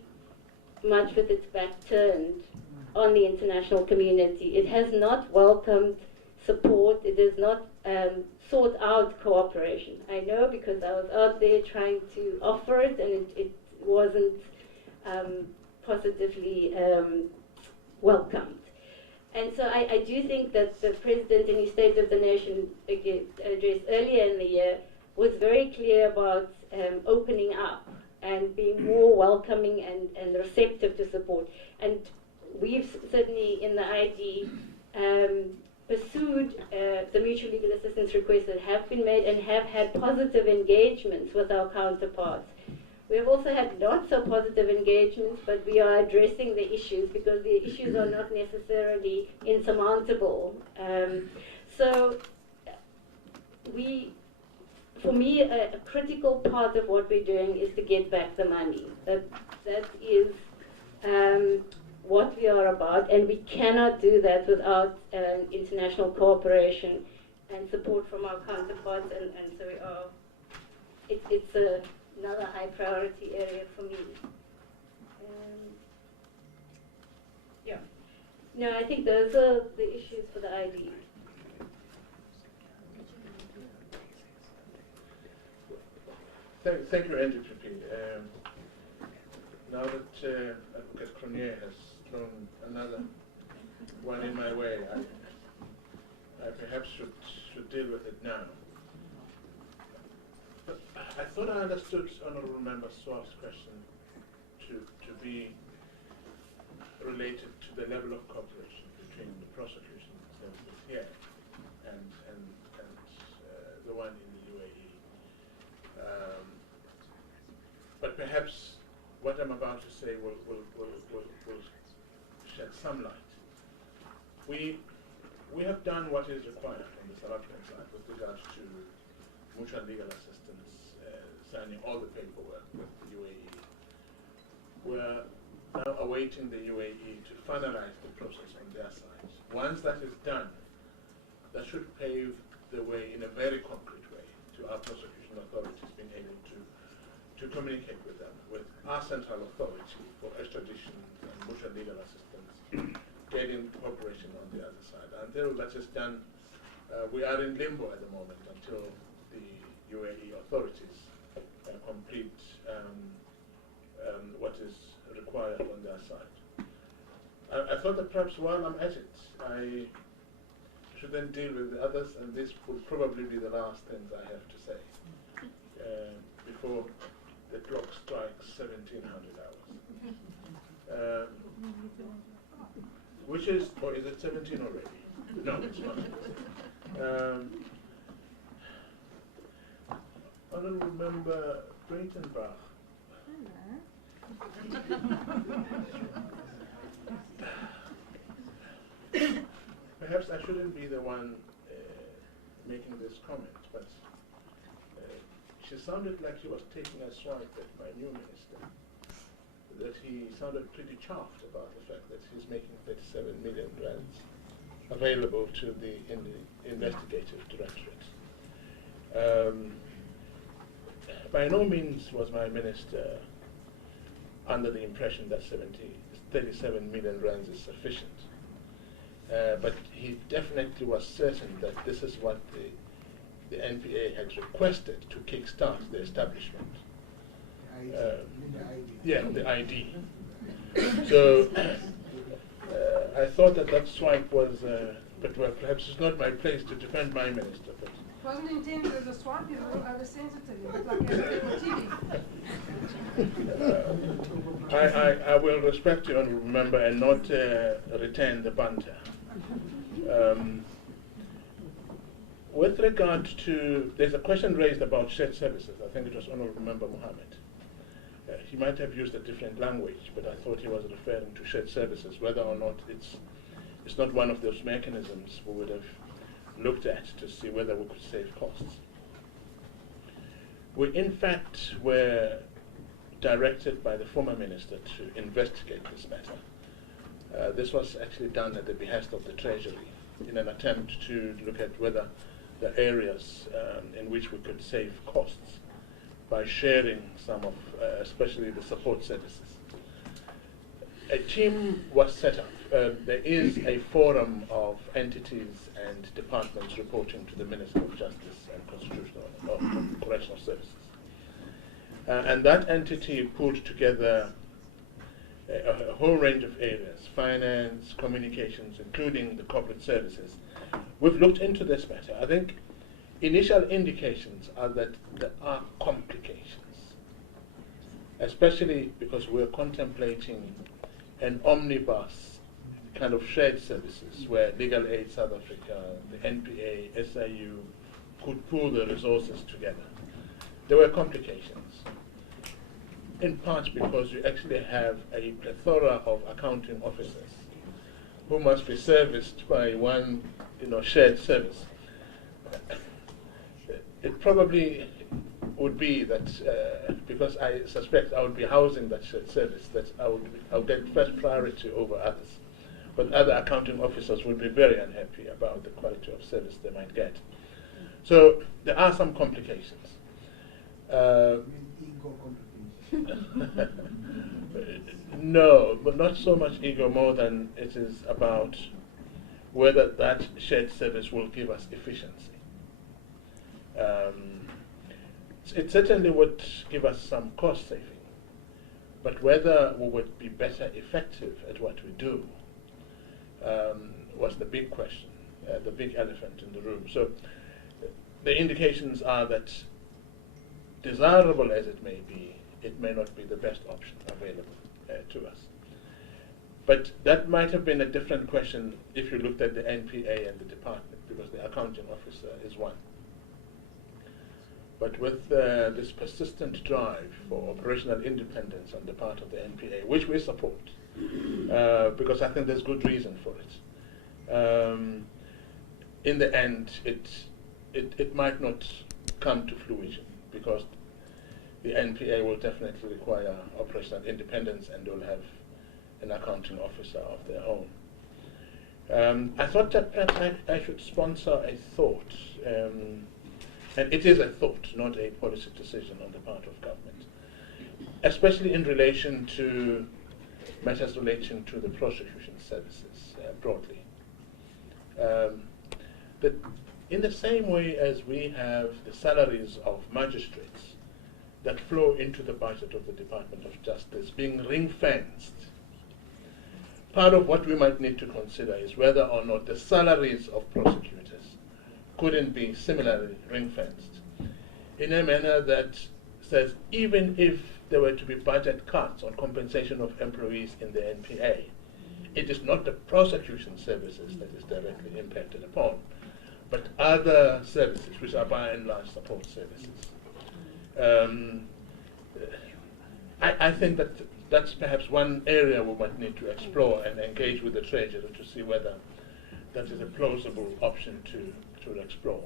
much with its back turned on the international community. It has not welcomed support. It has not sought out cooperation. I know because I was out there trying to offer it, and it wasn't positively welcomed. And so I do think that the President in his State of the Nation address earlier in the year was very clear about opening up and being more welcoming and receptive to support. And we've certainly in the ID pursued the mutual legal assistance requests that have been made and have had positive engagements with our counterparts. We have also had not so positive engagements, but we are addressing the issues because the issues are not necessarily insurmountable. So for me, a critical part of what we're doing is to get back the money. That is what we are about, and we cannot do that without international cooperation and support from our counterparts, and so we are. It's another high priority area for me. Yeah. No, I think those are the issues for the ID. Thank you, NPA. Now that Advocate Cronier has thrown another one in my way, I perhaps should deal with it now. But I thought I understood Honourable Member Swart's question to be related to the level of cooperation between the prosecution services here and the one in the UAE. But perhaps what I'm about to say will shed some light. We have done what is required on the South African side with regards to mutual legal assistance, signing all the paperwork with the UAE. We're now awaiting the UAE to finalize the process on their side. Once that is done, that should pave the way in a very concrete way to our prosecution authorities being able to communicate with them, with our central authority for extradition and mutual legal assistance, getting cooperation on the other side. Until that is done, we are in limbo at the moment until the UAE authorities complete what is required on their side. I thought that perhaps while I'm at it, I should then deal with the others, and this will probably be the last things I have to say before the clock strikes 1700 hours. Which is, or is it 17 already? No, it's not. Honourable Member Breitenbach. Perhaps I shouldn't be the one making this comment, but she sounded like she was taking a swipe at my new minister, that he sounded pretty chuffed about the fact that he's making 37 million rands available to the investigative directorate. By no means was my minister under the impression that 37 million rands is sufficient. But he definitely was certain that this is what the NPA had requested to kickstart the establishment. The ID. So I thought that swipe was, but well, perhaps it's not my place to defend my minister. But it wasn't intended as a swipe, it was oversensitive, like TV. I will respect you, Honourable Member, and not retain the banter. With with regard to, there's a question raised about shared services. I think it was Honourable Member Mohammed. He might have used a different language, but I thought he was referring to shared services, whether or not it's not one of those mechanisms we would have looked at to see whether we could save costs. We in fact were directed by the former minister to investigate this matter. This was actually done at the behest of the Treasury in an attempt to look at whether the areas in which we could save costs by sharing some of, especially the support services. A team was set up. There is a forum of entities and departments reporting to the Minister of Justice and Constitutional or Correctional Services. And that entity pulled together a whole range of areas, finance, communications, including the corporate services. We've looked into this matter. I think initial indications are that there are complications, especially because we're contemplating an omnibus kind of shared services where Legal Aid South Africa, the NPA, SIU could pool the resources together. There were complications, in part because you actually have a plethora of accounting officers who must be serviced by one, shared service. It probably would be that because I suspect I would be housing that shared service, that I would get first priority over others. But other accounting officers would be very unhappy about the quality of service they might get. So there are some complications. No, but not so much ego, more than it is about whether that shared service will give us efficiency. It certainly would give us some cost saving, but whether we would be better effective at what we do was the big question, the big elephant in the room. So the indications are that, desirable as it may be, it may not be the best option available to us. But that might have been a different question if you looked at the NPA and the department, because the accounting officer is one. But with this persistent drive for operational independence on the part of the NPA, which we support, because I think there's good reason for it, in the end, it might not come to fruition, because the NPA will definitely require operational independence and will have an accounting officer of their own. I thought that perhaps I should sponsor a thought, and it is a thought, not a policy decision on the part of government, especially in relation to matters relating to the prosecution services broadly. That in the same way as we have the salaries of magistrates that flow into the budget of the Department of Justice being ring-fenced, part of what we might need to consider is whether or not the salaries of prosecutors couldn't be similarly ring-fenced in a manner that says even if there were to be budget cuts on compensation of employees in the NPA, it is not the prosecution services that is directly impacted upon, but other services which are by and large support services. I think that that's perhaps one area we might need to explore and engage with the Treasury to see whether that is a plausible option to explore.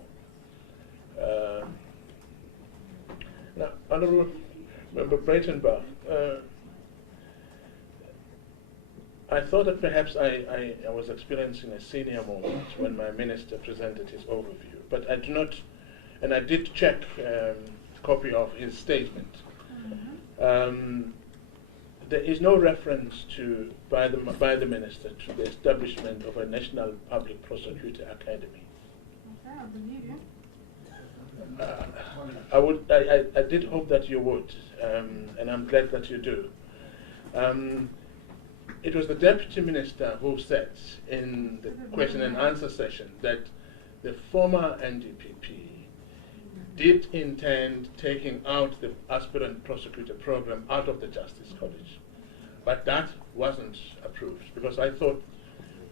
Now, Honourable Member Breitenbach, I thought that perhaps I was experiencing a senior moment when my minister presented his overview, but I do not, and I did check copy of his statement. There is no reference to by the minister to the establishment of a National Public Prosecutor Academy. Okay, I believe you. I did hope that you would, and I'm glad that you do. It was the Deputy Minister who said in the question and answer session that the former NDPP did intend taking out the aspirant prosecutor program out of the Justice College. But that wasn't approved, because I thought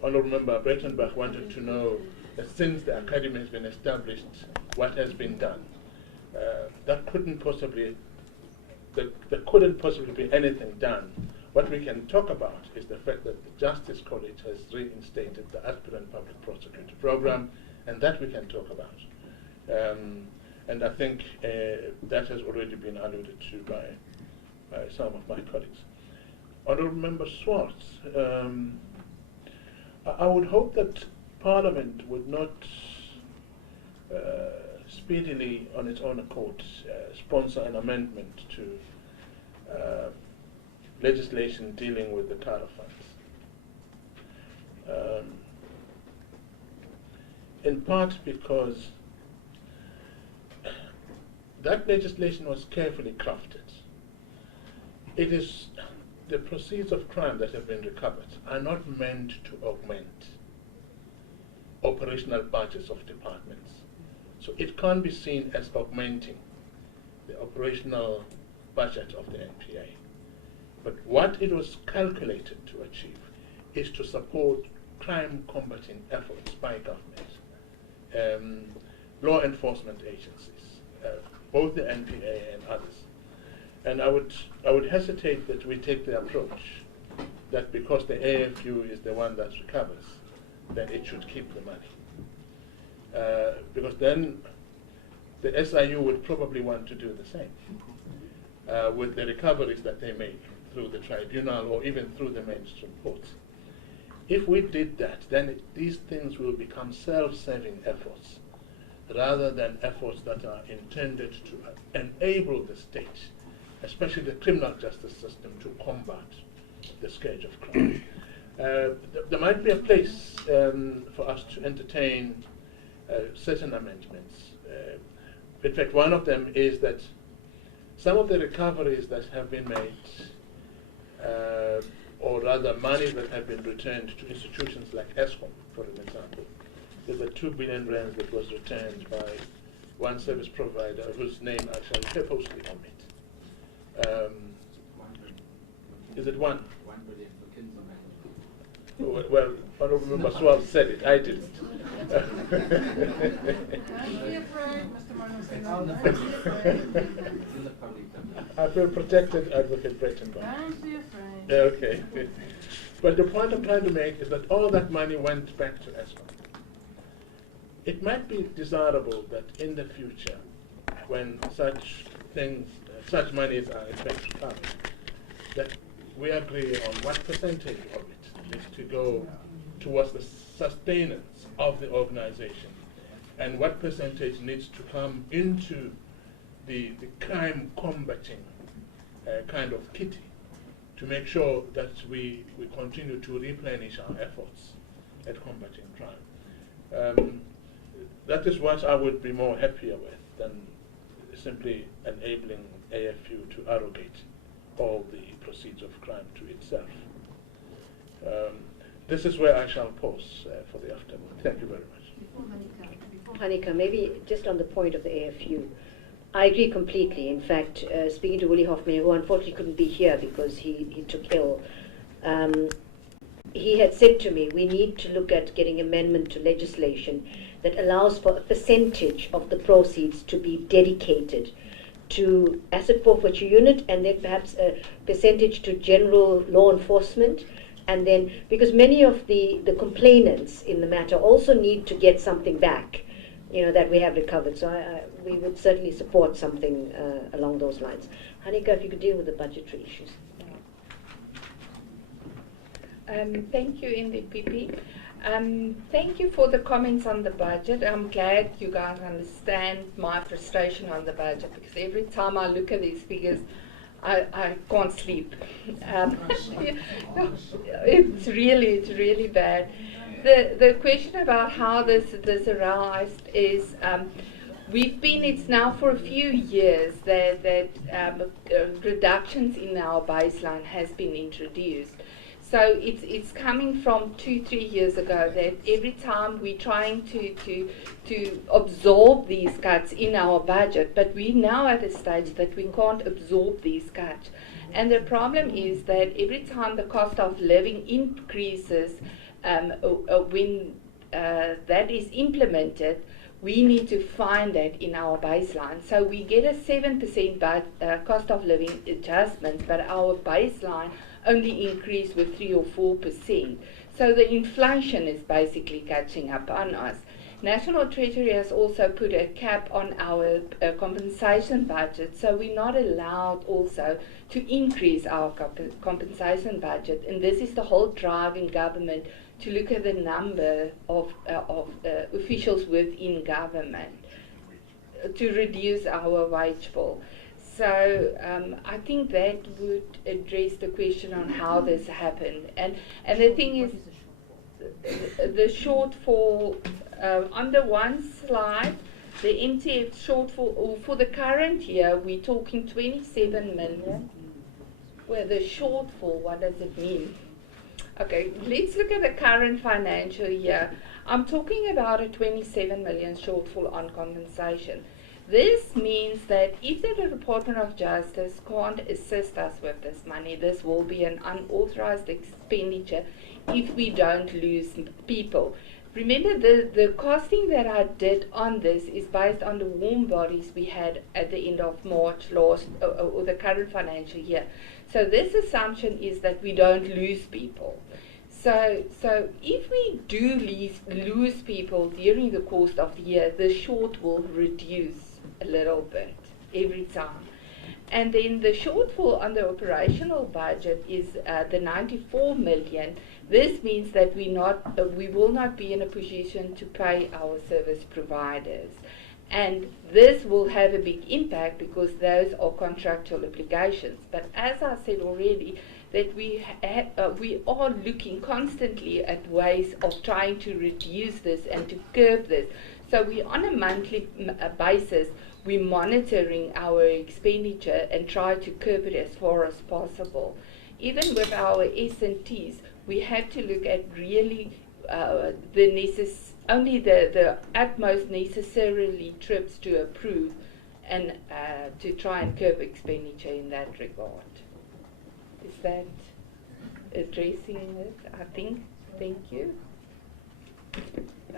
Honourable Member Breitenbach wanted to know that since the academy has been established, what has been done. There couldn't possibly be anything done. What we can talk about is the fact that the Justice College has reinstated the aspirant public prosecutor program, and that we can talk about. And I think that has already been alluded to by some of my colleagues. Honourable Member Swartz, I would hope that Parliament would not speedily, on its own accord, sponsor an amendment to legislation dealing with the car funds. In part because that legislation was carefully crafted. It is the proceeds of crime that have been recovered are not meant to augment operational budgets of departments. So it can't be seen as augmenting the operational budget of the NPA. But what it was calculated to achieve is to support crime combating efforts by government, law enforcement agencies, both the NPA and others. And I would hesitate that we take the approach that because the AFU is the one that recovers, then it should keep the money. Because then the SIU would probably want to do the same with the recoveries that they make through the tribunal or even through the mainstream courts. If we did that, then these things will become self-serving efforts rather than efforts that are intended to enable the state, especially the criminal justice system, to combat the scourge of crime. There might be a place for us to entertain certain amendments. In fact, one of them is that some of the recoveries that have been made, or rather money that have been returned to institutions like ESCOM, for an example. There's a 2 billion rands that was returned by one service provider whose name I shall purposely omit. Is it one? 1 billion for Kinzo management. Well, Honourable Member Swal said it, I didn't. I feel protected, Advocate Breitenbach. Don't be afraid. Okay. But the point I'm trying to make is that all that money went back to ESCOM. It might be desirable that in the future, when such things, such monies are in fact recovered, that we agree on what percentage of it is to go towards the sustenance of the organization, and what percentage needs to come into the crime combating kind of kitty to make sure that we continue to replenish our efforts at combating crime. That is what I would be more happier with than simply enabling AFU to arrogate all the proceeds of crime to itself. This is where I shall pause for the afternoon. Thank you very much. Before Hanika, maybe just on the point of the AFU, I agree completely. In fact, speaking to Willie Hoffman, who unfortunately couldn't be here because he took ill, he had said to me, we need to look at getting amendment to legislation that allows for a percentage of the proceeds to be dedicated to asset forfeiture unit, and then perhaps a percentage to general law enforcement. And then, because many of the complainants in the matter also need to get something back, that we have recovered. So we would certainly support something along those lines. Hanika, if you could deal with the budgetary issues. Thank you, NDPP. Thank you for the comments on the budget. I'm glad you guys understand my frustration on the budget, because every time I look at these figures, I can't sleep. It's really bad. The question about how this arised is, it's now for a few years that reductions in our baseline has been introduced. So it's coming from 2-3 years ago that every time we're trying to absorb these cuts in our budget, but we're now at a stage that we can't absorb these cuts. And the problem is that every time the cost of living increases, when that is implemented, we need to find that in our baseline. So we get a 7% cost of living adjustment, but our baseline only increased with 3 or 4%. So the inflation is basically catching up on us. National Treasury has also put a cap on our compensation budget, so we're not allowed also to increase our compensation budget. And this is the whole drive in government, to look at the number of officials within government to reduce our wage bill. So I think that would address the question on how this happened. And the thing is, the shortfall, on the one slide, the MTF shortfall for the current year, we're talking 27 million. Well, the shortfall, what does it mean? Okay, let's look at the current financial year. I'm talking about a 27 million shortfall on compensation. This means that if the Department of Justice can't assist us with this money, this will be an unauthorized expenditure if we don't lose people. Remember, the costing that I did on this is based on the warm bodies we had at the end of March or the current financial year. So this assumption is that we don't lose people. So if we do lose people during the course of the year, the short will reduce a little bit every time. And then the shortfall on the operational budget is the 94 million. This means that we will not be in a position to pay our service providers. And this will have a big impact because those are contractual obligations. But as I said already, that we are looking constantly at ways of trying to reduce this and to curb this. So we, on a monthly basis, we're monitoring our expenditure and try to curb it as far as possible. Even with our S&Ts, we have to look at really only the utmost necessarily trips to approve, and to try and curb expenditure in that regard. Is that addressing it, I think? Thank you.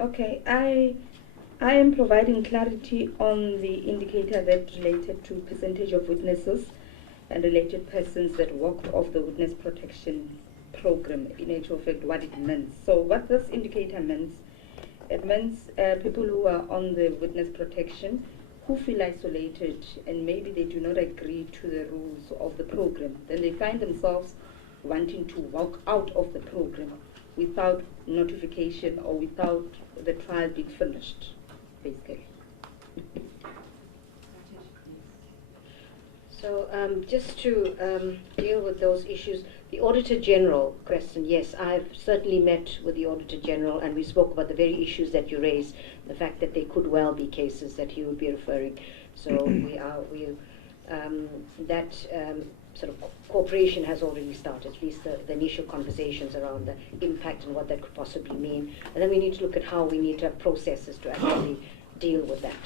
Okay, I am providing clarity on the indicator that related to percentage of witnesses and related persons that walked off the witness protection program, in actual fact what it means. So what this indicator means, it means people who are on the witness protection who feel isolated and maybe they do not agree to the rules of the program, then they find themselves wanting to walk out of the program without notification or without the trial being finished, basically. So just to deal with those issues, the Auditor General question, yes, I've certainly met with the Auditor General and we spoke about the very issues that you raised, the fact that there could well be cases that he would be referring. So that sort of cooperation has already started, at least the initial conversations around the impact and what that could possibly mean. And then we need to look at how we need to have processes to actually deal with that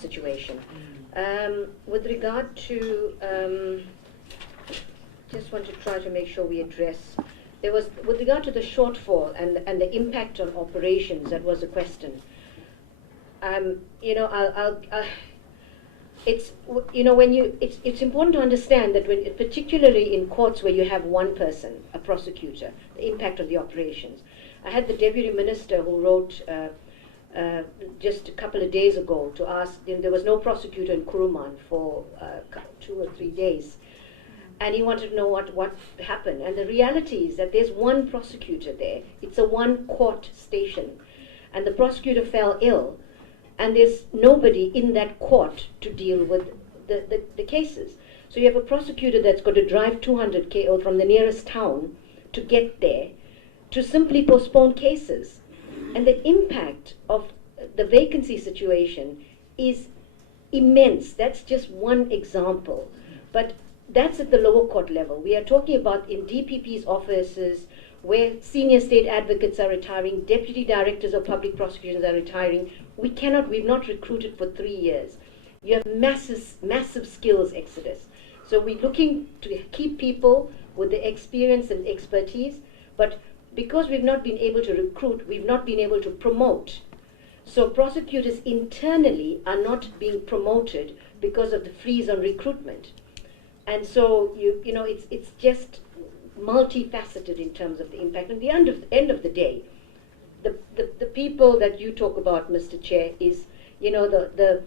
situation. With regard to, just want to try to make sure we address, there was, with regard to the shortfall and the impact on operations, that was a question. You know, it's, you know, when you, it's important to understand that when, particularly in courts where you have one person, a prosecutor, the impact of the operations. I had the Deputy Minister who wrote just a couple of days ago to ask, there was no prosecutor in Kuruman for 2 or 3 days. And he wanted to know what happened. And the reality is that there's one prosecutor there. It's a one court station. And the prosecutor fell ill. And there's nobody in that court to deal with the cases. So you have a prosecutor that's got to drive 200 km from the nearest town to get there to simply postpone cases. And the impact of the vacancy situation is immense. That's just one example. But that's at the lower court level. We are talking about in DPP's offices where senior state advocates are retiring, deputy directors of public prosecutions are retiring. We've not recruited for 3 years. You have massive skills exodus. So we're looking to keep people with the experience and expertise, but because we've not been able to recruit, we've not been able to promote. So prosecutors internally are not being promoted because of the freeze on recruitment. And so, you know, it's just multifaceted in terms of the impact. And at the end of the day, the people that you talk about, Mr. Chair, is, you know, the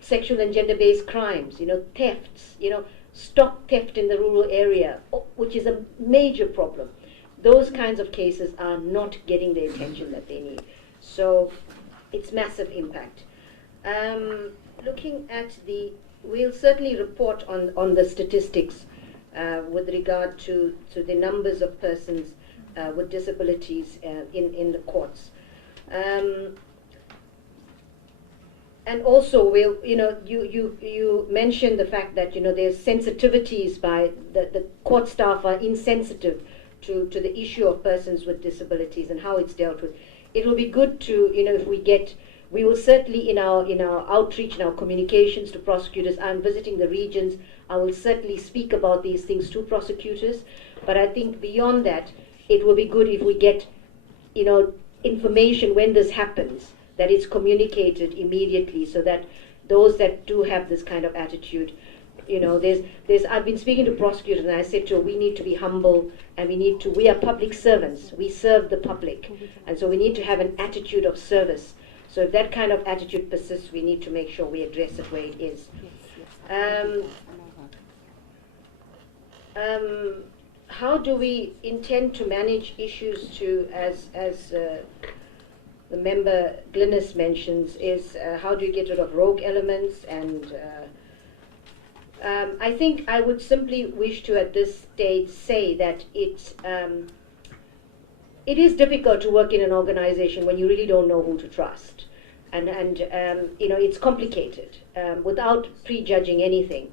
sexual and gender-based crimes, you know, thefts, you know, stock theft in the rural area, which is a major problem. Those kinds of cases are not getting the attention that they need. So it's massive impact. Looking at we'll certainly report on the statistics with regard to the numbers of persons with disabilities in the courts. And also, we'll, you know, you mentioned the fact that, you know, there's sensitivities by the court staff are insensitive to the issue of persons with disabilities and how it's dealt with. It will be good to, you know, if we will certainly in our outreach, in our communications to prosecutors, I'm visiting the regions, I will certainly speak about these things to prosecutors. But I think beyond that, it will be good if we get, you know, information when this happens, that it's communicated immediately, so that those that do have this kind of attitude, you know, I've been speaking to prosecutors and I said to her, we need to be humble and we are public servants, we serve the public, and so we need to have an attitude of service. So if that kind of attitude persists, we need to make sure we address it where it is. How do we intend to manage issues as the member Glynis mentions, is how do you get rid of rogue elements? And I think I would simply wish to at this stage say that it is difficult to work in an organization when you really don't know who to trust. And you know, it's complicated. Without prejudging anything,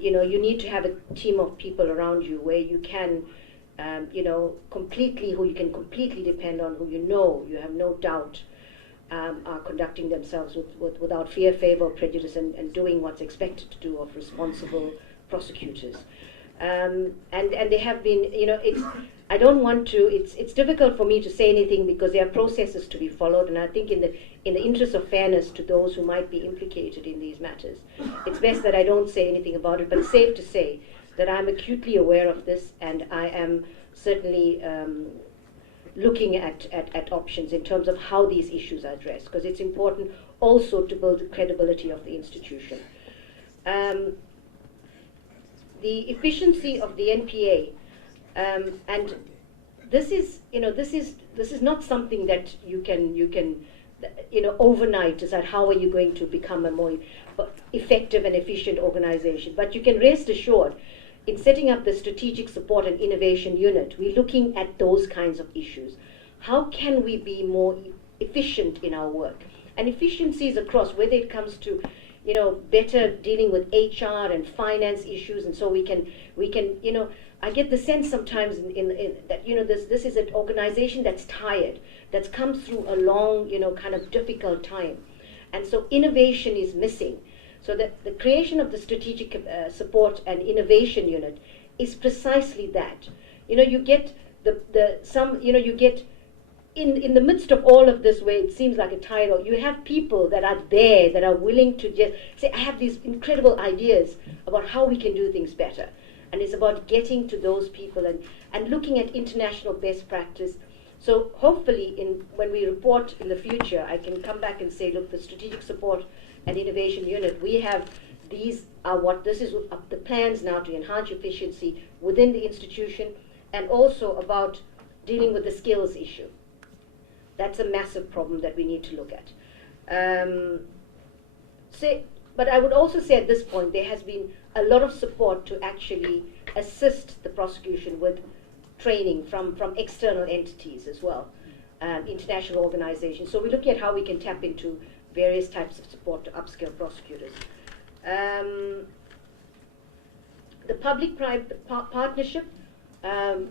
you know, you need to have a team of people around you where you can, you know, who you can completely depend on, who you have no doubt are conducting themselves without fear, favor, or prejudice, and doing what's expected to do of responsible prosecutors. And they have been, you know, I don't want to, it's difficult for me to say anything because there are processes to be followed, and I think in the interest of fairness to those who might be implicated in these matters, it's best that I don't say anything about it, but it's safe to say that I'm acutely aware of this, and I am certainly looking at options in terms of how these issues are addressed, because it's important also to build the credibility of the institution. The efficiency of the NPA, and this is, you know, this is not something that you can you know, overnight decide how are you going to become a more effective and efficient organization. But you can rest assured, in setting up the Strategic Support and Innovation Unit, we're looking at those kinds of issues. How can we be more efficient in our work? And efficiencies across, whether it comes to, you know, better dealing with HR and finance issues, and so we can, you know, I get the sense sometimes in that, you know, this is an organization that's tired, that's come through a long, you know, kind of difficult time. And so innovation is missing. So that the creation of the Strategic Support and Innovation Unit is precisely that. You know, you get you get in the midst of all of this, where it seems like a title, you have people that are there, that are willing to just say, I have these incredible ideas about how we can do things better. And it's about getting to those people and looking at international best practice. So hopefully when we report in the future, I can come back and say, look, the Strategic Support and Innovation Unit, we have, this is the plans now to enhance efficiency within the institution, and also about dealing with the skills issue. That's a massive problem that we need to look at. But I would also say at this point, there has been a lot of support to actually assist the prosecution with training from external entities as well, international organizations. So we're looking at how we can tap into various types of support to upskill prosecutors. The public-private partnership, has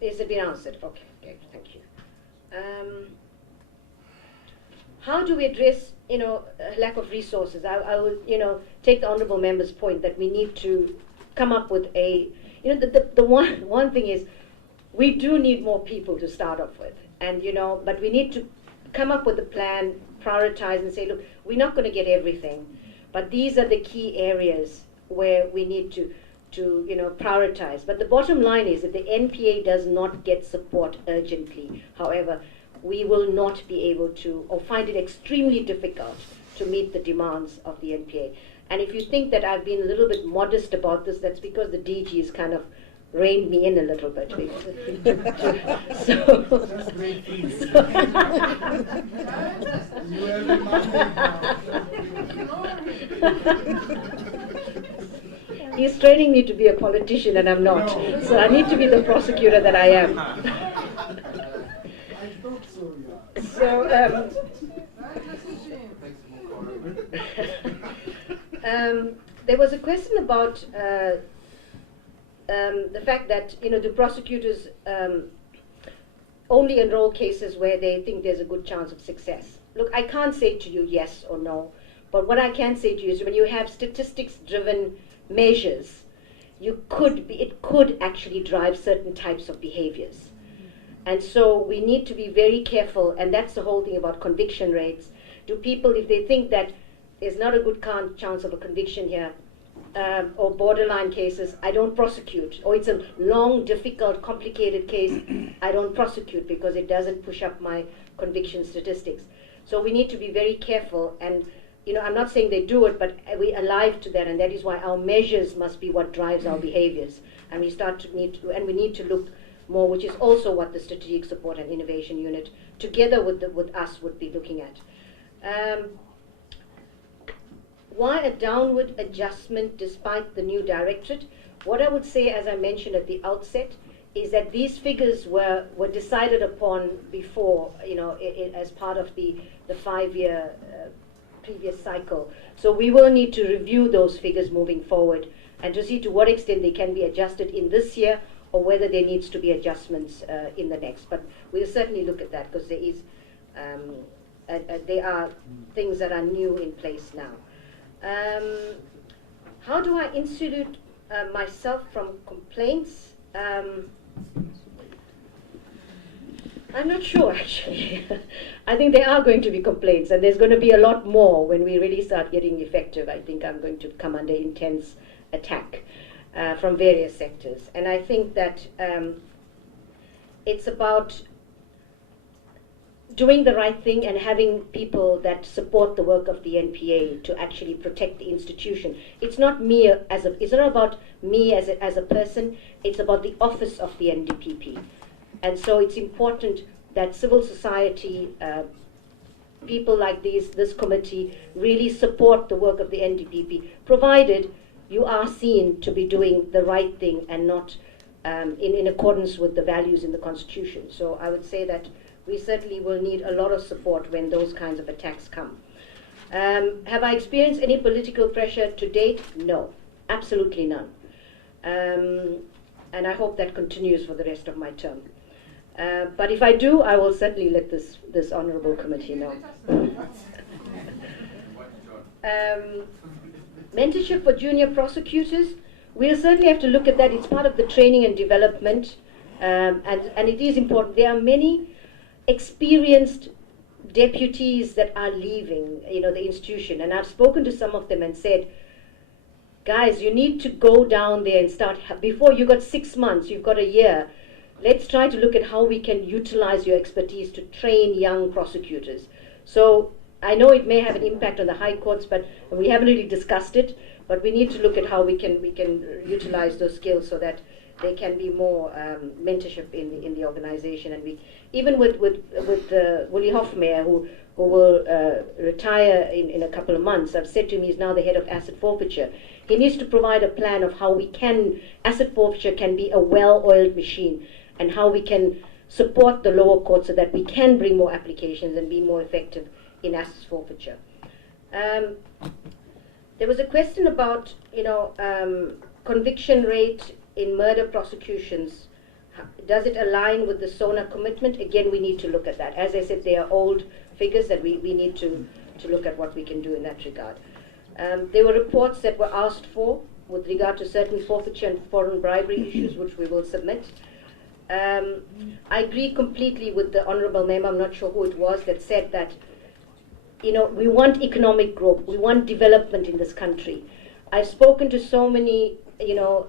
it been answered? Okay, thank you. How do we address, you know, lack of resources? I will, you know, take the honourable member's point that we need to come up with a, you know, the one thing is, we do need more people to start off with. And, but we need to come up with a plan, prioritize and say, look, we're not going to get everything, but these are the key areas where we need to prioritize. But the bottom line is that the NPA does not get support urgently. However, we will not be able to, or find it extremely difficult to meet the demands of the NPA. And if you think that I've been a little bit modest about this, that's because the DG has kind of reined me in a little bit. He's training me to be a politician and I'm not. So I need to be the prosecutor that I am. So, there was a question about the fact that, do prosecutors only enroll cases where they think there's a good chance of success? Look, I can't say to you yes or no, but what I can say to you is when you have statistics-driven measures, it could actually drive certain types of behaviors. And so we need to be very careful, and that's the whole thing about conviction rates. Do people, if they think that there's not a good chance of a conviction here, or borderline cases, I don't prosecute. Or it's a long, difficult, complicated case, I don't prosecute because it doesn't push up my conviction statistics. So we need to be very careful, and I'm not saying they do it, but we're alive to that, and that is why our measures must be what drives our behaviors. And we need to look more, which is also what the Strategic Support and Innovation Unit, together with us, would be looking at. Why a downward adjustment despite the new directorate? What I would say, as I mentioned at the outset, is that these figures were decided upon before, as part of the 5-year previous cycle. So we will need to review those figures moving forward and to see to what extent they can be adjusted in this year or whether there needs to be adjustments in the next. But we'll certainly look at that because there are things that are new in place now. How do I insulate myself from complaints? I'm not sure, actually. I think there are going to be complaints, and there's going to be a lot more when we really start getting effective. I think I'm going to come under intense attack from various sectors. And I think that it's about doing the right thing and having people that support the work of the NPA to actually protect the institution. It's not me it's not about me as a person, it's about the office of the NDPP. And so it's important that civil society, people like this committee, really support the work of the NDPP, provided you are seen to be doing the right thing and not in accordance with the values in the Constitution. So I would say that we certainly will need a lot of support when those kinds of attacks come. Have I experienced any political pressure to date? No, absolutely none. And I hope that continues for the rest of my term. But if I do, I will certainly let this honourable committee know. Mentorship for junior prosecutors, we'll certainly have to look at that. It's part of the training and development, and it is important. There are many experienced deputies that are leaving, the institution, and I've spoken to some of them and said, guys, you need to go down there and start, before you got 6 months, you've got a year. Let's try to look at how we can utilize your expertise to train young prosecutors. So I know it may have an impact on the high courts, but we haven't really discussed it, but we need to look at how we can utilize those skills so that there can be more mentorship in the organization. And we, even with Willie Hofmeyer, who will retire in a couple of months, I've said to him he's now the head of asset forfeiture. He needs to provide a plan of how asset forfeiture can be a well-oiled machine, and how we can support the lower court so that we can bring more applications and be more effective in asset forfeiture. There was a question about, conviction rate in murder prosecutions. Does it align with the SONA commitment? Again, we need to look at that. As I said, they are old figures that we need to look at what we can do in that regard. There were reports that were asked for with regard to certain forfeiture and foreign bribery issues, which we will submit. I agree completely with the honourable member, I'm not sure who it was, that said that, you know, we want economic growth, we want development in this country. I've spoken to so many, you know,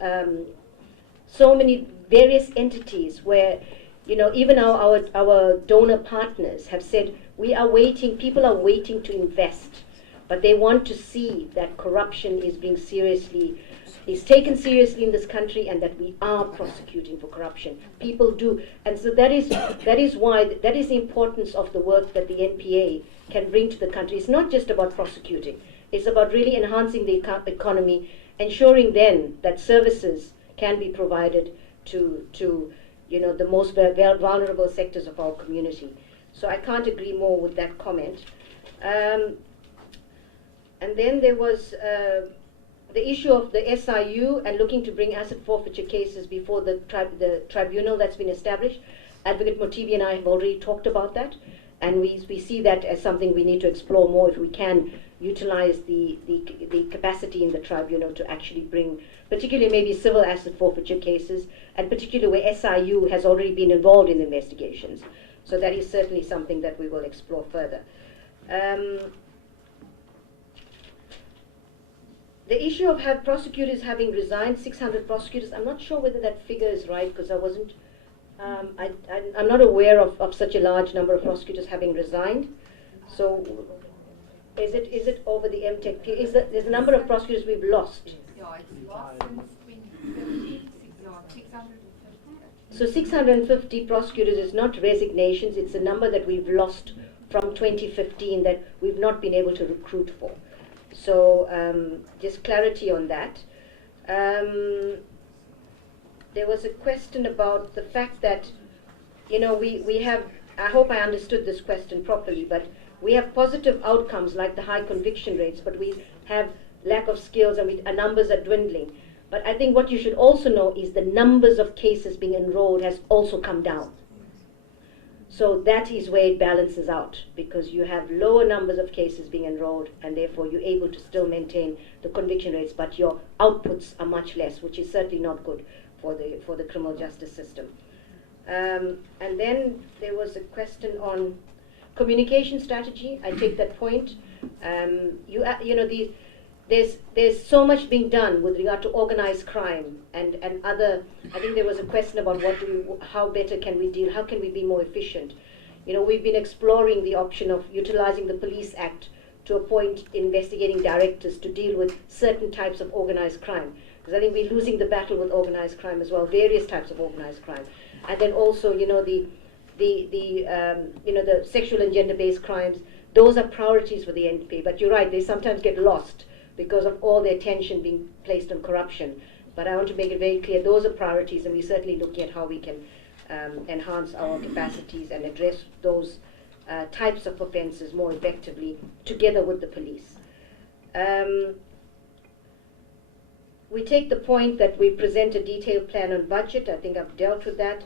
so many various entities where, you know, even our donor partners have said, we are waiting, people are waiting to invest, but they want to see that corruption is being is taken seriously in this country, and that we are prosecuting for corruption. People do, and so that is the importance of the work that the NPA can bring to the country. It's not just about prosecuting, it's about really enhancing the economy, ensuring then that services can be provided to you know, the most vulnerable sectors of our community. So I can't agree more with that comment. And then there was the issue of the SIU and looking to bring asset forfeiture cases before the tribunal that's been established. Advocate Motibi and I have already talked about that, and we see that as something we need to explore more if we can utilize the capacity in the tribunal to actually bring, particularly maybe civil asset forfeiture cases, and particularly where SIU has already been involved in investigations. So that is certainly something that we will explore further. The issue of prosecutors having resigned, 600 prosecutors, I'm not sure whether that figure is right, because I wasn't, I'm not aware of such a large number of prosecutors having resigned. So is it over the MTech period? There's the number of prosecutors we've lost. Yeah, it's lost since 2015, 650. So 650 prosecutors is not resignations, it's a number that we've lost from 2015 that we've not been able to recruit for. So just clarity on that. There was a question about the fact that, you know, we have, I hope I understood this question properly, but we have positive outcomes like the high conviction rates, but we have lack of skills and our numbers are dwindling. But I think what you should also know is the numbers of cases being enrolled has also come down. So that is where it balances out, because you have lower numbers of cases being enrolled, and therefore you're able to still maintain the conviction rates, but your outputs are much less, which is certainly not good for the criminal justice system. And then there was a question on communication strategy. I take that point. You know, there's so much being done with regard to organized crime and other. I think there was a question about how better can we deal, how can we be more efficient. You know, we've been exploring the option of utilizing the Police Act to appoint investigating directors to deal with certain types of organized crime, because I think we're losing the battle with organized crime as well, various types of organized crime. And then also, you know, the sexual and gender-based crimes, those are priorities for the NPA. But you're right, they sometimes get lost because of all the attention being placed on corruption. But I want to make it very clear, those are priorities, and we're certainly looking at how we can enhance our capacities and address those types of offences more effectively together with the police. We take the point that we present a detailed plan on budget. I think I've dealt with that.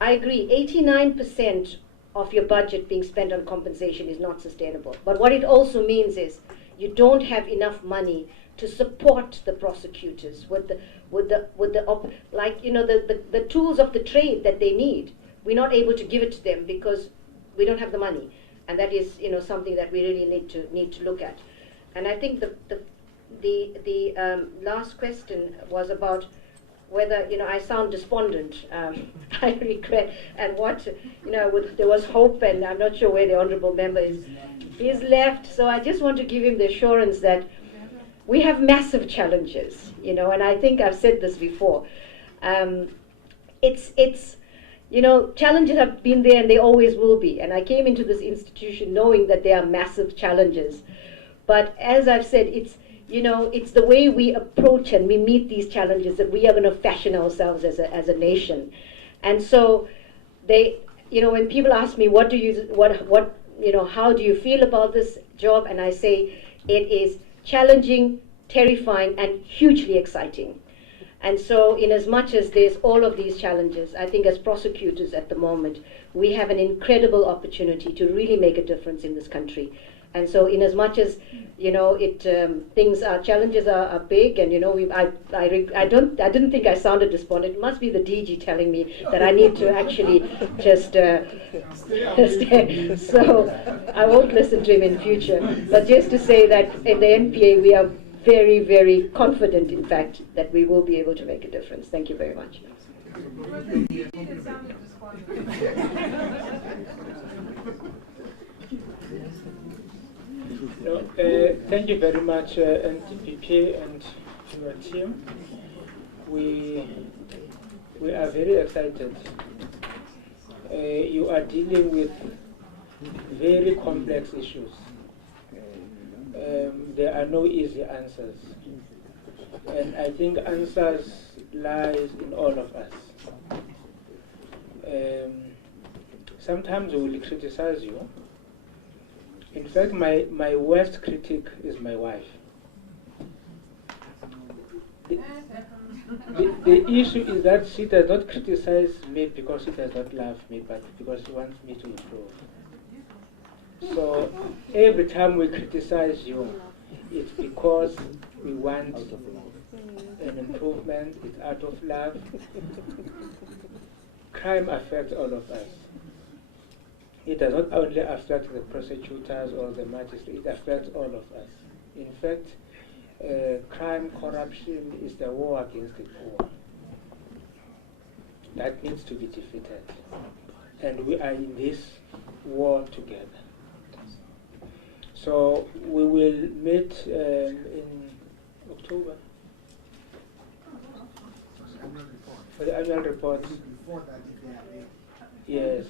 I agree, 89% of your budget being spent on compensation is not sustainable. But what it also means is you don't have enough money to support the prosecutors with the tools of the trade that they need. We're not able to give it to them because we don't have the money, and that is, you know, something that we really need to look at. And I think the last question was about whether, you know, I sound despondent. I regret, and what, you know, there was hope, and I'm not sure where the honourable member is left. So I just want to give him the assurance that we have massive challenges, you know, and I think I've said this before. It's you know, challenges have been there and they always will be. And I came into this institution knowing that there are massive challenges. But as I've said, it's, you know, it's the way we approach and we meet these challenges that we are going to fashion ourselves as a nation. And so they, you know, when people ask me, what you know, how do you feel about this job? And I say, it is challenging, terrifying, and hugely exciting. And so in as much as there's all of these challenges, I think as prosecutors at the moment, we have an incredible opportunity to really make a difference in this country. And so, in as much as challenges are big, and I didn't think I sounded despondent. It must be the DG telling me that I need to actually just stay. So I won't listen to him in future. But just to say that in the NPA we are very, very confident, in fact, that we will be able to make a difference. Thank you very much. Thank you very much, NTPP and your team. We are very excited. You are dealing with very complex issues. There are no easy answers. And I think answers lies in all of us. Sometimes we will criticize you. In fact, my worst critic is my wife. The issue is that she does not criticize me because she does not love me, but because she wants me to improve. So every time we criticize you, it's because we want an improvement, it's out of love. Crime affects all of us. It does not only affect the prosecutors or the magistrates, it affects all of us. In fact, crime, corruption is the war against the poor. That needs to be defeated. And we are in this war together. So we will meet in October for the annual report. Yes.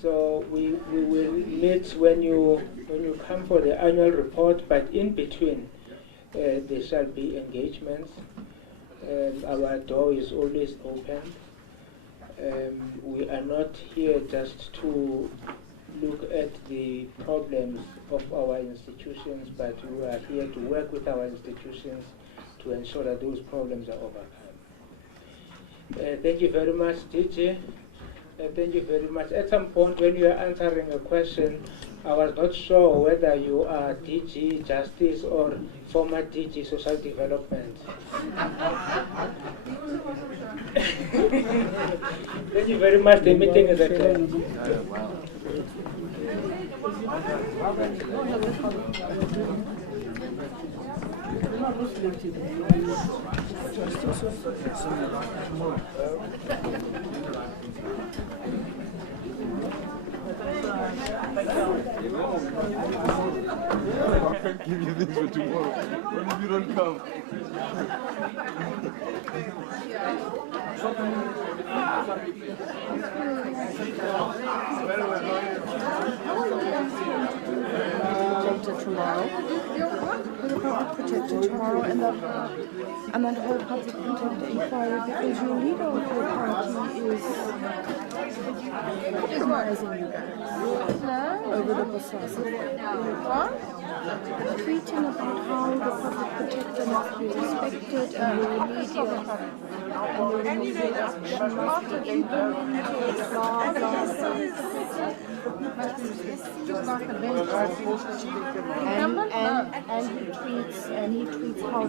So we will meet when you come for the annual report, but in between there shall be engagements. Our door is always open. We are not here just to look at the problems of our institutions, but we are here to work with our institutions to ensure that those problems are overcome. Thank you very much, DJ. Thank you very much. At some point when you are answering a question, I was not sure whether you are DG Justice or former DG Social Development. Thank you very much. The meeting is adjourned. Wow. I can't give you things for tomorrow. What if you don't come? Protector tomorrow. With a public protector tomorrow, and then have a public protector inquiry because your leader of your party is criticizing you guys over the Bosasa. Tweeting about how the public protector must be respected and the remedial action must be implemented, blah, blah, blah. And he tweets how